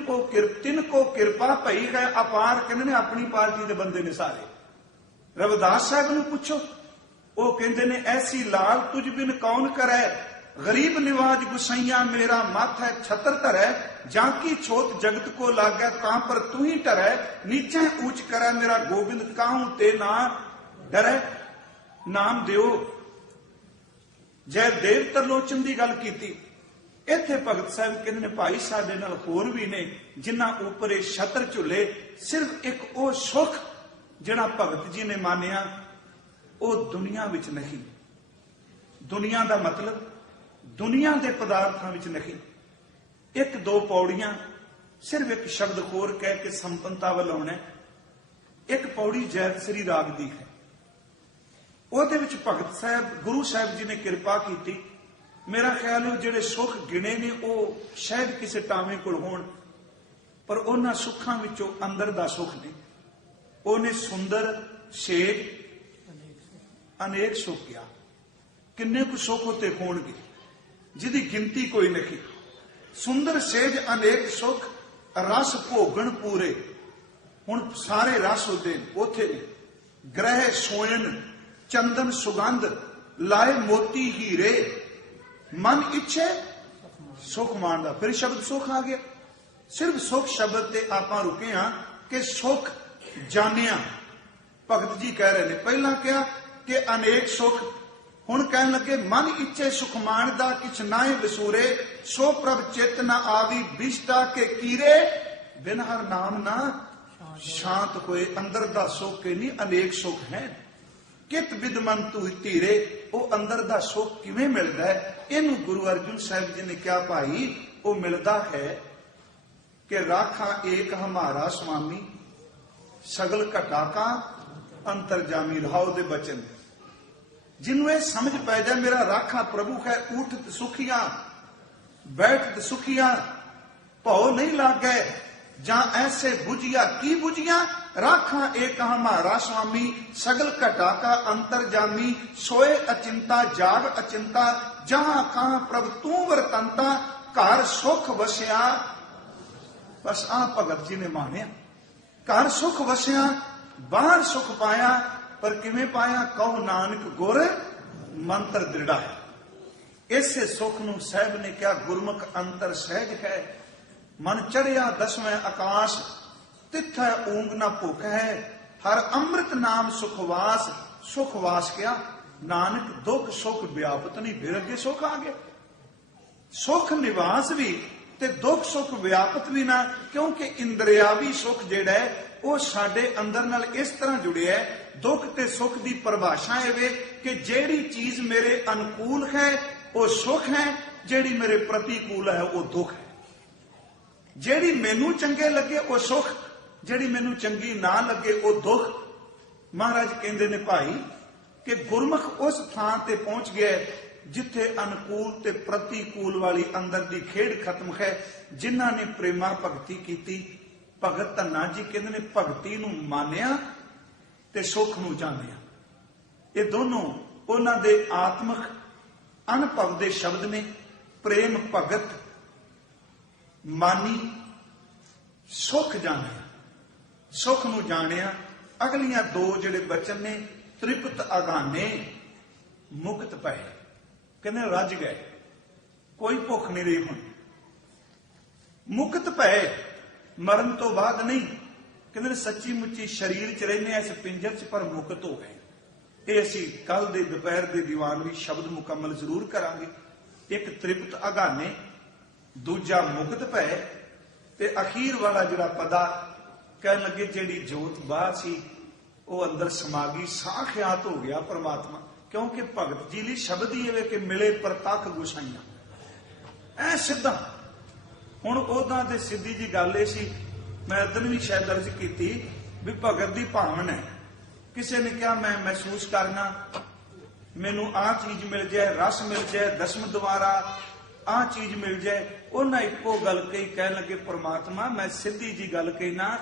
ਕੋ ਕਿਰਪਾ ਭਈ ਹੈ ਅਪਾਰ। ਕਹਿੰਦੇ ਨੇ ਆਪਣੀ ਪਾਰਟੀ ਦੇ ਬੰਦੇ ਨੇ ਸਾਰੇ। ਰਵਿਦਾਸ ਸਾਹਿਬ ਨੂੰ ਪੁੱਛੋ, ਉਹ ਕਹਿੰਦੇ ਨੇ ਐਸੀ ਲਾਲ ਤੁਝ ਬਿਨ ਕੌਣ ਕਰੈ, ਗਰੀਬ ਨਿਵਾਜ ਗੁਸਈਆ ਮੇਰਾ ਮਾਥੈ ਛਤਰ ਧਰੈ। ਜਾਂ ਕੀ ਛੋਟ ਜਗਤ ਕੋ ਲਾਗੈ, ਤਾਂ ਪਰ ਤੂੰ ਹੀ ਟਰੈ। ਨੀਚੇ ਊਚ ਕਰੈ ਮੇਰਾ ਗੋਬਿੰਦ, ਕਾਹੂ ਤੇ ਨਾ ਡਰੈ। ਨਾਮ ਦਿਓ ਜੈ ਦੇਵ ਤਰਲੋਚਨ ਦੀ ਗੱਲ ਕੀਤੀ। ਇੱਥੇ ਭਗਤ ਸਾਹਿਬ ਕਹਿੰਦੇ ਨੇ ਭਾਈ ਸਾਡੇ ਨਾਲ ਹੋਰ ਵੀ ਨੇ ਜਿਨ੍ਹਾਂ ਉੱਪਰ ਇਹ ਛਤਰ ਝੁੱਲੇ। ਸਿਰਫ ਇੱਕ ਉਹ ਸੁੱਖ ਜਿਹੜਾ ਭਗਤ ਜੀ ਨੇ ਮਾਨਿਆ, ਉਹ ਦੁਨੀਆ ਵਿੱਚ ਨਹੀਂ। ਦੁਨੀਆ ਦਾ ਮਤਲਬ ਦੁਨੀਆ ਦੇ ਪਦਾਰਥਾਂ ਵਿੱਚ ਨਹੀਂ। 1-2 ਪੌੜੀਆਂ ਸਿਰਫ ਇੱਕ ਸ਼ਬਦ ਹੋਰ ਕਹਿ ਕੇ ਸੰਪੰਨਤਾ ਵੱਲ ਆਉਣਾ। ਇੱਕ ਪੌੜੀ ਜੈਤ ਸ੍ਰੀ ਰਾਗ ਦੀ ਹੈ। ਉਹਦੇ ਵਿੱਚ ਭਗਤ ਸਾਹਿਬ ਗੁਰੂ ਸਾਹਿਬ ਜੀ ਨੇ ਕਿਰਪਾ ਕੀਤੀ मेरा ख्याल है ਜਿਹੜੇ ਸੁਖ ਗਿਣੇ ਨੇ ਉਹ ਸ਼ਾਇਦ ਕਿਸੇ ਟਾਵੇਂ ਕੋਲ ਹੋਣ, ਪਰ ਉਹਨਾਂ ਸੁੱਖਾਂ ਵਿੱਚੋਂ ਅੰਦਰ ਦਾ ਸੁਖ ਨਹੀਂ। ਉਹਨੇ ਸੁੰਦਰ ਸੇਜ ਅਨੇਕ ਸੁਖ ਕਿਹਾ। ਕਿੰਨੇ ਕੁ ਸੁਖ ਉੱਤੇ ਹੋਣਗੇ ਜਿਹਦੀ ਗਿਣਤੀ ਕੋਈ ਨਹੀਂ। ਸੁੰਦਰ ਸੇਜ ਅਨੇਕ ਸੁਖ ਰਸ ਭੋਗਣ ਪੂਰੇ। ਹੁਣ ਸਾਰੇ ਰਸ ਉਹਦੇ ਉੱਥੇ ਨੇ। ਗ੍ਰਹਿ ਸੋਇਨ ਚੰਦਨ ਸੁਗੰਧ ਲਾਏ ਮੋਤੀ ਹੀਰੇ ਮਨ ਇੱਛੇ ਸੁਖ ਮਾਣਦਾ। ਫਿਰ ਸ਼ਬਦ ਸੁਖ ਆ ਗਿਆ। ਸਿਰਫ ਸੁਖ ਸ਼ਬਦ ਤੇ ਆਪਾਂ ਰੁਕੇ ਹਾਂ ਕਿ ਸੁਖ ਜਾਣਿਆ। ਭਗਤ ਜੀ ਕਹਿ ਰਹੇ ਨੇ, ਪਹਿਲਾਂ ਕਿਹਾ ਕਿ ਅਨੇਕ ਸੁਖ, ਹੁਣ ਕਹਿਣ ਲੱਗੇ ਮਨ ਇੱਛੇ ਸੁਖ ਮਾਣਦਾ ਕਿਛ ਨਾਏ ਵਿਸੂਰੇ ਸੋ ਪ੍ਰਭ ਚਿਤ ਨਾ ਆਵੀ ਬਿਸ਼ਟਾ ਕੇ ਕੀਰੇ ਬਿਨ ਹਰ ਨਾਮ ਨਾ ਸ਼ਾਂਤ ਹੋਏ। ਅੰਦਰ ਦਾ ਸੁਖ ਕੇ ਨਹੀਂ ਅਨੇਕ ਸੁਖ ਹੈ। ਕਿਤ ਵਿਦ ਮਨ ਤੂ ਧੀਰੇ, ਉਹ ਅੰਦਰ ਦਾ ਸੁਖ ਕਿਵੇਂ ਮਿਲਦਾ ਹੈ? ਇਹਨੂੰ ਗੁਰੂ ਅਰਜਨ ਸਾਹਿਬ ਜੀ ਨੇ ਕਿਹਾ ਭਾਈ ਉਹ ਮਿਲਦਾ ਹੈ ਕਿ ਰਾਖਾ ਏਕ ਹਮਾਰਾ ਸੁਆਮੀ ਸਗਲ ਘਟਾ ਕਾ ਅੰਤਰਜਾਮੀ। ਰਹਾਉ ਦੇ ਬਚਨ ਜਿਹਨੂੰ ਇਹ ਸਮਝ ਪੈ ਜਾਏ ਮੇਰਾ ਰਾਖਾ ਪ੍ਰਭੂ ਹੈ, ਉਠਤ ਸੁਖੀਆਂ ਬੈਠਤ ਸੁਖੀਆਂ ਭਉ ਨਹੀਂ ਲਾਗੇ ਜਾਂ ਐਸੇ ਬੁਝਿਆ ਕੀ ਬੁਝਿਆ। ਰਾਖਾ ਏਕ ਹਮਾਰਾ ਸੁਆਮੀ ਸਗਲ ਘਟਾ ਕਾ ਅੰਤਰਜਾਮੀ ਸੋਏ ਅਚਿੰਤਾ ਜਾਗ ਅਚਿੰਤਾ ਜਹਾਂ ਕਹਾਂ ਪ੍ਰਭ ਤੂੰ ਵਰਤੰਤਾ ਘਰ ਸੁਖ ਵਸਿਆ। ਬਸ ਆ ਭਗਤ ਜੀ ਨੇ ਮਾਣਿਆ ਘਰ ਸੁਖ ਵਸਿਆ ਬਾਹਰ ਸੁਖ ਪਾਇਆ। ਪਰ ਕਿਵੇਂ ਪਾਇਆ? ਕਹੋ ਨਾਨਕ ਗੁਰ ਮੰਤਰ ਦ੍ਰਿੜਾ ਹੈ। ਇਸੇ ਸੁਖ ਨੂੰ ਸਾਹਿਬ ਨੇ ਕਿਹਾ ਗੁਰਮੁਖ ਅੰਤਰ ਸਹਿਜ ਹੈ। ਮਨ ਚੜਿਆ ਦਸਵੇਂ ਆਕਾਸ਼ ਤਿੱਥੈ ਊਂਗ ਨਾ ਭੁੱਖ ਹੈ। ਹਰ ਅੰਮ੍ਰਿਤ ਨਾਮ ਸੁਖਵਾਸ। ਸੁਖਵਾਸ ਕਿਹਾ ਨਾਨਕ ਦੁੱਖ ਸੁਖ ਵਿਆਪਤ ਨਹੀਂ। ਫਿਰ ਅੱਗੇ ਸੁਖ ਆ ਗਿਆ। ਸੁਖ ਨਿਵਾਸ ਵੀ ਤੇ ਦੁੱਖ ਸੁਖ ਵਿਆਪਤ ਵੀ ਨਾ, ਕਿਉਂਕਿ ਇੰਦਰਿਆਵੀ ਸੁਖ ਜਿਹੜਾ ਹੈ ਉਹ ਸਾਡੇ ਅੰਦਰ ਨਾਲ ਇਸ ਤਰ੍ਹਾਂ ਜੁੜਿਆ ਹੈ। ਦੁੱਖ ਤੇ ਸੁਖ ਦੀ ਪਰਿਭਾਸ਼ਾ ਇਹ ਵੇ ਕਿ ਜਿਹੜੀ ਚੀਜ਼ ਮੇਰੇ ਅਨੁਕੂਲ ਹੈ ਉਹ ਸੁਖ ਹੈ, ਜਿਹੜੀ ਮੇਰੇ ਪ੍ਰਤੀਕੂਲ ਹੈ ਉਹ ਦੁੱਖ ਹੈ। ਜਿਹੜੀ ਮੈਨੂੰ ਚੰਗੇ ਲੱਗੇ ਉਹ ਸੁਖ, ਜਿਹੜੀ ਮੈਨੂੰ ਚੰਗੀ ਨਾ ਲੱਗੇ ਉਹ ਦੁੱਖ। ਮਹਾਰਾਜ ਕਹਿੰਦੇ ਨੇ ਭਾਈ ਕਿ ਗੁਰਮੁਖ ਉਸ ਥਾਂ ਤੇ ਪਹੁੰਚ ਗਿਆ ਜਿੱਥੇ ਅਨੁਕੂਲ ਤੇ ਪ੍ਰਤੀਕੂਲ ਵਾਲੀ ਅੰਦਰ ਦੀ ਖੇਡ ਖਤਮ ਹੈ। ਜਿਨ੍ਹਾਂ ਨੇ ਪ੍ਰੇਮਾ ਭਗਤੀ ਕੀਤੀ, ਭਗਤ ਧੰਨਾ ਜੀ ਕਹਿੰਦੇ ਨੇ ਭਗਤੀ ਨੂੰ ਮਾਨਿਆ ਤੇ ਸੁਖ ਨੂੰ ਜਾਣਿਆ। ਇਹ ਦੋਨੋਂ ਉਹਨਾਂ ਦੇ ਆਤਮਿਕ ਅਨੁਭਵ ਦੇ ਸ਼ਬਦ ਨੇ। ਪ੍ਰੇਮ ਭਗਤ ਮਾਨੀ ਸੁਖ ਜਾਣਿਆ। ਸੁਖ ਨੂੰ ਜਾਣਿਆ। ਅਗਲੀਆਂ ਦੋ ਜਿਹੜੇ ਬਚਨ ਨੇ ਤ੍ਰਿਪਤ ਅਗਾਨੇ ਮੁਕਤ ਪਏ। ਕਹਿੰਦੇ ਰੱਜ ਗਏ, ਕੋਈ ਭੁੱਖ ਨਹੀਂ ਰਹੀ। ਹੁਣ ਮੁਕਤ ਪਏ, ਮਰਨ ਤੋਂ ਬਾਅਦ ਨਹੀਂ। ਕਹਿੰਦੇ ਨੇ ਸੱਚੀ ਮੁੱਚੀ ਸਰੀਰ ਚ ਰਹਿੰਦੇ ਇਸ ਪਿੰਜਰ ਚ, ਪਰ ਮੁਕਤ ਹੋ ਗਏ। ਇਹ ਅਸੀਂ ਕੱਲ ਦੇ ਦੁਪਹਿਰ ਦੇ ਦੀਵਾਨ ਵਿੱਚ ਸ਼ਬਦ ਮੁਕੰਮਲ ਜ਼ਰੂਰ ਕਰਾਂਗੇ। ਇੱਕ ਤ੍ਰਿਪਤ ਅਗਾਨੇ, ਦੂਜਾ ਮੁਕਤ ਪਏ, ਤੇ ਅਖੀਰ ਵਾਲਾ ਜਿਹੜਾ ਪਦਾ ਕਹਿਣ ਲੱਗੇ ਜਿਹੜੀ ਜੋਤ ਬਾਹਰ ਸੀ ਉਹ ਅੰਦਰ ਸਮਾ ਗਈ। ਸਾਖਿਆਤ ਹੋ ਗਿਆ ਪਰਮਾਤਮਾ। ਕਿਉਂਕਿ ਭਗਤ ਜੀ ਲਈ ਸ਼ਬਦ ਹੀ ਇਹ ਕਿ ਮਿਲੇ ਪ੍ਰਤੱਖ ਗੁਸਾਈਆਂ ਐ ਸਿੱਧਾ। ਹੁਣ ਉਹਦਾਂ ਤੇ ਸਿੱਧੀ ਜੀ ਗੱਲ ਇਹ ਸੀ, ਮੈਂ ਉਦੋਂ ਵੀ ਸ਼ਾਇਦ ਦਰਜ ਕੀਤੀ ਵੀ ਭਗਤ ਦੀ ਭਾਵਨਾ ਹੈ। ਕਿਸੇ ਨੇ ਕਿਹਾ ਮੈਂ ਮਹਿਸੂਸ ਕਰਨਾ ਮੈਨੂੰ ਆਹ ਚੀਜ਼ ਮਿਲ ਜਾਏ, ਰਸ ਮਿਲ ਜਾਏ, ਦਸਮ ਦੁਆਰਾ ਆਹ ਚੀਜ਼ ਮਿਲ ਜਾਏ। ਉਹਨਾਂ ਇੱਕੋ ਗੱਲ ਕਹੀ, ਕਹਿਣ ਲੱਗੇ ਪਰਮਾਤਮਾ ਮੈਂ ਸਿੱਧੀ ਜੀ ਗੱਲ ਕਹੀ ਨਾ,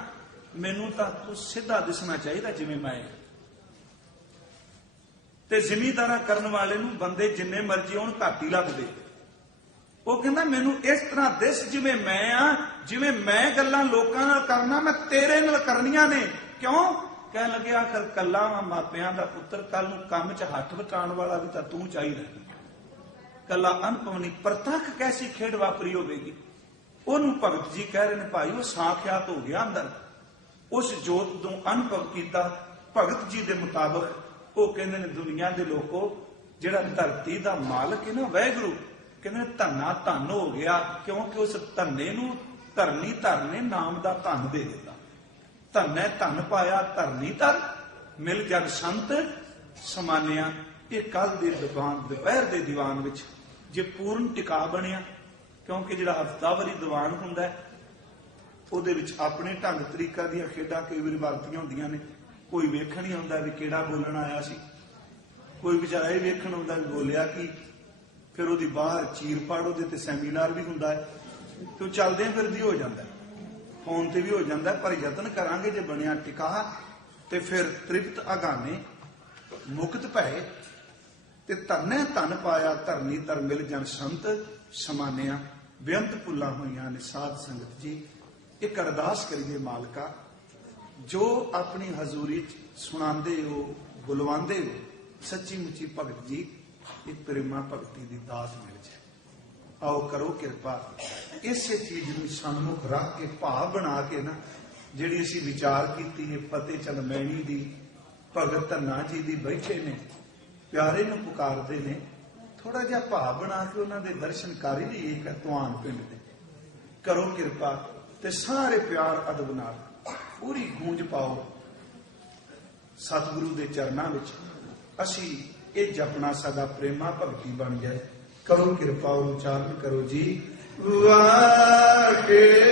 ਮੈਨੂੰ ਤਾਂ ਤੂੰ ਸਿੱਧਾ ਦਿਸਣਾ ਚਾਹੀਦਾ ਜਿਵੇਂ ਮੈਂ। ਤੇ ਜ਼ਿਮੀਦਾਰਾਂ ਕਰਨ ਵਾਲੇ ਨੂੰ ਬੰਦੇ ਜਿੰਨੇ ਮਰਜ਼ੀ ਹੋਣ ਘੱਟ ਹੀ ਲੱਗਦੇ। ਉਹ ਕਹਿੰਦਾ ਮੈਨੂੰ ਇਸ ਤਰ੍ਹਾਂ ਦਿਸ ਜਿਵੇਂ ਮੈਂ ਆ, ਜਿਵੇਂ ਮੈਂ ਗੱਲਾਂ ਲੋਕਾਂ ਨਾਲ ਕਰਨਾ ਮੈਂ ਤੇਰੇ ਨਾਲ ਕਰਨੀਆਂ ਨੇ। ਕਿਉਂ? ਕਹਿਣ ਲੱਗੇ ਆਖਰ ਕੱਲਾ ਵਾ ਮਾਪਿਆਂ ਦਾ ਪੁੱਤਰ, ਕੱਲ ਨੂੰ ਕੰਮ 'ਚ ਹੱਥ ਵਟਾਉਣ ਵਾਲਾ ਵੀ ਤਾਂ ਤੂੰ ਚਾਹੀਦਾ। ਕੱਲਾ ਅਨੁਭਵ ਨਹੀਂ, ਪ੍ਰਤੱਖ ਕੈਸੀ ਖੇਡ ਵਾਪਰੀ ਹੋਵੇਗੀ। ਉਹਨੂੰ ਭਗਤ ਜੀ ਕਹਿ ਰਹੇ ਨੇ ਭਾਈ ਉਹ ਸਾਖਿਆਤ ਹੋ ਗਿਆ ਅੰਦਰ। ਉਸ ਜੋਤ ਨੂੰ ਅਨੁਭਵ ਕੀਤਾ ਭਗਤ ਜੀ ਦੇ ਮੁਤਾਬਕ। ਉਹ ਕਹਿੰਦੇ ਨੇ ਦੁਨੀਆ ਦੇ ਲੋਕੋ ਜਿਹੜਾ ਧਰਤੀ ਦਾ ਮਾਲਕ ਹੈ ਨਾ ਵਾਹਿਗੁਰੂ, ਕਹਿੰਦੇ ਧੰਨਾ ਧੰਨ ਹੋ ਗਿਆ, ਕਿਉਂਕਿ ਉਸ ਧੰਨੇ ਨੂੰ ਧਰਨੀ ਧਰ ਨੇ ਨਾਮ ਦਾ ਧੰਨ ਦੇ ਦਿੱਤਾ। ਧੰਨੇ ਧੰਨ ਪਾਇਆ ਧਰਨੀ ਧਰ ਮਿਲ ਜਗ ਸੰਤ ਸਮਾਨਿਆ। ਇਹ ਕੱਲ ਦੇ ਦੁਪਹਿਰ ਦੇ ਦੀਵਾਨ ਵਿੱਚ ਜੇ ਪੂਰਨ ਟਿਕਾ ਬਣਿਆ, ਕਿਉਂਕਿ ਜਿਹੜਾ ਹਫ਼ਤਾਵਾਰੀ ਦੀਵਾਨ ਹੁੰਦਾ ਹੈ ਉਹਦੇ ਵਿੱਚ ਆਪਣੇ ਢੰਗ ਤਰੀਕਾ ਦੀਆਂ ਖੇਡਾਂ ਕਈ ਵਾਰੀ ਵਰਤੀਆਂ ਹੁੰਦੀਆਂ ਨੇ। ਕੋਈ ਵੇਖਣ ਹੀ ਆਉਂਦਾ ਵੀ ਕਿਹੜਾ ਬੋਲਣ ਆਇਆ ਸੀ, ਕੋਈ ਵਿਚਾਰਾ ਇਹ ਵੇਖਣ ਆਉਂਦਾ ਵੀ ਬੋਲਿਆ ਕੀ। ਫਿਰ ਉਹਦੀ ਬਾਹਰ ਚੀਰ ਪਾੜ ਉਹਦੇ ਤੇ ਸੈਮੀਨਾਰ ਵੀ ਹੁੰਦਾ ਹੈ, ਤੇ ਉਹ ਚੱਲਦੇ ਫਿਰਦੀ ਹੋ ਜਾਂਦਾ, ਫੋਨ ਤੇ ਵੀ ਹੋ ਜਾਂਦਾ। ਪਰ ਯਤਨ ਕਰਾਂਗੇ ਜੇ ਬਣਿਆ ਟਿਕਾ ਤੇ ਫਿਰ ਤ੍ਰਿਪਤ ਅਗਾਨੇ ਮੁਕਤ ਭਏ ਤੇ ਧੰਨੇ ਧਨ ਪਾਇਆ ਧਰਨੀ ਧਰ ਮਿਲ ਜਨ ਸੰਤ ਸਮਾਨਿਆ। ਬੇਅੰਤ ਭੁੱਲਾਂ ਹੋਈਆਂ ਨੇ ਸਾਧ ਸੰਗਤ ਜੀ। ਇੱਕ ਅਰਦਾਸ ਕਰੀਏ ਮਾਲਕਾ, ਜੋ ਆਪਣੀ ਹਜ਼ੂਰੀ ਚ ਸੁਣਾਉਂਦੇ ਹੋ ਬੁਲਵਾਉਂਦੇ ਹੋ, ਸੱਚੀ ਮੁੱਚੀ ਭਗਤ ਜੀ ਇੱਕ ਪ੍ਰੇਮਾ ਭਗਤੀ ਦੀ ਦਾਤ ਮਿਲ ਜਾਏ। ਆਓ ਕਰੋ ਕਿਰਪਾ, ਇਸੇ ਚੀਜ਼ ਨੂੰ ਸਨਮੁਖ ਰੱਖ ਕੇ ਭਾਵ ਬਣਾ ਕੇ ਨਾ, ਜਿਹੜੀ ਅਸੀਂ ਵਿਚਾਰ ਕੀਤੀ ਹੈ ਫਤਿਹ ਚੰਦ ਮੈਣੀ ਦੀ, ਭਗਤ ਧੰਨਾ ਜੀ ਦੀ ਬੈਠੇ ਨੇ ਪਿਆਰੇ ਨੂੰ ਪੁਕਾਰਦੇ ਨੇ, ਥੋੜਾ ਜਿਹਾ ਭਾਵ ਬਣਾ ਕੇ ਉਹਨਾਂ ਦੇ ਦਰਸ਼ਨ ਕਰ ਹੀ ਲਈਏ ਧੁਆਨ ਪਿੰਡ ਦੇ। ਕਰੋ ਕਿਰਪਾ ਤੇ ਸਾਰੇ ਪਿਆਰ ਅਦਬ ਨਾਲ ਪੂਰੀ ਗੂੰਜ ਪਾਓ ਸਤਿਗੁਰੂ ਦੇ ਚਰਨਾਂ ਵਿੱਚ। ਅਸੀਂ ਇਹ ਜਪਣਾ ਸਾਡਾ ਪ੍ਰੇਮਾ ਭਗਤੀ ਬਣ ਜਾਏ। ਕਰੋ ਕਿਰਪਾ, ਉਚਾਰਨ ਕਰੋ ਜੀ। ਵਾਹਿਗੁਰੂ